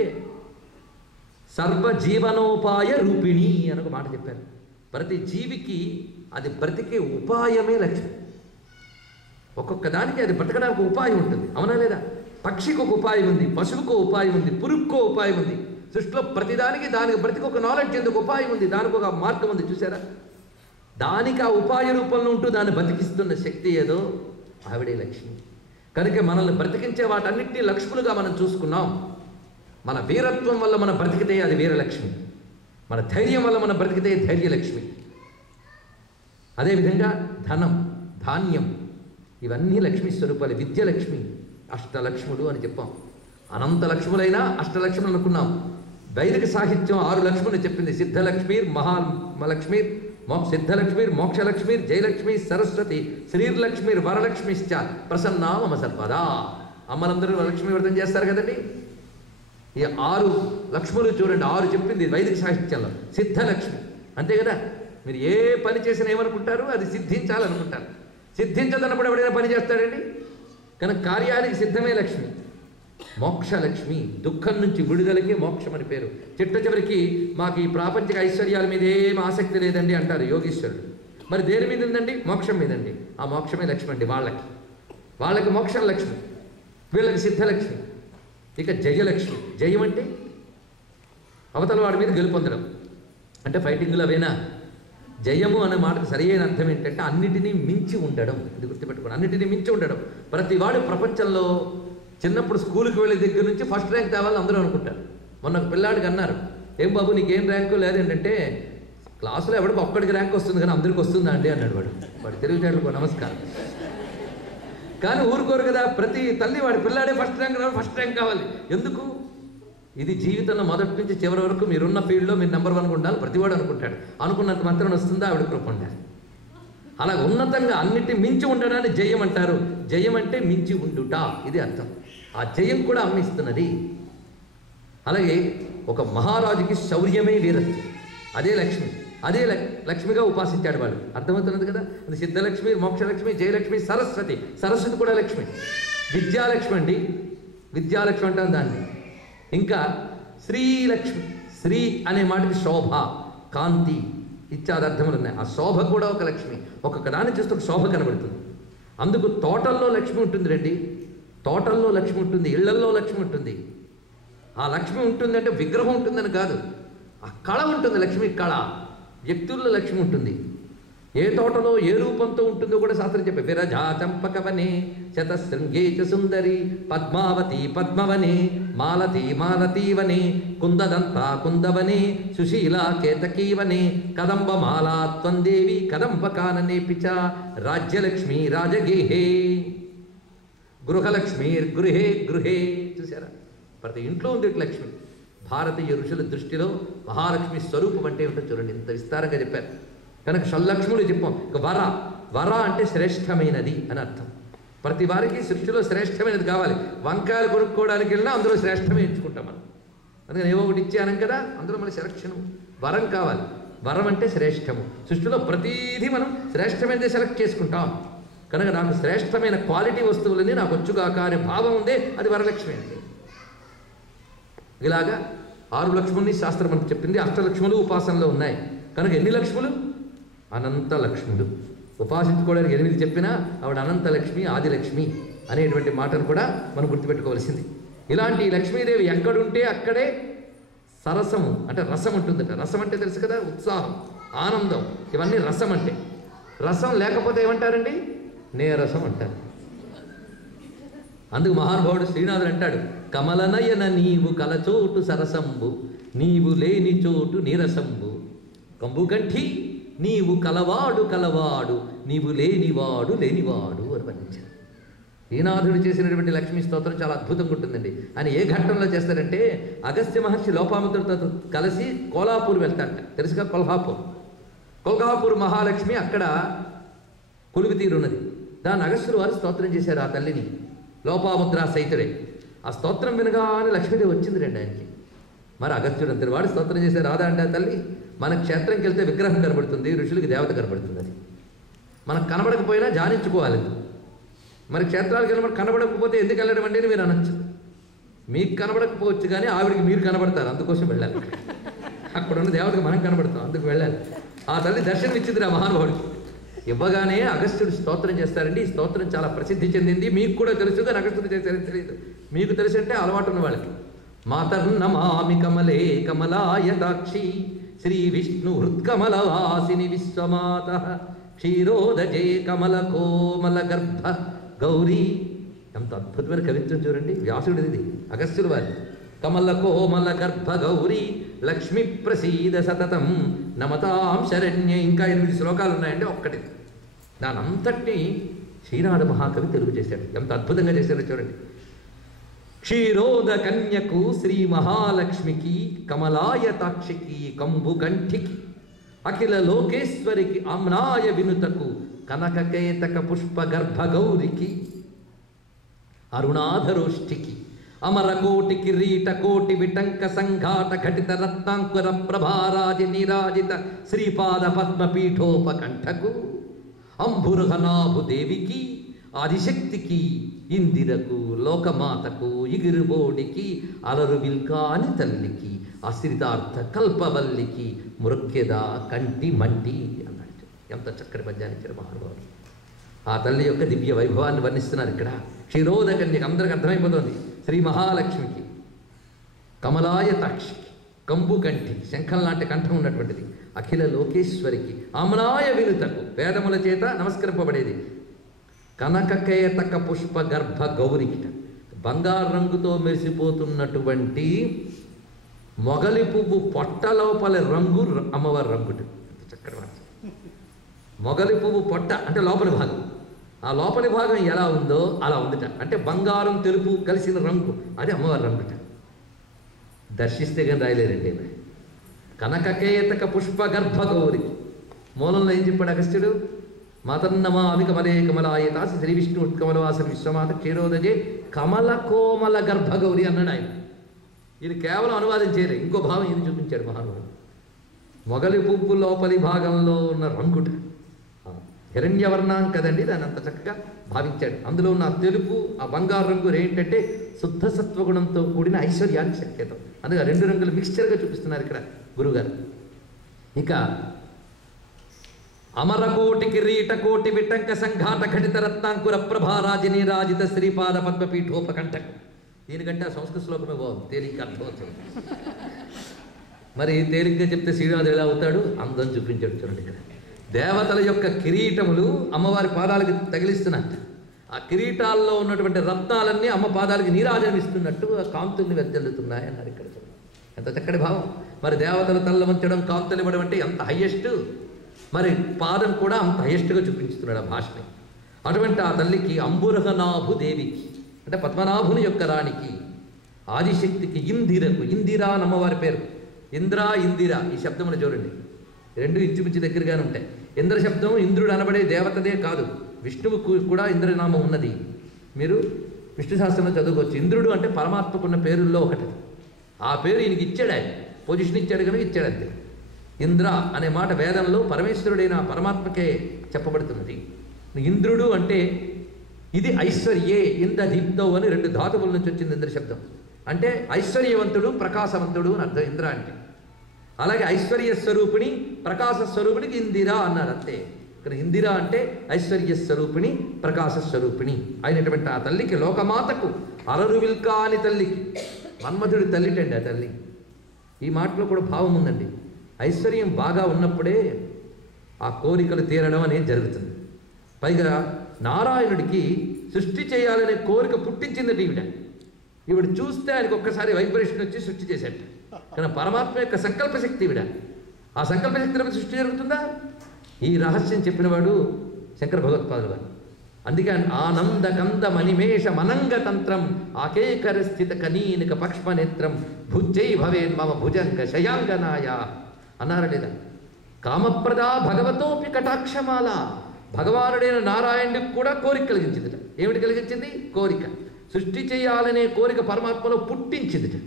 సర్వజీవనోపాయ రూపిణి అని ఒక మాట చెప్పారు. ప్రతి జీవికి అది బ్రతికే ఉపాయమే లక్ష్మి. ఒక్కొక్క దానికి అది బ్రతకడానికి ఉపాయం ఉంటుంది. అవునా లేదా? పక్షికి ఒక ఉపాయం ఉంది, పశువుకో ఉపాయం ఉంది, పురుగుకో ఉపాయం ఉంది. సృష్టిలో ప్రతిదానికి దానికి బ్రతికి ఒక నాలెడ్జ్ ఎందుకు ఉపాయం ఉంది, దానికి ఒక మార్గం ఉంది. చూసారా? దానికి ఆ ఉపాయ రూపంలో ఉంటూ దాన్ని బతికిస్తున్న శక్తి ఏదో ఆవిడే లక్ష్మి. కనుక మనల్ని బ్రతికించే వాటన్నిటినీ లక్ష్ములుగా మనం చూసుకున్నాం. మన వీరత్వం వల్ల మనం బ్రతికితే అది వీరలక్ష్మి. మన ధైర్యం వల్ల మనం బ్రతికితే ధైర్యలక్ష్మి. అదేవిధంగా ధనం, ధాన్యం ఇవన్నీ లక్ష్మీ స్వరూపాలు. విద్యలక్ష్మి, అష్టలక్ష్ములు అని చెప్పాం. అనంత లక్ష్ములైనా అష్టలక్ష్ములు అనుకున్నాం. వైదిక సాహిత్యం 6 లక్ష్ములు చెప్పింది. సిద్ధలక్ష్మీర్, మహాలక్ష్మీర్, సిద్ధలక్ష్మీర్, మోక్షలక్ష్మీర్, జయలక్ష్మి, సరస్వతి, శ్రీర్లక్ష్మీర్, వరలక్ష్మిశ్చ ప్రసన్నా మమ సర్వదా. అమ్మలందరూ లక్ష్మీ వ్రతం చేస్తారు కదండి. ఈ 6 లక్ష్ములు చూడండి, 6 చెప్పింది వైదిక సాహిత్యంలో. సిద్ధలక్ష్మి అంతే కదా. మీరు ఏ పని చేసినా ఏమనుకుంటారు? అది సిద్ధించాలనుకుంటారు. సిద్ధించదన్నప్పుడు ఎవడైనా పని చేస్తాడండి. కనుక కార్యానికి సిద్ధమే లక్ష్మి. మోక్షలక్ష్మి, దుఃఖం నుంచి విడుదలకి మోక్షం అని పేరు. చిట్ట చివరికి మాకు ఈ ప్రాపంచిక ఐశ్వర్యాల మీద ఏం ఆసక్తి లేదండి అంటారు యోగీశ్వరుడు. మరి దేని మీద ఉందండి? మోక్షం మీదండి. ఆ మోక్షమే లక్ష్మి అండి. వాళ్ళకి మోక్షం లక్ష్మి, వీళ్ళకి సిద్ధలక్ష్మి. ఇక జయలక్ష్మి. జయం అంటే అవతల వాడి మీద గెలుపొందడం అంటే ఫైటింగ్లు అవేనా? జయము అనే మాటకు సరైన అర్థం ఏంటంటే అన్నిటినీ మించి ఉండడం. ఇది గుర్తుపెట్టుకోండి, అన్నిటినీ మించి ఉండడం. ప్రతివాడు ప్రపంచంలో చిన్నప్పుడు స్కూల్కి వెళ్ళే దగ్గర నుంచి ఫస్ట్ ర్యాంక్ తేవాలని అందరూ అనుకుంటారు. మొన్న ఒక పిల్లాడికి అన్నారు, ఏం బాబు నీకేం ర్యాంకు లేదేంటంటే క్లాసులో ఎవరికి ఒక్కడికి ర్యాంక్ వస్తుంది కానీ అందరికి వస్తుందా అండి అన్నాడు. వాడు తెలివితేటలకు నమస్కారం. కానీ ఊరుకోరు కదా, ప్రతి తల్లి వాడి పిల్లాడే ఫస్ట్ ర్యాంక్ కావాలి. ఎందుకు? ఇది జీవితంలో మొదటి నుంచి చివరి వరకు మీరున్న ఫీల్డ్లో మీరు నెంబర్ 1 ఉండాలి ప్రతివాడు అనుకుంటాడు. అనుకున్నంత మాత్రం వస్తుందా? ఆవిడ కృప ఉండాలి. అలా ఉన్నతంగా అన్నిటి మించి ఉండడాన్ని జయం అంటారు. జయం అంటే మించి ఉండుట, ఇది అర్థం. ఆ జయం కూడా అమ్మిస్తున్నది. అలాగే ఒక మహారాజుకి శౌర్యమే వీరత్వం, అదే లక్ష్మి. అదే లక్ష్మిగా ఉపాసించాడు వాడు. అర్థమవుతున్నది కదా. అది సిద్ధలక్ష్మి, మోక్షలక్ష్మి, జయలక్ష్మి, సరస్వతి. సరస్వతి కూడా లక్ష్మి. విద్యాలక్ష్మి అండి. విద్యాలక్ష్మి అంటాం దాన్ని. ఇంకా శ్రీలక్ష్మి. శ్రీ అనే మాటకి శోభ, కాంతి ఇత్యాది అర్థములు ఉన్నాయి. ఆ శోభ కూడా ఒక లక్ష్మి. ఒక్కొక్క దాన్ని చూస్తే ఒక శోభ కనబడుతుంది. అందుకు తోటల్లో లక్ష్మి ఉంటుంది రండి. తోటల్లో లక్ష్మి ఉంటుంది, ఇళ్లల్లో లక్ష్మి ఉంటుంది. ఆ లక్ష్మి ఉంటుందంటే విగ్రహం ఉంటుందని కాదు, ఆ కళ ఉంటుంది. లక్ష్మి కళ, వ్యక్తుల్లో లక్ష్మి ఉంటుంది. ఏ తోటలో ఏ రూపంతో ఉంటుందో కూడా శాస్త్రం చెప్పే. విరజా చంపకవనే శతశృంగే చ సుందరి పద్మావతి పద్మవనే మాలతి మాలతీవనే కుందదంతా కుందవనే సుశీల కేతకీవనే కదంబమాలా త్వందేవి కదంబకాననే పిచ రాజ్యలక్ష్మి రాజగేహే గృహలక్ష్మీర్గృహే గృహే. చూసారా, ప్రతి ఇంట్లో ఉంది లక్ష్మి. భారతీయ ఋషుల దృష్టిలో మహాలక్ష్మి స్వరూపం అంటే ఏమిటో చూడండి, ఇంత విస్తారంగా చెప్పారు. కనుక షల్లక్ష్ములు చెప్పాం. ఇక వర, వర అంటే శ్రేష్టమైనది అని అర్థం. ప్రతి వారికి సృష్టిలో శ్రేష్టమైనది కావాలి. వంకాయలు కొనుక్కోవడానికి వెళ్ళినా అందులో శ్రేష్టమే ఎంచుకుంటాం మనం. అందుకని ఏవో ఒకటి ఇచ్చానం కదా, అందులో మన సెలక్షన్ వరం కావాలి. వరం అంటే శ్రేష్టము. సృష్టిలో ప్రతీదీ మనం శ్రేష్టమైనదే సెలెక్ట్ చేసుకుంటాం. కనుక నాకు శ్రేష్టమైన క్వాలిటీ వస్తువులని నాకు వచ్చుగాక అనే భావం ఉందే, అది వరలక్ష్మి అంటే. ఇలాగా 6 లక్ష్ముల్ని శాస్త్రం మనకు చెప్పింది. అష్టలక్ష్ములు ఉపాసనలో ఉన్నాయి. కనుక ఎన్ని లక్ష్ములు? అనంత లక్ష్ములు. ఉపాసించుకోవడానికి 8 చెప్పినా ఆవిడ అనంతలక్ష్మి, ఆదిలక్ష్మి అనేటువంటి మాటను కూడా మనం గుర్తుపెట్టుకోవాల్సింది. ఇలాంటి లక్ష్మీదేవి ఎక్కడుంటే అక్కడే సరసము అంటే రసం ఉంటుందట. రసం అంటే తెలుసు కదా, ఉత్సాహం, ఆనందం, ఇవన్నీ రసం అంటే. రసం లేకపోతే ఏమంటారండి? నీరసం అంటారు. అందుకు మహానుభావుడు శ్రీనాథుడు అంటాడు, కమలనయన నీవు కలచోటు సరసంబు నీవు లేని చోటు నీరసంబు కంబుకంఠి నీవు కలవాడు కలవాడు నీవు లేనివాడు లేనివాడు అని వర్ణించారు. శ్రీనాథుడు చేసినటువంటి లక్ష్మీ స్తోత్రం చాలా అద్భుతంగా ఉంటుందండి. ఆయన ఏ ఘట్టంలో చేస్తారంటే, అగస్త్య మహర్షి లోపాముద్రతో కలిసి కోల్హాపూర్ వెళ్తారట. తెలుసుగా కొల్హాపూర్. కొల్హాపూర్ మహాలక్ష్మి అక్కడ కొలువు తీరున్నది. దాన్ని అగస్త్యుడు వారు స్తోత్రం చేశారు ఆ తల్లిని, లోపాముద్ర సైతుడే. ఆ స్తోత్రం వినగానే లక్ష్మీదేవి వచ్చింది రండి ఆయనకి. మరి అగస్త్యుడు అంతటి వాడు స్తోత్రం చేశారు రాదా అంటే ఆ తల్లి. మన క్షేత్రంకి వెళ్తే విగ్రహం కనబడుతుంది, ఋషులకి దేవత కనబడుతుంది. అది మనకు కనబడకపోయినా జానించుకోవాలి. మరి క్షేత్రాలకు వెళ్ళి కనబడకపోతే ఎందుకు వెళ్ళడం అండి మీరు అనొచ్చు. మీకు కనబడకపోవచ్చు కానీ ఆవిడికి మీరు కనబడతారు, అందుకోసం వెళ్ళాలి. అక్కడ ఉన్న దేవతకు మనం కనబడతాం, అందుకు వెళ్ళాలి. ఆ తల్లి దర్శనం ఇచ్చింది ఆ మహానుభావుడికి. ఇవ్వగానే అగస్త్యుడు స్తోత్రం చేస్తారండి. ఈ స్తోత్రం చాలా ప్రసిద్ధి చెందింది. మీకు కూడా తెలుసు కానీ అగస్త్యుడు చేశారని తెలియదు. మీకు తెలిసి అంటే అలవాటు ఉన్న వాళ్ళకి. మాతర్నమామి కమలే కమలాయతాక్షి శ్రీ విష్ణు హృత్కమలవాసిని విశ్వమాత క్షీరోదజే కమల కోమల గర్భ గౌరీ. ఎంత అద్భుతమైన కవిత్వం చూడండి, వ్యాసుడిది ఇది, అగస్త్యుడు వారి. కమల కోమల గర్భ గౌరీ లక్ష్మి ప్రసీద సతతం నమతాం శరణ్య. ఇంకా 8 శ్లోకాలు ఉన్నాయండి, ఒక్కటి. దాని అంతటినీ శ్రీనాథ మహాకవి తెలుగు చేశాడు. ఎంత అద్భుతంగా చేశాడో చూడండి. క్షీరోద కన్యకు శ్రీ మహాలక్ష్మికి కమలాయతాక్షికి కంబుకంఠికి అఖిల లోకేశ్వరికి ఆమ్నాయ వినుతకు కనకకేతక పుష్ప గర్భ గౌరికి అరుణాధరోష్ఠికి అమరకోటి కిరీట కోటి విటంక సంఘాట ఘటిత రత్నాంకుర ప్రభారాజి నిరాజిత శ్రీపాద పద్మపీఠోపకంఠకు అంబురహనాభు దేవికి ఆదిశక్తికి ఇందిరకు లోకమాతకు ఇగిరుబోడికి అలరు విల్కాని తల్లికి అశ్రితార్థ కల్పవల్లికి మృక్యద కంటి మంటి అన్నాడు. ఎంత చక్కటి పద్యాన్ని ఇచ్చారు మహానుభావుడు. ఆ తల్లి యొక్క దివ్య వైభవాన్ని వర్ణిస్తున్నారు ఇక్కడ. క్షీరోదకన్యకి అందరికి అర్థమైపోతుంది. శ్రీ మహాలక్ష్మికి, కమలాయతాక్షికి, కంబుకంఠి శంఖం లాంటి కంఠం ఉన్నటువంటిది, అఖిల లోకేశ్వరికి, ఆమ్నాయ వినుతకు వేదముల చేత నమస్కరింపబడేది, కనకకేతక పుష్ప గర్భ గౌరికిట బంగారు రంగుతో మెరిసిపోతున్నటువంటి మొగలి పువ్వు పొట్ట లోపల రంగు అమ్మవారి రంగుట. చక్కటి మాట. మొగలి పువ్వు పొట్ట అంటే లోపలి భాగం, ఆ లోపలి భాగం ఎలా ఉందో అలా ఉందిట. అంటే బంగారం తెలుపు కలిసిన రంగు, అది అమ్మవారి రంగుట. దర్శిస్తే కానీ రాయలేరండి. కనకకేతక పుష్ప గర్భ గౌరి. మూలంలో ఏం చెప్పాడు అగస్త్యుడు? మాతన్నమామి కమలే కమలాయతాసి శ్రీ విష్ణు ఉత్కమలవాసన విశ్వమాత క్షీరోదజే కమల కోమల గర్భ గౌరి అన్నాడు ఆయన. ఇది కేవలం అనువాదం చేయలేదు, ఇంకో భావం ఇది చూపించాడు మహానుభావుడు. మొగలి పువ్వు లోపలి భాగంలో ఉన్న రంగుట హిరణ్యవర్ణం కదండి, దాన్ని అంత చక్కగా భావించాడు. అందులో ఉన్న ఆ తెలుపు, ఆ బంగారు రంగు ఏంటంటే శుద్ధ సత్వగుణంతో కూడిన ఐశ్వర్యానికి సంకేతం. అందుకే 2 రంగులు మిక్స్చర్గా చూపిస్తున్నారు ఇక్కడ గురుగారు. ఇక అమరకోటి కిరీట కోటి విటంక సంఘాట ఘటిత రత్నాంకుర ప్రభారాజి నీరాజిత శ్రీపాద పద్మపీఠోపకంఠకు దీనికంటే ఆ సంస్కృత శ్లోకమే బాగుంది, తేలిగ్గా అర్థమవుతుంది. మరి తేలిగ్గా చెప్తే శ్రీనాథుడు ఎలా అవుతాడు? అందం చూపించాడు. చూడండి ఇక్కడ దేవతల యొక్క కిరీటములు అమ్మవారి పాదాలకు తగిలిస్తున్నట్టు, ఆ కిరీటాల్లో ఉన్నటువంటి రత్నాలన్నీ అమ్మ పాదాలకి నీరాజనమిస్తున్నట్టు ఆ కాంతుల్ని వెదజల్లుతున్నాయి అన్నారు. ఇక్కడ చూడండి ఎంత చక్కటి భావం. మరి దేవతలు తల్ల వంచడం, కాంతులు ఇవ్వడం అంటే ఎంత హయ్యెస్ట్, మరి పాదం కూడా అంత హయ్యెస్ట్గా చూపించుతున్నాడు ఆ భాషని. అటువంటి ఆ తల్లికి అంబురహనాభు దేవికి అంటే పద్మనాభుని యొక్క రాణికి, ఆదిశక్తికి, ఇందిరకు, ఇందిరా అని అమ్మవారి పేరు. ఇంద్ర ఇందిర ఈ శబ్దమును చూడండి, రెండు ఇంచుమించు దగ్గరగానే ఉంటాయి. ఇంద్ర శబ్దం ఇంద్రుడు అనబడే దేవతదే కాదు, విష్ణువుకు కూడా ఇంద్రనామం ఉన్నది. మీరు విష్ణు శాస్త్రంలో చదువుకోవచ్చు. ఇంద్రుడు అంటే పరమాత్మకున్న పేరుల్లో ఒకటి. ఆ పేరు ఈయనకి ఇచ్చాడు, ఆయన పొజిషన్ ఇచ్చాడు కనుక ఇచ్చాడు అంతే. ఇంద్ర అనే మాట వేదంలో పరమేశ్వరుడైన పరమాత్మకే చెప్పబడుతున్నది. ఇంద్రుడు అంటే ఇది ఐశ్వర్యే ఇంద్రదీప్తో అని రెండు ధాతువుల నుంచి వచ్చింది ఇంద్ర శబ్దం. అంటే ఐశ్వర్యవంతుడు, ప్రకాశవంతుడు అని అర్థం ఇంద్ర అంటే. అలాగే ఐశ్వర్య స్వరూపిణి, ప్రకాశ స్వరూపిణికి ఇందిరా అన్నారు అంతే. ఇక్కడ ఇందిరా అంటే ఐశ్వర్య స్వరూపిణి, ప్రకాశ స్వరూపిణి అయినటువంటి ఆ తల్లికి, లోకమాతకు, అలరువిల్కా అని తల్లికి, మన్మధుడి తల్లిటండి ఆ తల్లి. ఈ మాటలో కూడా భావం ఉందండి. ఐశ్వర్యం బాగా ఉన్నప్పుడే ఆ కోరికలు తీరడం అనేది జరుగుతుంది. పైగా నారాయణుడికి సృష్టి చేయాలనే కోరిక పుట్టించింది ఈవిడ చూస్తే ఆయనకు ఒక్కసారి వైబ్రేషన్ వచ్చి సృష్టి చేశాడు. కానీ పరమాత్మ యొక్క సంకల్ప శక్తి ఈవిడ. ఆ సంకల్ప శక్తి సృష్టి జరుగుతుందా? ఈ రహస్యం చెప్పినవాడు శంకర భగవత్పాదులు గారు. అందుకే ఆనంద కంద మణిమేష మనంగ తంత్రం ఆకేకర స్థిత కనీనిక పక్ష్మనేత్రం భుజై భవేన్ మమ భుజంగ శయాంగనాయ అన్నారా లేదా? కామప్రదా భగవతోపి కటాక్షమాల. భగవానుడైన నారాయణుడికి కూడా కోరిక కలిగించిందిట. ఏమిటి కలిగించింది? కోరిక. సృష్టి చేయాలనే కోరిక పరమాత్మలో పుట్టించిందిట.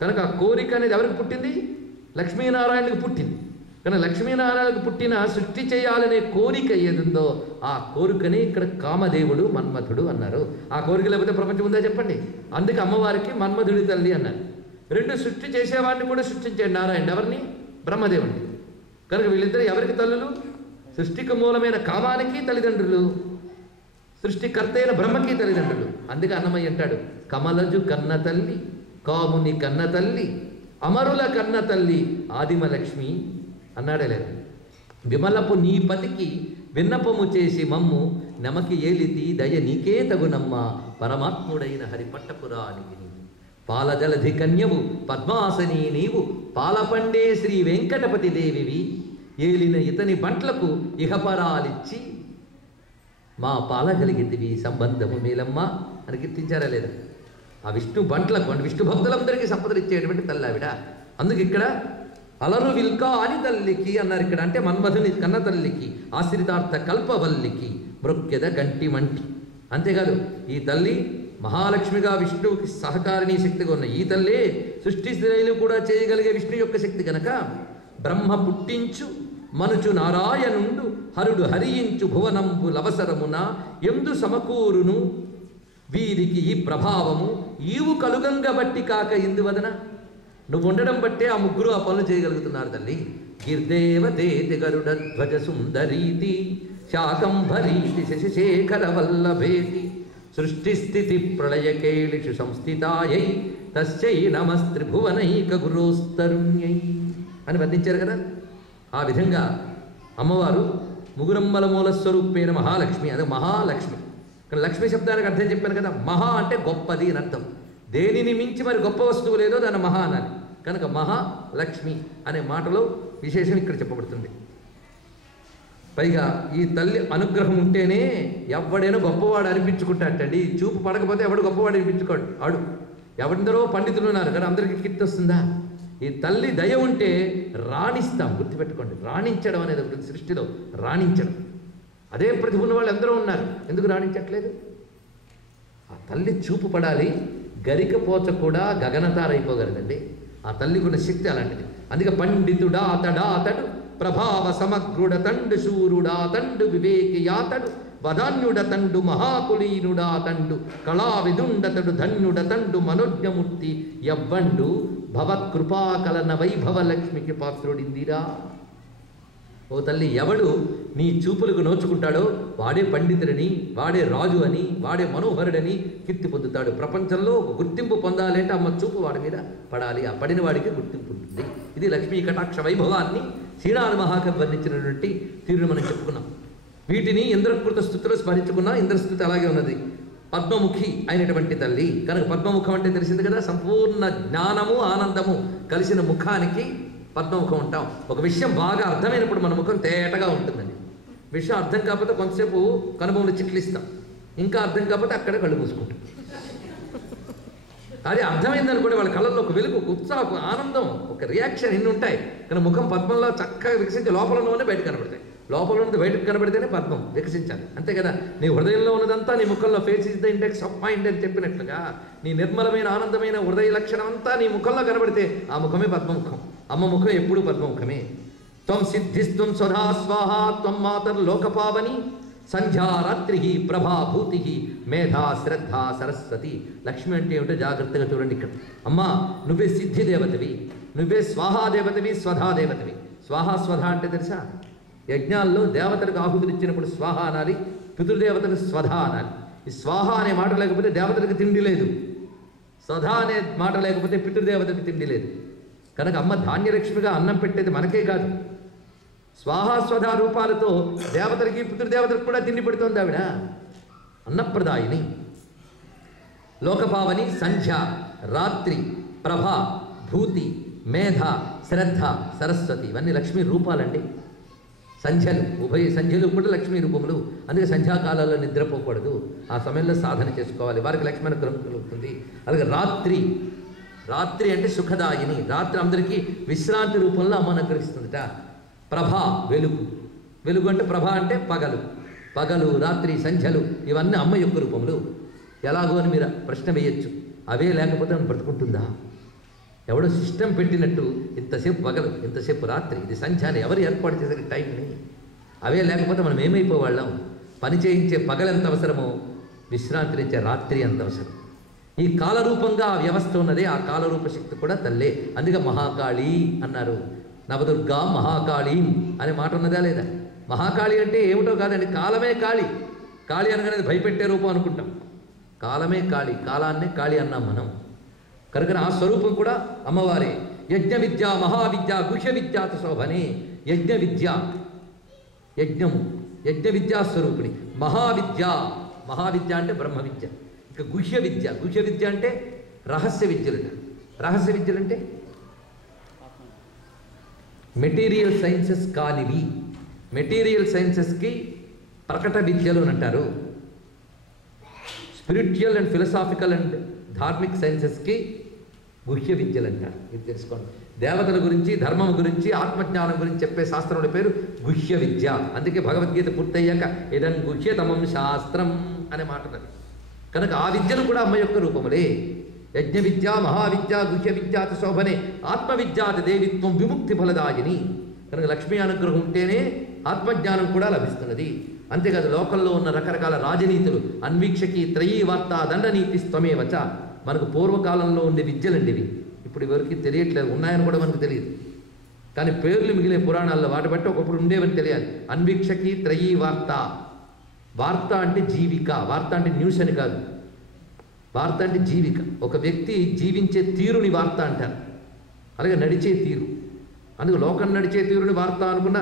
కనుక ఆ కోరిక అనేది ఎవరికి పుట్టింది? లక్ష్మీనారాయణుడికి పుట్టింది. కానీ లక్ష్మీనారాయణకు పుట్టిన సృష్టి చేయాలనే కోరిక ఏదుందో ఆ కోరికని ఇక్కడ కామదేవుడు, మన్మథుడు అన్నారు. ఆ కోరిక లేకపోతే ప్రపంచం ఉందా చెప్పండి? అందుకే అమ్మవారికి మన్మథుడి తల్లి అన్నారు. రెండు సృష్టి చేసేవాడిని కూడా సృష్టించాడు నారాయణుడు. ఎవరిని? బ్రహ్మదేవుడిని. కనుక వీళ్ళిద్దరు ఎవరికి తల్లులు? సృష్టికి మూలమైన కామానికి తల్లిదండ్రులు, సృష్టికర్త అయిన బ్రహ్మకి తల్లిదండ్రులు. అందుకే అన్నమయ్య అంటాడు, కమలజు కన్న తల్లి, కాముని కన్న తల్లి, అమరుల కన్న తల్లి ఆదిమలక్ష్మి అన్నాడే లేదు. విమలపు నీ పతికి విన్నపము చేసి మమ్ము నమకి ఏలితి దయ నీకే తగునమ్మ పరమాత్ముడైన హరిపట్టపురానికి పాలజలధి కన్యవు పద్మాసని నీవు పాలపండే శ్రీ వెంకటపతి దేవివి ఏలిన ఇతని బంట్లకు ఇహపరాలిచ్చి మా పాలగలిగితివి సంబంధము మేలమ్మ అని కీర్తించారా లేదా? ఆ విష్ణు బంట్లకు అంటే విష్ణు భక్తులందరికీ సంపదలు ఇచ్చేటువంటి తల్లి ఆవిడ. అందుకు ఇక్కడ అలరు విల్కా అని తల్లికి అన్నారు. ఇక్కడ అంటే మన్మధుని కన్న తల్లికి, ఆశ్రితార్థ కల్పవల్లికి, మృక్యద గంటి మంటి. అంతేకాదు ఈ తల్లి మహాలక్ష్మిగా విష్ణువుకి సహకారిణీ శక్తిగా ఉన్న ఈ తల్లే సృష్టి స్థితులు కూడా చేయగలిగే విష్ణు యొక్క శక్తి కనుక బ్రహ్మ పుట్టించు మనుచు నారాయణుండు హరుడు హరించు భువనంబు లవసరమున ఎందు సమకూరును వీరికి ఈ ప్రభావము ఈవు కలుగంగ బట్టి కాక ఇందువదన. నువ్వు ఉండడం బట్టే ఆ ముగ్గురు ఆ పనులు చేయగలుగుతున్నారు తల్లి. గిర్దేవతేతి గరుడ ధ్వజ సుందరీతి శాకంభరీతి శశిశేఖర వల్లభేతి సృష్టి స్థితి ప్రళయకేళిషు సంస్థితాయై తస్యై నమస్త్రిభువనైక గురోస్తరుణ్యై అని వర్ణించారు కదా. ఆ విధంగా అమ్మవారు ముగురమ్మల మూల స్వరూపేణ మహాలక్ష్మి. అదే మహాలక్ష్మి. ఇక్కడ లక్ష్మి శబ్దానికి అర్థం చెప్పాను కదా. మహా అంటే గొప్పది అని అర్థం. దేనిని మించి మరి గొప్ప వస్తువు లేదో దాన్ని మహా అనాలి. కనుక మహాలక్ష్మి అనే మాటలో విశేషం ఇక్కడ చెప్పబడుతుంది. పైగా ఈ తల్లి అనుగ్రహం ఉంటేనే ఎవడైనా గొప్పవాడు అనిపించుకుంటాటండి. చూపు పడకపోతే ఎవడు గొప్పవాడు అనిపించుకోడు. ఆడు ఎవరిందరో పండితులు ఉన్నారు కానీ అందరికీ కీర్తి వస్తుందా? ఈ తల్లి దయ ఉంటే రాణిస్తాం. గుర్తుపెట్టుకోండి, రాణించడం అనేది ఒకటి సృష్టిలో. రాణించడం అదే ప్రతిభ ఉన్న వాళ్ళు ఎందరో ఉన్నారు, ఎందుకు రాణించట్లేదు? ఆ తల్లి చూపు పడాలి. గరికపోచ కూడా గగనతారైపోగలదండి. ఆ తల్లికి ఉన్న శక్తి అలాంటిది. అందుకే పండితుడా అతడు ప్రభావ సమగ్రుడ తండు శూరుడా తండు వివేకియాతడు వదాన్యుడ తండు మహాకులీనుడా తండు కళావిదుండతడు ధన్యుడ తండు మనోజ్ఞమూర్తి యవ్వండు భవత్కృపాకలన వైభవ లక్ష్మికి పాత్రుడిందిరా. ఓ తల్లి, ఎవడు నీ చూపులకు నోచుకుంటాడో వాడే పండితుడని, వాడే రాజు అని, వాడే మనోహరుడని కీర్తి పొందుతాడు. ప్రపంచంలో ఒక గుర్తింపు పొందాలి అంటే అమ్మ చూపు వాడి మీద పడాలి. ఆ పడిన వాడికి గుర్తింపు ఉంటుంది. ఇది లక్ష్మీ కటాక్ష వైభవాన్ని శ్రీనారాయణ మహాకవి వర్ణించినటువంటి తీరును మనం చెప్పుకున్నాం. వీటిని ఇంద్రకృత స్థుతిలో స్మరించుకున్నా. ఇంద్రస్థుతి అలాగే ఉన్నది. పద్మముఖి అయినటువంటి తల్లి కనుక పద్మముఖం అంటే తెలిసింది కదా, సంపూర్ణ జ్ఞానము ఆనందము కలిసిన ముఖానికి పద్మముఖం ఉంటాం. ఒక విషయం బాగా అర్థమైనప్పుడు మన ముఖం తేటగా ఉంటుందండి. విషయం అర్థం కాకపోతే కొంతసేపు కనుబొమ్మలు చిట్లిస్తాం, ఇంకా అర్థం కాకపోతే అక్కడే కళ్ళు మూసుకుంటాం. అది అర్థమైందనుకోండి వాళ్ళ కళ్ళల్లో ఒక వెలుగు, ఒక ఉత్సాహం, ఒక ఆనందం, ఒక రియాక్షన్ ఇన్ని ఉంటాయి. కానీ ముఖం పద్మంలో చక్కగా వికసించి లోపల ఉన్నవన్నీ బయట కనబడతాయి. లోపల ఉన్నది బయటకు కనబడితేనే పద్మం వికసించాలి. అంతే కదా, నీ హృదయంలో ఉన్నదంతా నీ ముఖంలో face is the index of mind అని చెప్పినట్లుగా నీ నిర్మలమైన ఆనందమైన హృదయ లక్షణం అంతా నీ ముఖంలో కనబడితే ఆ ముఖమే పద్మముఖం. అమ్మ ముఖం ఎప్పుడూ పద్మముఖమే. త్వం సిద్ధిస్త్వం స్వధా స్వాహ త్వం మాతర్లోకపావని సంధ్యా రాత్రి ప్రభాభూతి మేధా శ్రద్ధ సరస్వతి. లక్ష్మి అంటే ఏమిటో జాగ్రత్తగా చూడండి. ఇక్కడ అమ్మా నువ్వే సిద్ధి దేవతవి, నువ్వే స్వాహాదేవతవి, స్వధాదేవతవి. స్వాహా స్వధ అంటే తెలుసా? యజ్ఞాల్లో దేవతలకు ఆహుతులు ఇచ్చినప్పుడు స్వాహ అనాలి, పితృదేవతలకు స్వధ అనాలి. ఈ స్వాహ అనే మాట లేకపోతే దేవతలకు తిండి లేదు, స్వధ అనే మాట లేకపోతే పితృదేవతలకు తిండి లేదు. కనుక అమ్మ ధాన్యలక్ష్మిగా అన్నం పెట్టేది మనకే కాదు, స్వాహాస్వధ రూపాలతో దేవతలకి పితృదేవతలకు కూడా తిండి పెడుతోంది ఆవిడ. అన్నప్రదాయిని. లోకపావని సంధ్య రాత్రి ప్రభ భూతి మేధ శ్రద్ధ సరస్వతి ఇవన్నీ లక్ష్మీ రూపాలండి. సంధ్యలు ఉభయ సంధ్యలు కూడా లక్ష్మీ రూపములు. అందుకే సంధ్యాకాలాల్లో నిద్రపోకూడదు, ఆ సమయంలో సాధన చేసుకోవాలి, వారికి లక్ష్మీ అనుగ్రహం కలుగుతుంది. అలాగే రాత్రి, రాత్రి అంటే సుఖదాయిని. రాత్రి అందరికీ విశ్రాంతి రూపంలో అమ్మ అనుగ్రహిస్తుందిట. ప్రభ వెలుగు, వెలుగు అంటే ప్రభ అంటే పగలు, పగలు రాత్రి సంధ్యలు ఇవన్నీ అమ్మ యొక్క రూపములు. ఎలాగో అని మీరు ప్రశ్న వేయచ్చు, అవే లేకపోతే మనం బ్రతుకుంటుందా? ఎవడో సిస్టమ్ పెట్టినట్టు ఇంతసేపు పగలు ఇంతసేపు రాత్రి, ఇది సంధ్య అని ఎవరు ఏర్పాటు చేసే టైంని. అవే లేకపోతే మనం ఏమైపోవాళ్ళం? పని చేయించే పగలు ఎంత అవసరమో విశ్రాంతినిచ్చే రాత్రి అంత అవసరం. ఈ కాలరూపంగా ఆ వ్యవస్థ ఉన్నదే, ఆ కాలరూప శక్తి కూడా తల్లే. అందుకే మహాకాళి అన్నారు. నవదుర్గా మహాకాళీం అనే మాట ఉన్నదా లేదా? మహాకాళి అంటే ఏమిటో కాదండి, కాలమే కాళి. కాళి అనగానే భయపెట్టే రూపం అనుకుంటాం, కాలమే కాళి, కాలాన్నే కాళి అన్నాం మనం. కనుక ఆ స్వరూపం కూడా అమ్మవారే. యజ్ఞ విద్య మహావిద్య గుహ్య విద్యాత శోభనే. యజ్ఞ విద్య, యజ్ఞం, యజ్ఞ విద్యా స్వరూపిణి. మహావిద్య, మహావిద్య అంటే బ్రహ్మ విద్య. ఇక గుహ్య విద్య, గుహ్య విద్య అంటే రహస్య విద్యలు. రహస్య విద్యలు అంటే మెటీరియల్ సైన్సెస్ కానివి. మెటీరియల్ సైన్సెస్కి ప్రకట విద్యలు అని అంటారు. స్పిరిచువల్ అండ్ ఫిలసాఫికల్ అండ్ ధార్మిక్ సైన్సెస్కి గుహ్య విద్యలు అంటారు. ఇది తెలుసుకోండి. దేవతల గురించి, ధర్మం గురించి, ఆత్మజ్ఞానం గురించి చెప్పే శాస్త్రముల పేరు గుహ్య విద్య. అందుకే భగవద్గీత పూర్తయ్యాక ఇదం గుహ్యతమం శాస్త్రం అనే మాట ఉన్నది. కనుక ఆ విద్యను కూడా అమ్మ యొక్క రూపములే. యజ్ఞ విద్య మహావిద్య గుహ్య విద్యాత శోభనే ఆత్మవిద్యాత దేవిత్వం విముక్తి ఫలదాయిని. కనుక లక్ష్మీ అనుగ్రహం ఉంటేనే ఆత్మజ్ఞానం కూడా లభిస్తున్నది. అంతేకాదు లోకంలో ఉన్న రకరకాల రాజనీతులు, అన్వీక్షకి త్రయీ వార్త దండనీతి స్తమేవచ, మనకు పూర్వకాలంలో ఉండే విద్యలండి ఇవి. ఇప్పుడు ఎవరికి తెలియట్లేదు, ఉన్నాయని కూడా మనకు తెలియదు. కానీ పేర్లు మిగిలే పురాణాల్లో వాటి బట్టి ఒకప్పుడు ఉండేవని తెలియాలి. అన్వీక్షకి త్రయీ వార్త. వార్త అంటే జీవిక, వార్త అంటే న్యూస్ అని కాదు, వార్త అంటే జీవిక. ఒక వ్యక్తి జీవించే తీరుని వార్త అంటారు, అలాగే నడిచే తీరు. అందుకు లోకం నడిచే తీరుని వార్త అనుకున్న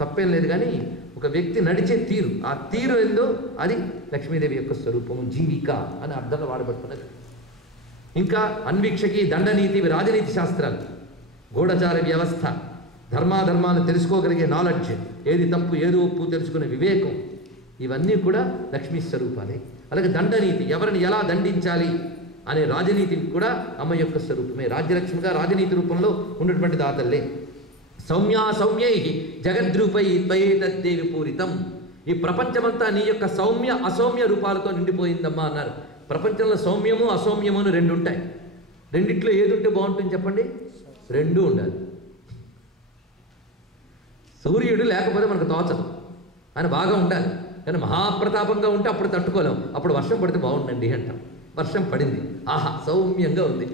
తప్పేం లేదు. కానీ ఒక వ్యక్తి నడిచే తీరు, ఆ తీరు ఏందో అది లక్ష్మీదేవి యొక్క స్వరూపము, జీవిక అని అర్థంలో వాడబడుతున్నది. ఇంకా అన్వీక్షకి దండనీతి ఇవి రాజనీతి శాస్త్రాలు. గూఢచార వ్యవస్థ, ధర్మాధర్మాలను తెలుసుకోగలిగే నాలెడ్జ్, ఏది తప్పు ఏది ఒప్పు తెలుసుకునే వివేకం, ఇవన్నీ కూడా లక్ష్మీ స్వరూపాలే. అలాగే దండనీతి, ఎవరిని ఎలా దండించాలి అనే రాజనీతి కూడా అమ్మ యొక్క స్వరూపమే. రాజ్యలక్ష్మిగా రాజనీతి రూపంలో ఉన్నటువంటి దాతల్లే. సౌమ్యా సౌమ్యై జగద్రూపై త్వయేతద్దేవి పూరితం. ఈ ప్రపంచమంతా నీ యొక్క సౌమ్య అసౌమ్య రూపాలతో నిండిపోయిందమ్మా అన్నారు. ప్రపంచంలో సౌమ్యము అసౌమ్యము అని రెండు ఉంటాయి. రెండిట్లో ఏది ఉంటే బాగుంటుంది చెప్పండి? రెండూ ఉండాలి. సూర్యుడు లేకపోతే మనకు తోచదు, ఆయన బాగా ఉండాలి. కానీ మహాప్రతాపంగా ఉంటే అప్పుడు తట్టుకోలేం. అప్పుడు వర్షం పడితే బాగుండండి అంటాం. వర్షం పడింది, ఆహా సౌమ్యంగా ఉంది.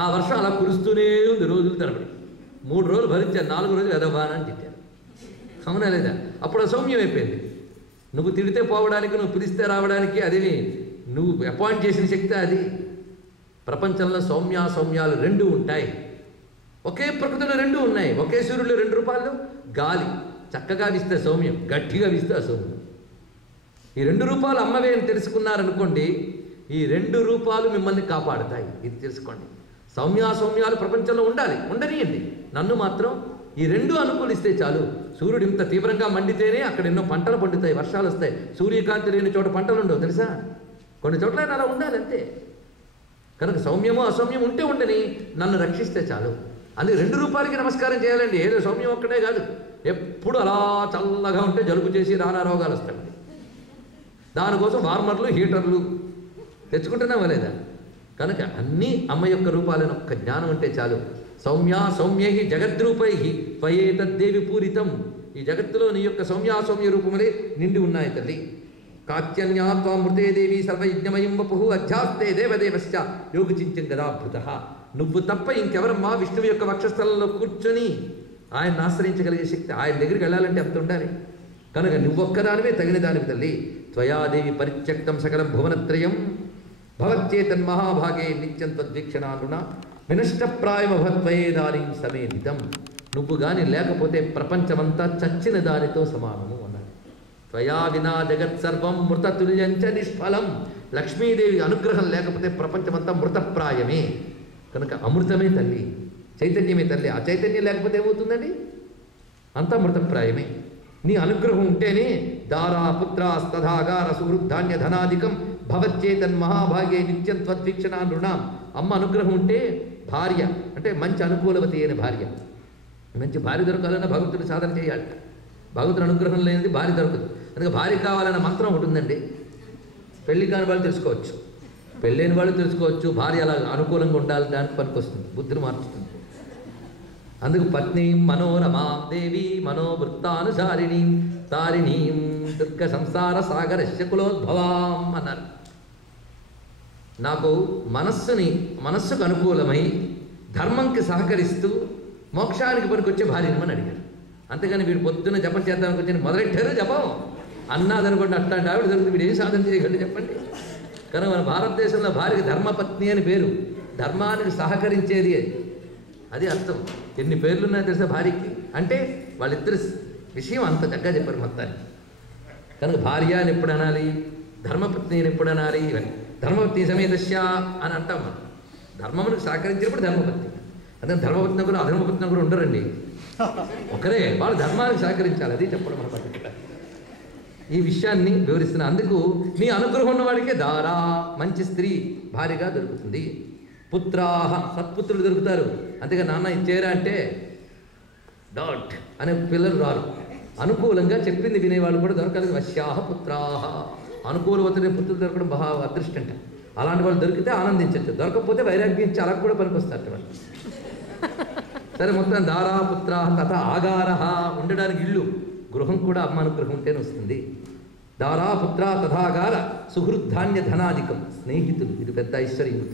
ఆ వర్షం అలా కురుస్తూనే ఉంది రోజులు తరబడి. 3 రోజులు భరించారు, 4 రోజులు ఎదవానని తిట్టారు. అవునా లేదా? అప్పుడు సౌమ్యం అయిపోయింది. నువ్వు తిడితే పోవడానికి, నువ్వు పిలిస్తే రావడానికి అదేమి నువ్వు అపాయింట్ చేసిన శక్తి అది. ప్రపంచంలో సౌమ్యాలు రెండు ఉంటాయి. ఒకే ప్రకృతిలో రెండు ఉన్నాయి. ఒకే సూర్యుడు 2 రూపాయలు. గాలి చక్కగా వీస్తే సౌమ్యం, గట్టిగా వీస్తే అసౌమ్యం. ఈ 2 రూపాయలు అమ్మవే అని తెలుసుకున్నారనుకోండి, ఈ 2 రూపాయలు మిమ్మల్ని కాపాడుతాయి. ఇది తెలుసుకోండి. సౌమ్యాలు ప్రపంచంలో ఉండాలి, ఉండనియండి. నన్ను మాత్రం ఈ 2 అనుకూలిస్తే చాలు. సూర్యుడు ఇంత తీవ్రంగా మండితేనే అక్కడ ఎన్నో పంటలు పండుతాయి, వర్షాలు వస్తాయి. సూర్యకాంతి లేని చోట పంటలు ఉండవు, తెలుసా? కొన్ని చోట్ల అలా ఉండాలి అంతే. కనుక సౌమ్యము అసౌమ్యం ఉంటే ఉండని, నన్ను రక్షిస్తే చాలు. అందుకే 2 రూపాయలకి నమస్కారం చేయాలండి. ఏదో సౌమ్యం ఒక్కటే కాదు. ఎప్పుడు అలా చల్లగా ఉంటే జలుబు చేసి నానా రోగాలు వస్తాయి. దానికోసం వార్మర్లు, హీటర్లు తెచ్చుకుంటున్నావా లేదా? కనుక అన్నీ అమ్మ యొక్క రూపాలను ఒక్క జ్ఞానం అంటే చాలు. సౌమ్యై జగద్రూపై త్వయేతద్దేవి పూరితం. ఈ జగత్తులో నీ యొక్క సౌమ్య రూపములే నిండి ఉన్నాయి తల్లి. కాత్యన్యా త్వామృతే దేవి సర్వయజ్ఞమయం వపుః అధ్యాస్తే దేవదేవశ్చ యోగచింత్యం గదాభృత. నువ్వు తప్ప ఇంకెవరమ్మా విష్ణువు యొక్క వక్షస్థలంలో కూర్చొని ఆయన్ని ఆశ్రయించగలిగే శక్తి? ఆయన దగ్గరికి వెళ్ళాలంటే అంత ఉండాలి. కనుక నువ్వొక్కదానివే తగిన దానివి తల్లి. త్వయాదేవి పరిత్యక్తం సకలం భువనత్రయం భవచ్చేతన్మహాభాగే నిత్యం తద్వీక్షణానున వినష్టప్రాయమభత్వయేదానీం సమేధితం. నువ్వు గాని లేకపోతే ప్రపంచమంతా చచ్చిన దానితో సమానము అన్నాడు. త్వయా వినా జగత్సర్వం మృతతుల్యంచ నిష్ఫలం. లక్ష్మీదేవి అనుగ్రహం లేకపోతే ప్రపంచమంతా మృతప్రాయమే. కనుక అమృతమే తల్లి, చైతన్యమే తల్లి. ఆ చైతన్యం లేకపోతే ఏమవుతుందండి? అంతా మృతప్రాయమే. నీ అనుగ్రహం ఉంటేనే దారా పుత్రాస్తధాగార సుహృద్ధాన్య ధనాధికం భవచ్చేతన్మహాభాగే నిత్యం త్వద్వీక్షణ నృణాం. అమ్మ అనుగ్రహం ఉంటే భార్య అంటే మంచి అనుకూలవతి అయిన భార్య. మంచి భార్య దొరకాలన్నా భగవంతుడు సాధన చేయాలట. భగవంతుడు అనుగ్రహం లేనిది భార్య దొరకదు. అందుకే భార్య కావాలన్న మంత్రం ఒకటి ఉందండి. పెళ్లి కాని వాళ్ళు తెలుసుకోవచ్చు, పెళ్ళైన వాళ్ళు తెలుసుకోవచ్చు. భార్య అలా అనుకూలంగా ఉండాలి, దానికి పనికొస్తుంది, బుద్ధిని మార్చుతుంది. అందుకు పత్నీం మనోరమాం దేవి మనోవృత్తానుసారిణీం తారిణీం దుర్గ సంసార సాగరస్య కులోద్భవాం అన్నారు. నాకు మనస్సుకు అనుకూలమై ధర్మంకి సహకరిస్తూ మోక్షానికి పనికొచ్చే భార్యని అడిగారు. అంతేగాని వీడు పొద్దున్న జపం చేద్దానికి వచ్చి మొదలెట్టారు జపం అన్నాదనుకోండి, అట్లాంటి ఆవిడ దొరికితే వీడు ఏం సాధన చేయగలడు చెప్పండి? కనుక మన భారతదేశంలో భార్యకి ధర్మపత్ని అని పేరు. ధర్మానికి సహకరించేది అది అర్థం. ఎన్ని పేర్లు ఉన్నాయో తెలుసా భార్యకి? అంటే వాళ్ళిద్దరి విషయం అంత చక్కగా చెప్పారు మొత్తాన్ని. కనుక భార్య అని ఎప్పుడు అనాలి, ధర్మపత్ని అని ఎప్పుడు అనాలి, ఇవన్నీ ధర్మపత్ని సమేతస్య అని అంటాం మనం. ధర్మమునికి సహకరించినప్పుడు ధర్మపత్ని. అదే ధర్మపత్ని కూడా అధర్మపత్ని కూడా ఉండరండి, ఒకరే. వాళ్ళు ధర్మానికి సహకరించాలి, అది చెప్పడం మన పద్ధతి. ఈ విషయాన్ని వివరిస్తున్నా. అందుకు నీ అనుగ్రహం ఉన్నవాడికే దారా మంచి స్త్రీ భార్యగా దొరుకుతుంది. పుత్రాహ సత్పుత్రులు దొరుకుతారు. అంతేగా నాన్న ఇచ్చేరా అంటే డాట్ అనే పిల్లలు రారు. అనుకూలంగా చెప్పింది వినేవాళ్ళు కూడా దొరకాలి. వశ్యాహ పుత్రాహ అనుకూలవతనే పుత్రులు దొరకడం మహా అదృష్టంట. అలాంటి వాళ్ళు దొరికితే ఆనందించచ్చు, దొరకకపోతే వైరాగ్యించి అలా కూడా పనికొస్తారు వాళ్ళు. సరే, మొత్తం దారా పుత్రాహ తథ ఆగారహ ఉండడానికి ఇల్లు, గృహం కూడా అమ్మ అనుగ్రహం ఉంటేనే వస్తుంది. దారా పుత్ర తథాగార సుహృద్ధాన్య ధనాధికం. స్నేహితులు ఇది పెద్ద ఐశ్వర్యం.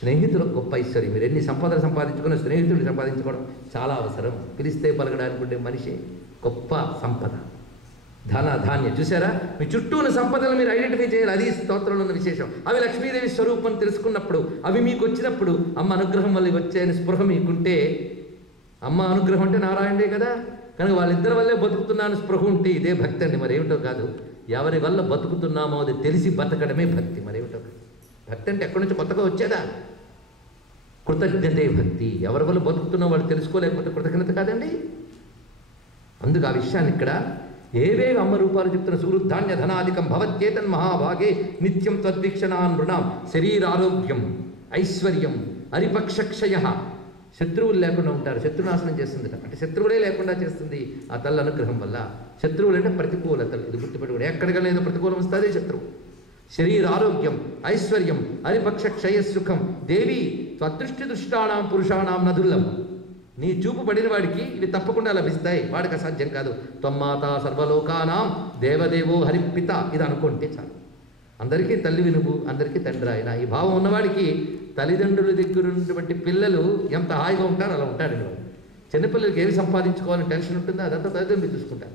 స్నేహితులకు గొప్ప ఐశ్వర్యం. మీరు ఎన్ని సంపదలు సంపాదించుకున్న స్నేహితులు సంపాదించుకోవడం చాలా అవసరం. పిలిస్తే పలకడానికి ఉండే మనిషి గొప్ప సంపద. ధాన్యం చూసారా? మీ చుట్టూ ఉన్న సంపదలు మీరు ఐడెంటిఫై చేయాలి. అది స్తోత్రంలో ఉన్న విశేషం. అవి లక్ష్మీదేవి స్వరూపం తెలుసుకున్నప్పుడు, అవి మీకు వచ్చినప్పుడు అమ్మ అనుగ్రహం వల్ల వచ్చే స్పృహ మీకుంటే, అమ్మ అనుగ్రహం అంటే నారాయణే కదా. కనుక వాళ్ళిద్దరి వల్లే బతుకుతున్నాను స్పృహ ఉంటే ఇదే భక్తి అండి, మరేమిటో కాదు. ఎవరి వల్ల బతుకుతున్నామో అది తెలిసి బతకడమే భక్తి, మరేమిటో కాదు. భక్తి అంటే ఎక్కడి నుంచి కొత్తగా వచ్చేదా? కృతజ్ఞతే భక్తి. ఎవరి వల్ల బతుకుతున్నా వాళ్ళు తెలుసుకోలేకపోతే కృతజ్ఞత కాదండి. అందుకు ఆ విషయాన్ని ఇక్కడ ఏవేవి అమ్మ రూపాలు చెప్తున్న సుహృద్ధాన్య ధనాధికం భవత్యేతన్ మహాభాగే నిత్యం తద్వీక్షణాన్ నృణాం. శరీరారోగ్యం, ఐశ్వర్యం, అరిపక్షక్షయ. శత్రువులు లేకుండా ఉంటారు. శత్రునాశనం చేస్తుంది అంటే శత్రువులే లేకుండా చేస్తుంది ఆ తల్లి అనుగ్రహం వల్ల. శత్రువులు అంటే ప్రతికూలతలు, ఇది గుర్తుపెట్టుకోండి. ఎక్కడికైనా ఏదో ప్రతికూలం వస్తుంది శత్రువు. శరీరారోగ్యం, ఐశ్వర్యం, అరిపక్ష క్షయసుఖం. దేవి త్వదృష్టి దృష్టానాం పురుషాణం నదుల్లం. నీ చూపు పడిన వాడికి ఇవి తప్పకుండా లభిస్తాయి, వాడికి అసాధ్యం కాదు. త్వమ్మాత సర్వలోకానాం దేవదేవో హరిపిత. ఇది అనుకుంటే చాలు. అందరికీ తల్లివి నువ్వు, అందరికీ తండ్రి ఆయన. ఈ భావం ఉన్నవాడికి తల్లిదండ్రుల దగ్గర ఉన్నటువంటి పిల్లలు ఎంత హాయిగా ఉంటారో అలా ఉంటాడు. చిన్నపిల్లలకి ఏమి సంపాదించుకోవాలని టెన్షన్ ఉంటుందో అదంతా తల్లిదండ్రులు చూసుకుంటారు.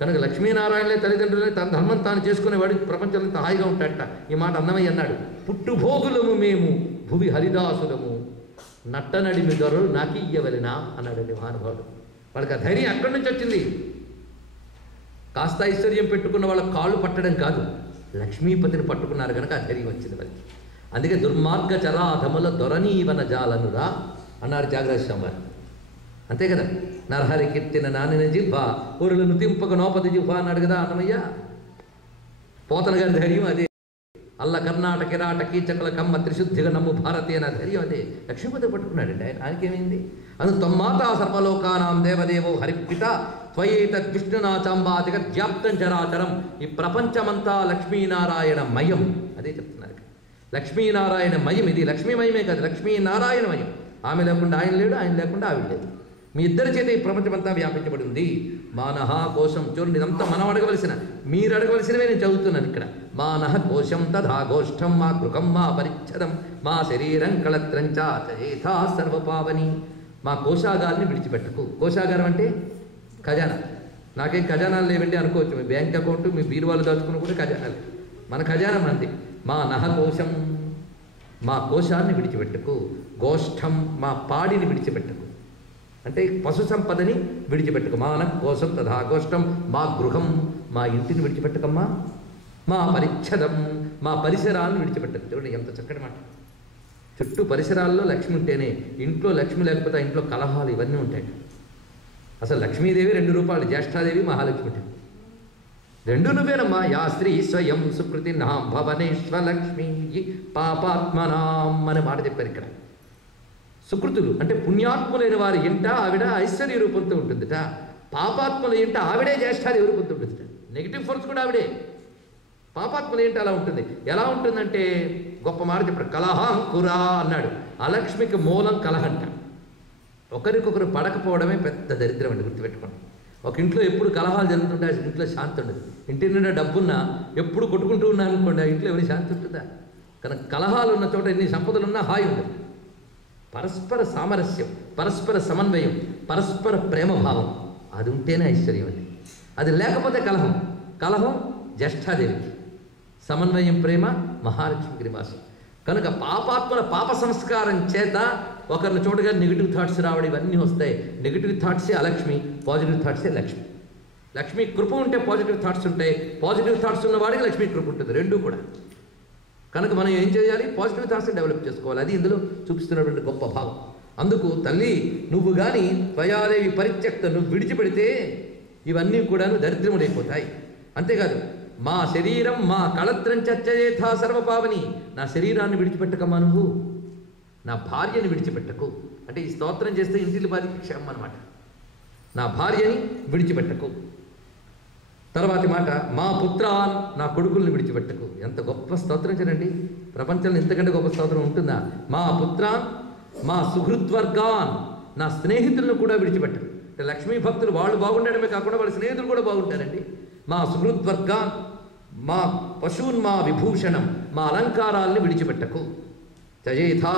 కనుక లక్ష్మీనారాయణలే తల్లిదండ్రులే తన ధర్మం తాను చేసుకునేవాడు ప్రపంచంలో హాయిగా ఉంటాడట. ఈ మాట అన్నమయ్య అన్నాడు. పుట్టుభోగులము మేము భువి హరిదాసులము నట్టనడిమి దొరలు నాకీయవలెనా అన్నాడండి మహానుభావుడు. వాళ్ళకి ఆ ధైర్యం అక్కడి నుంచి వచ్చింది. కాస్త ఐశ్వర్యం పెట్టుకున్న వాళ్ళ కాళ్ళు పట్టడం కాదు, లక్ష్మీపతిని పట్టుకున్నారు కనుక ఆ ధైర్యం వచ్చింది వాళ్ళకి. అందుకే దుర్మార్గ చరాధముల దొరనీవన జాలనురా అన్నారు త్యాగరాజ స్వామి వారు. అంతే కదా, నరహరి కీర్తిన నానిన జిహ్వ ఊరులను తింపక నోపది జిహ్వ అన్నాడు కదా అన్నమయ్య. పోతన గారి ధైర్యం అదే. అల్ల కర్ణాటక కిరాట కీచకుల కమ్మ త్రిశుద్ధిగా నమ్ము భారతీయ నా ధైర్యం అదే. లక్ష్మీపతి పట్టుకున్నాడండి ఆయనకేమైంది? అను తమ్మాతా సర్వలోకానాం దేవదేవో హరిపిత త్వయేత విష్ణునా చాంబాతిక జ్యాప్తం చరాచరం. ఈ ప్రపంచమంతా లక్ష్మీనారాయణ మయం. అదే చెప్తున్నారు లక్ష్మీనారాయణ మయం. ఇది లక్ష్మీమయమే కాదు, లక్ష్మీనారాయణమయం. ఆమె లేకుండా ఆయన లేడు, ఆయన లేకుండా ఆవిడ లేదు. మీ ఇద్దరి చేత ఈ ప్రపంచమంతా వ్యాపించబడి ఉంది. మానహ కోశం చూడండి, ఇదంతా మనం అడగవలసిన, మీరు అడగవలసినవే నేను చదువుతున్నాను ఇక్కడ. మానహ కోశం తథా గోష్ఠం మా గృహం మా పరిచ్ఛదం మా శరీరం కళత్రంచా సర్వపావని. మా కోశాగారిని విడిచిపెట్టకు. కోశాగారం అంటే ఖజానా. నాకేం ఖజానాలు లేవండి అనుకోవచ్చు. మీ బ్యాంక్ అకౌంట్, మీ బీరువాలు దాచుకుని కూడా ఖజానాలు. మన ఖజానా మనది. మా నహ కోశం, మా కోశాన్ని విడిచిపెట్టకు. గోష్ఠం, మా పాడిని విడిచిపెట్టకు. అంటే పశు సంపదని విడిచిపెట్టకు. మాన కోసం తథా గోష్ఠం మా గృహం, మా ఇంటిని విడిచిపెట్టకమ్మా. మా పరిచ్ఛదం, మా పరిసరాలను విడిచిపెట్టకు. చూడండి ఎంత చక్కటి మాట. చుట్టూ పరిసరాల్లో లక్ష్మి ఉంటేనే, ఇంట్లో లక్ష్మి లేకపోతే ఇంట్లో కలహాలు ఇవన్నీ ఉంటాయి. అసలు లక్ష్మీదేవి 2 రూపాయలు, జ్యేష్ఠాదేవి మహాలక్ష్మి. 2 నువ్వేనమ్మా. యా స్త్రీ స్వయం సుకృతి నాం భవనేశ్వలక్ష్మి పాపాత్మనాం అనే మాట చెప్పారు ఇక్కడ. సుకృతులు అంటే పుణ్యాత్ములైన వారి ఇంట ఆవిడ ఐశ్వర్య రూపంతో ఉంటుందిట. పాపాత్ముల ఇంట ఆవిడే జ్యేష్ఠాదేవి రూపంతో ఉంటుందిట. నెగిటివ్ ఫోర్స్ కూడా ఆవిడే. పాపాత్ముల ఇంట అలా ఉంటుంది. ఎలా ఉంటుందంటే గొప్ప మాట చెప్పాడు. కలహాంకురా అన్నాడు. అలక్ష్మికి మూలం కలహంట. ఒకరికొకరు పడకపోవడమే పెద్ద దరిద్రం అండి, గుర్తుపెట్టుకోండి. ఒక ఇంట్లో ఎప్పుడు కలహాలు జరుగుతుంటాయి, ఇంట్లో శాంతి ఉండదు. ఇంటి నిండా డబ్బున్నా ఎప్పుడు కొట్టుకుంటూ ఉన్నా అనుకోండి, ఆ ఇంట్లో ఎవరి శాంతి ఉంటుందా? కనుక కలహాలు ఉన్న చోట ఎన్ని సంపదలున్నా హాయి ఉండదు. పరస్పర సామరస్యం, పరస్పర సమన్వయం, పరస్పర ప్రేమభావం అది ఉంటేనే ఐశ్వర్యం అండి. అది లేకపోతే కలహం. కలహం జ్యేష్ఠాదేవికి, సమన్వయం ప్రేమ మహాలక్ష్మికి నివాసం. కనుక పాపాత్మల పాప సంస్కారం చేత ఒకరిని చూడగా నెగిటివ్ థాట్స్ రావడం ఇవన్నీ వస్తాయి. నెగిటివ్ థాట్సే అలక్ష్మి, పాజిటివ్ థాట్సే లక్ష్మి. లక్ష్మి కృప ఉంటే పాజిటివ్ థాట్స్ ఉంటాయి, పాజిటివ్ థాట్స్ ఉన్న వాడికి లక్ష్మి కృప ఉంటుంది, రెండూ కూడా. కనుక మనం ఏం చేయాలి? పాజిటివ్ థాట్స్ డెవలప్ చేసుకోవాలి. అది ఇందులో చూపిస్తున్నటువంటి గొప్ప భావం. అందుకు తల్లి నువ్వు కానీ త్వయాదేవి పరిత్యక్త, నువ్వు విడిచిపెడితే ఇవన్నీ కూడాను దరిద్రములైపోతాయి. అంతేకాదు మా శరీరం మా కళత్రం చర్చయేథా సర్వపావని. నా శరీరాన్ని విడిచిపెట్టకమ్మా, నువ్వు నా భార్యని విడిచిపెట్టకు. అంటే ఈ స్తోత్రం చేస్తే ఇంటిలి బాధికి క్షేమం అనమాట. నా భార్యని విడిచిపెట్టకు. తర్వాతి మాట మా పుత్రాన్, నా కొడుకుల్ని విడిచిపెట్టకు. ఎంత గొప్ప స్తోత్రం చూడండి. ప్రపంచంలో ఇంతకంటే గొప్ప స్తోత్రం ఉంటుందా? మా పుత్రాన్, మా సుహృద్వర్గాన్, నా స్నేహితులను కూడా విడిచిపెట్టకు. అంటే లక్ష్మీ భక్తులు వాళ్ళు బాగుండడమే కాకుండా వాళ్ళ స్నేహితులు కూడా బాగుంటారండి. మా సుహృద్వర్గాన్, మా పశూన్, మా విభూషణం, మా అలంకారాల్ని విడిచిపెట్టకు. త్యజేథా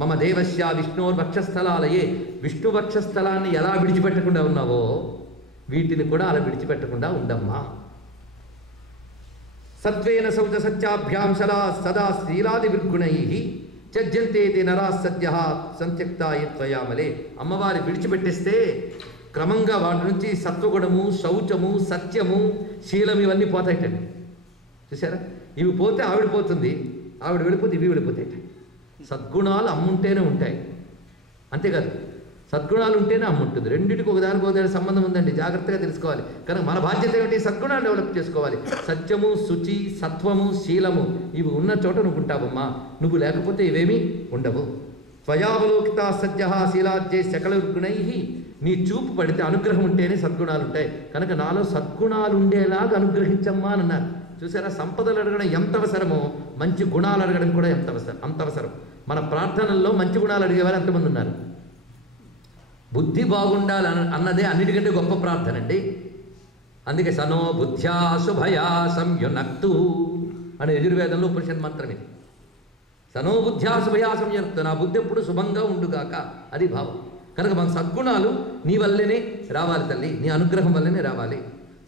మమ దేవస్య విష్ణోర్ వక్షస్థలాలయే. విష్ణు వక్షస్థలాన్ని ఎలా విడిచిపెట్టకుండా ఉన్నావో వీటిని కూడా అలా విడిచిపెట్టకుండా ఉండమ్మా. సత్వేన శౌచ సత్యాభ్యాం సదా శ్రీలాది విర్గుణై చజ్జంతేతి నరా సత్య సంత్యక్తాయి త్వయామలే. అమ్మవారి విడిచిపెట్టేస్తే క్రమంగా వాటి నుంచి సత్వగుణము, శౌచము, సత్యము, శీలం ఇవన్నీ పోతాయిటండి. చూసారా? ఇవి పోతే ఆవిడ పోతుంది, ఆవిడ వెళ్ళిపోతే ఇవి వెళ్ళిపోతాయి. సద్గుణాలు అమ్ముంటేనే ఉంటాయి. అంతేకాదు సద్గుణాలు ఉంటేనే అమ్ముంటుంది. రెండింటికి ఒకదానికి ఒకదాని సంబంధం ఉందండి, జాగ్రత్తగా తెలుసుకోవాలి. కనుక మన బాధ్యత ఏమిటి? సద్గుణాలు డెవలప్ చేసుకోవాలి. సత్యము, శుచి, సత్వము, శీలము ఇవి ఉన్న చోట నువ్వు ఉంటావమ్మా. నువ్వు లేకపోతే ఇవేమీ ఉండవు. త్వయావలోకిత సత్య శీలాద్యై సకల గుణై. నీ చూపు పడితే అనుగ్రహం ఉంటేనే సద్గుణాలు ఉంటాయి. కనుక నాలో సద్గుణాలు ఉండేలాగా అనుగ్రహించమ్మా అని అన్నారు. చూసారా? సంపదలు అడగడం ఎంత అవసరమో మంచి గుణాలు అడగడం కూడా అంత అవసరం. మన ప్రార్థనల్లో మంచి గుణాలు అడిగేవారు ఎంతమంది ఉన్నారు? బుద్ధి బాగుండాలి అన్నదే అన్నిటికంటే గొప్ప ప్రార్థన అండి. అందుకే సనో బుద్ధ్యా శుభయా సంయునక్తు అనే యజుర్వేదంలో ఉపనిషత్ మంత్రం ఇది. సనో బుద్ధ్యా శుభయా సంయునక్తు, నా బుద్ధి ఎప్పుడు శుభంగా ఉండుగాక, అది భావం. కనుక మన సద్గుణాలు నీ వల్లనే రావాలి తల్లి, నీ అనుగ్రహం వల్లనే రావాలి.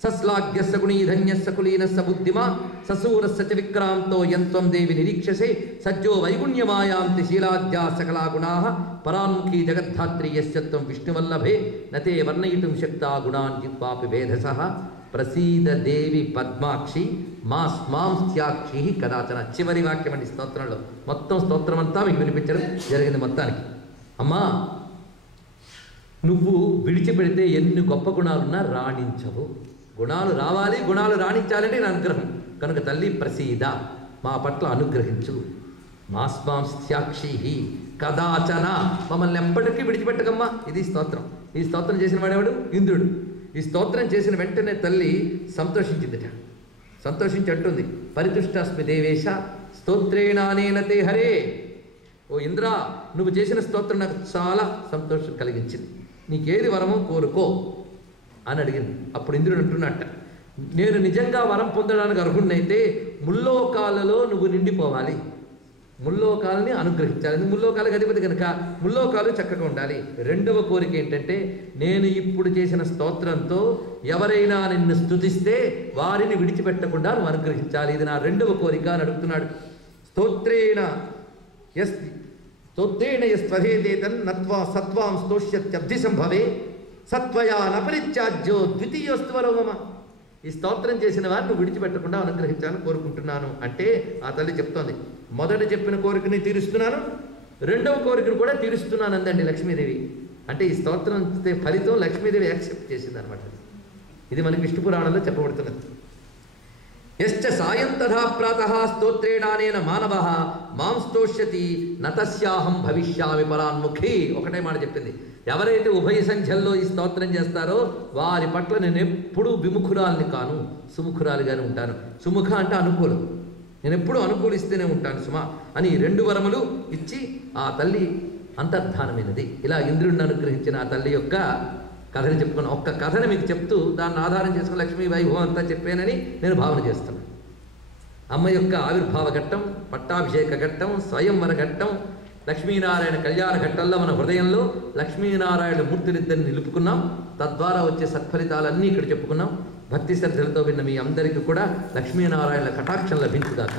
సశ్లాఘ్యస్స గుణీధన్యస్స కులీనస్స బుద్ధిమా ససూరస్స చ విక్రాంతో యంత్వం దేవి నిరీక్షసే సజ్జో వైగుణ్యమాయాంతి శీలాద్యా సకలా గుణాః పరాన్ముఖీ జగద్ధాత్రి యస్యత్వం విష్ణువల్లభే నతే వర్ణయితుం శక్తా గుణాన్ జిత్వాపి వేధసః ప్రసీద దేవి పద్మాక్షి మా స్మాంస్త్యాక్షి కదాచన. చివరి వాక్యం అండి స్తోత్రంలో. మొత్తం స్తోత్రం అంతా మీకు వినిపించడం జరిగింది మొత్తానికి. అమ్మా, నువ్వు విడిచిపెడితే ఎన్ని గొప్ప గుణాలున్నా రాణించవు. గుణాలు రావాలి, గుణాలు రాణించాలంటే నా అనుగ్రహం. కనుక తల్లి ప్రసీద, మా పట్ల అనుగ్రహించు. మాస్మాంస్త్యాక్షి కదాచన, మమ్మల్ని ఎప్పటికీ విడిచిపెట్టకమ్మా. ఇది స్తోత్రం. ఈ స్తోత్రం చేసిన వాడేవాడు ఇంద్రుడు. ఈ స్తోత్రం చేసిన వెంటనే తల్లి సంతోషించిందిట. సంతోషించి అంటుంది, పరితుష్టాస్మి దేవేశ స్తోత్రేణానేన తే హరే. ఓ ఇంద్ర, నువ్వు చేసిన స్తోత్రం నాకు చాలా సంతోషం కలిగించింది. నీకేది వరమో కోరుకో అని అడిగింది. అప్పుడు ఇంద్రుడు అంటున్నట్ట, నేను నిజంగా వరం పొందడానికి అర్హుడినైతే ముల్లోకాలలో నువ్వు నిండిపోవాలి, ముల్లోకాలని అనుగ్రహించాలి. ముల్లోకాలకు అధిపతి కనుక ముల్లోకాలు చక్కగా ఉండాలి. రెండవ కోరిక ఏంటంటే, నేను ఇప్పుడు చేసిన స్తోత్రంతో ఎవరైనా నిన్ను స్తుతిస్తే వారిని విడిచిపెట్టకుండా నువ్వు అనుగ్రహించాలి. ఇది నా రెండవ కోరిక అని అడుగుతున్నాడు. స్తోత్రేణ యస్త్వహేతేతన్ నత్వా సత్వాం స్తోష్యత్యబ్ధి సంభవే సత్వయా నపరిత్యాజ్యో ద్వితీయోస్తువరో మమ. ఈ స్తోత్రం చేసిన వారిని నువ్వు విడిచిపెట్టకుండా అనుగ్రహించాలని కోరుకుంటున్నాను అంటే ఆ తల్లి చెప్తోంది, మొదట చెప్పిన కోరికని తీరుస్తున్నాను, రెండవ కోరికను కూడా తీరుస్తున్నాను అందండి లక్ష్మీదేవి. అంటే ఈ స్తోత్రం ఫలితం లక్ష్మీదేవి యాక్సెప్ట్ చేసింది అనమాట. ఇది మనకి విష్ణు పురాణంలో చెప్పబడుతున్నది. యశ్చ సాయం తథా ప్రాతః స్తోత్రేణానేన మానవః మాం స్తోష్యతి నతస్యాహం భవిష్యామి పరాన్ముఖి. ఒకటే మాట చెప్పింది, ఎవరైతే ఉభయ సంఖ్యల్లో ఈ స్తోత్రం చేస్తారో వారి పట్ల నేను ఎప్పుడూ విముఖురాల్ని కాను, సుముఖురాలిగానే ఉంటాను. సుముఖ అంటే అనుకూలం, నేను ఎప్పుడూ అనుకూలిస్తూనే ఉంటాను సుమా అని రెండు వరములు ఇచ్చి ఆ తల్లి అంతర్ధానమైనది. ఇలా ఇంద్రుడిని అనుగ్రహించిన ఆ తల్లి యొక్క కథని చెప్పుకున్నాను. ఒక్క కథని మీకు చెప్తూ దాన్ని ఆధారం చేసుకుని లక్ష్మీ వైభవం అంతా చెప్పానని నేను భావన చేస్తున్నాను. అమ్మ యొక్క ఆవిర్భావ ఘట్టం, పట్టాభిషేక ఘట్టం, స్వయంవర ఘట్టం, లక్ష్మీనారాయణ కళ్యాణ ఘట్టంలో మన హృదయంలో లక్ష్మీనారాయణ మూర్తులిద్దరిని నిలుపుకున్నాం. తద్వారా వచ్చే సత్ఫలితాలన్నీ ఇక్కడ చెప్పుకున్నాం. భక్తి శ్రద్ధలతో విన్న మీ అందరికీ కూడా లక్ష్మీనారాయణ కటాక్షం లభించుగాక.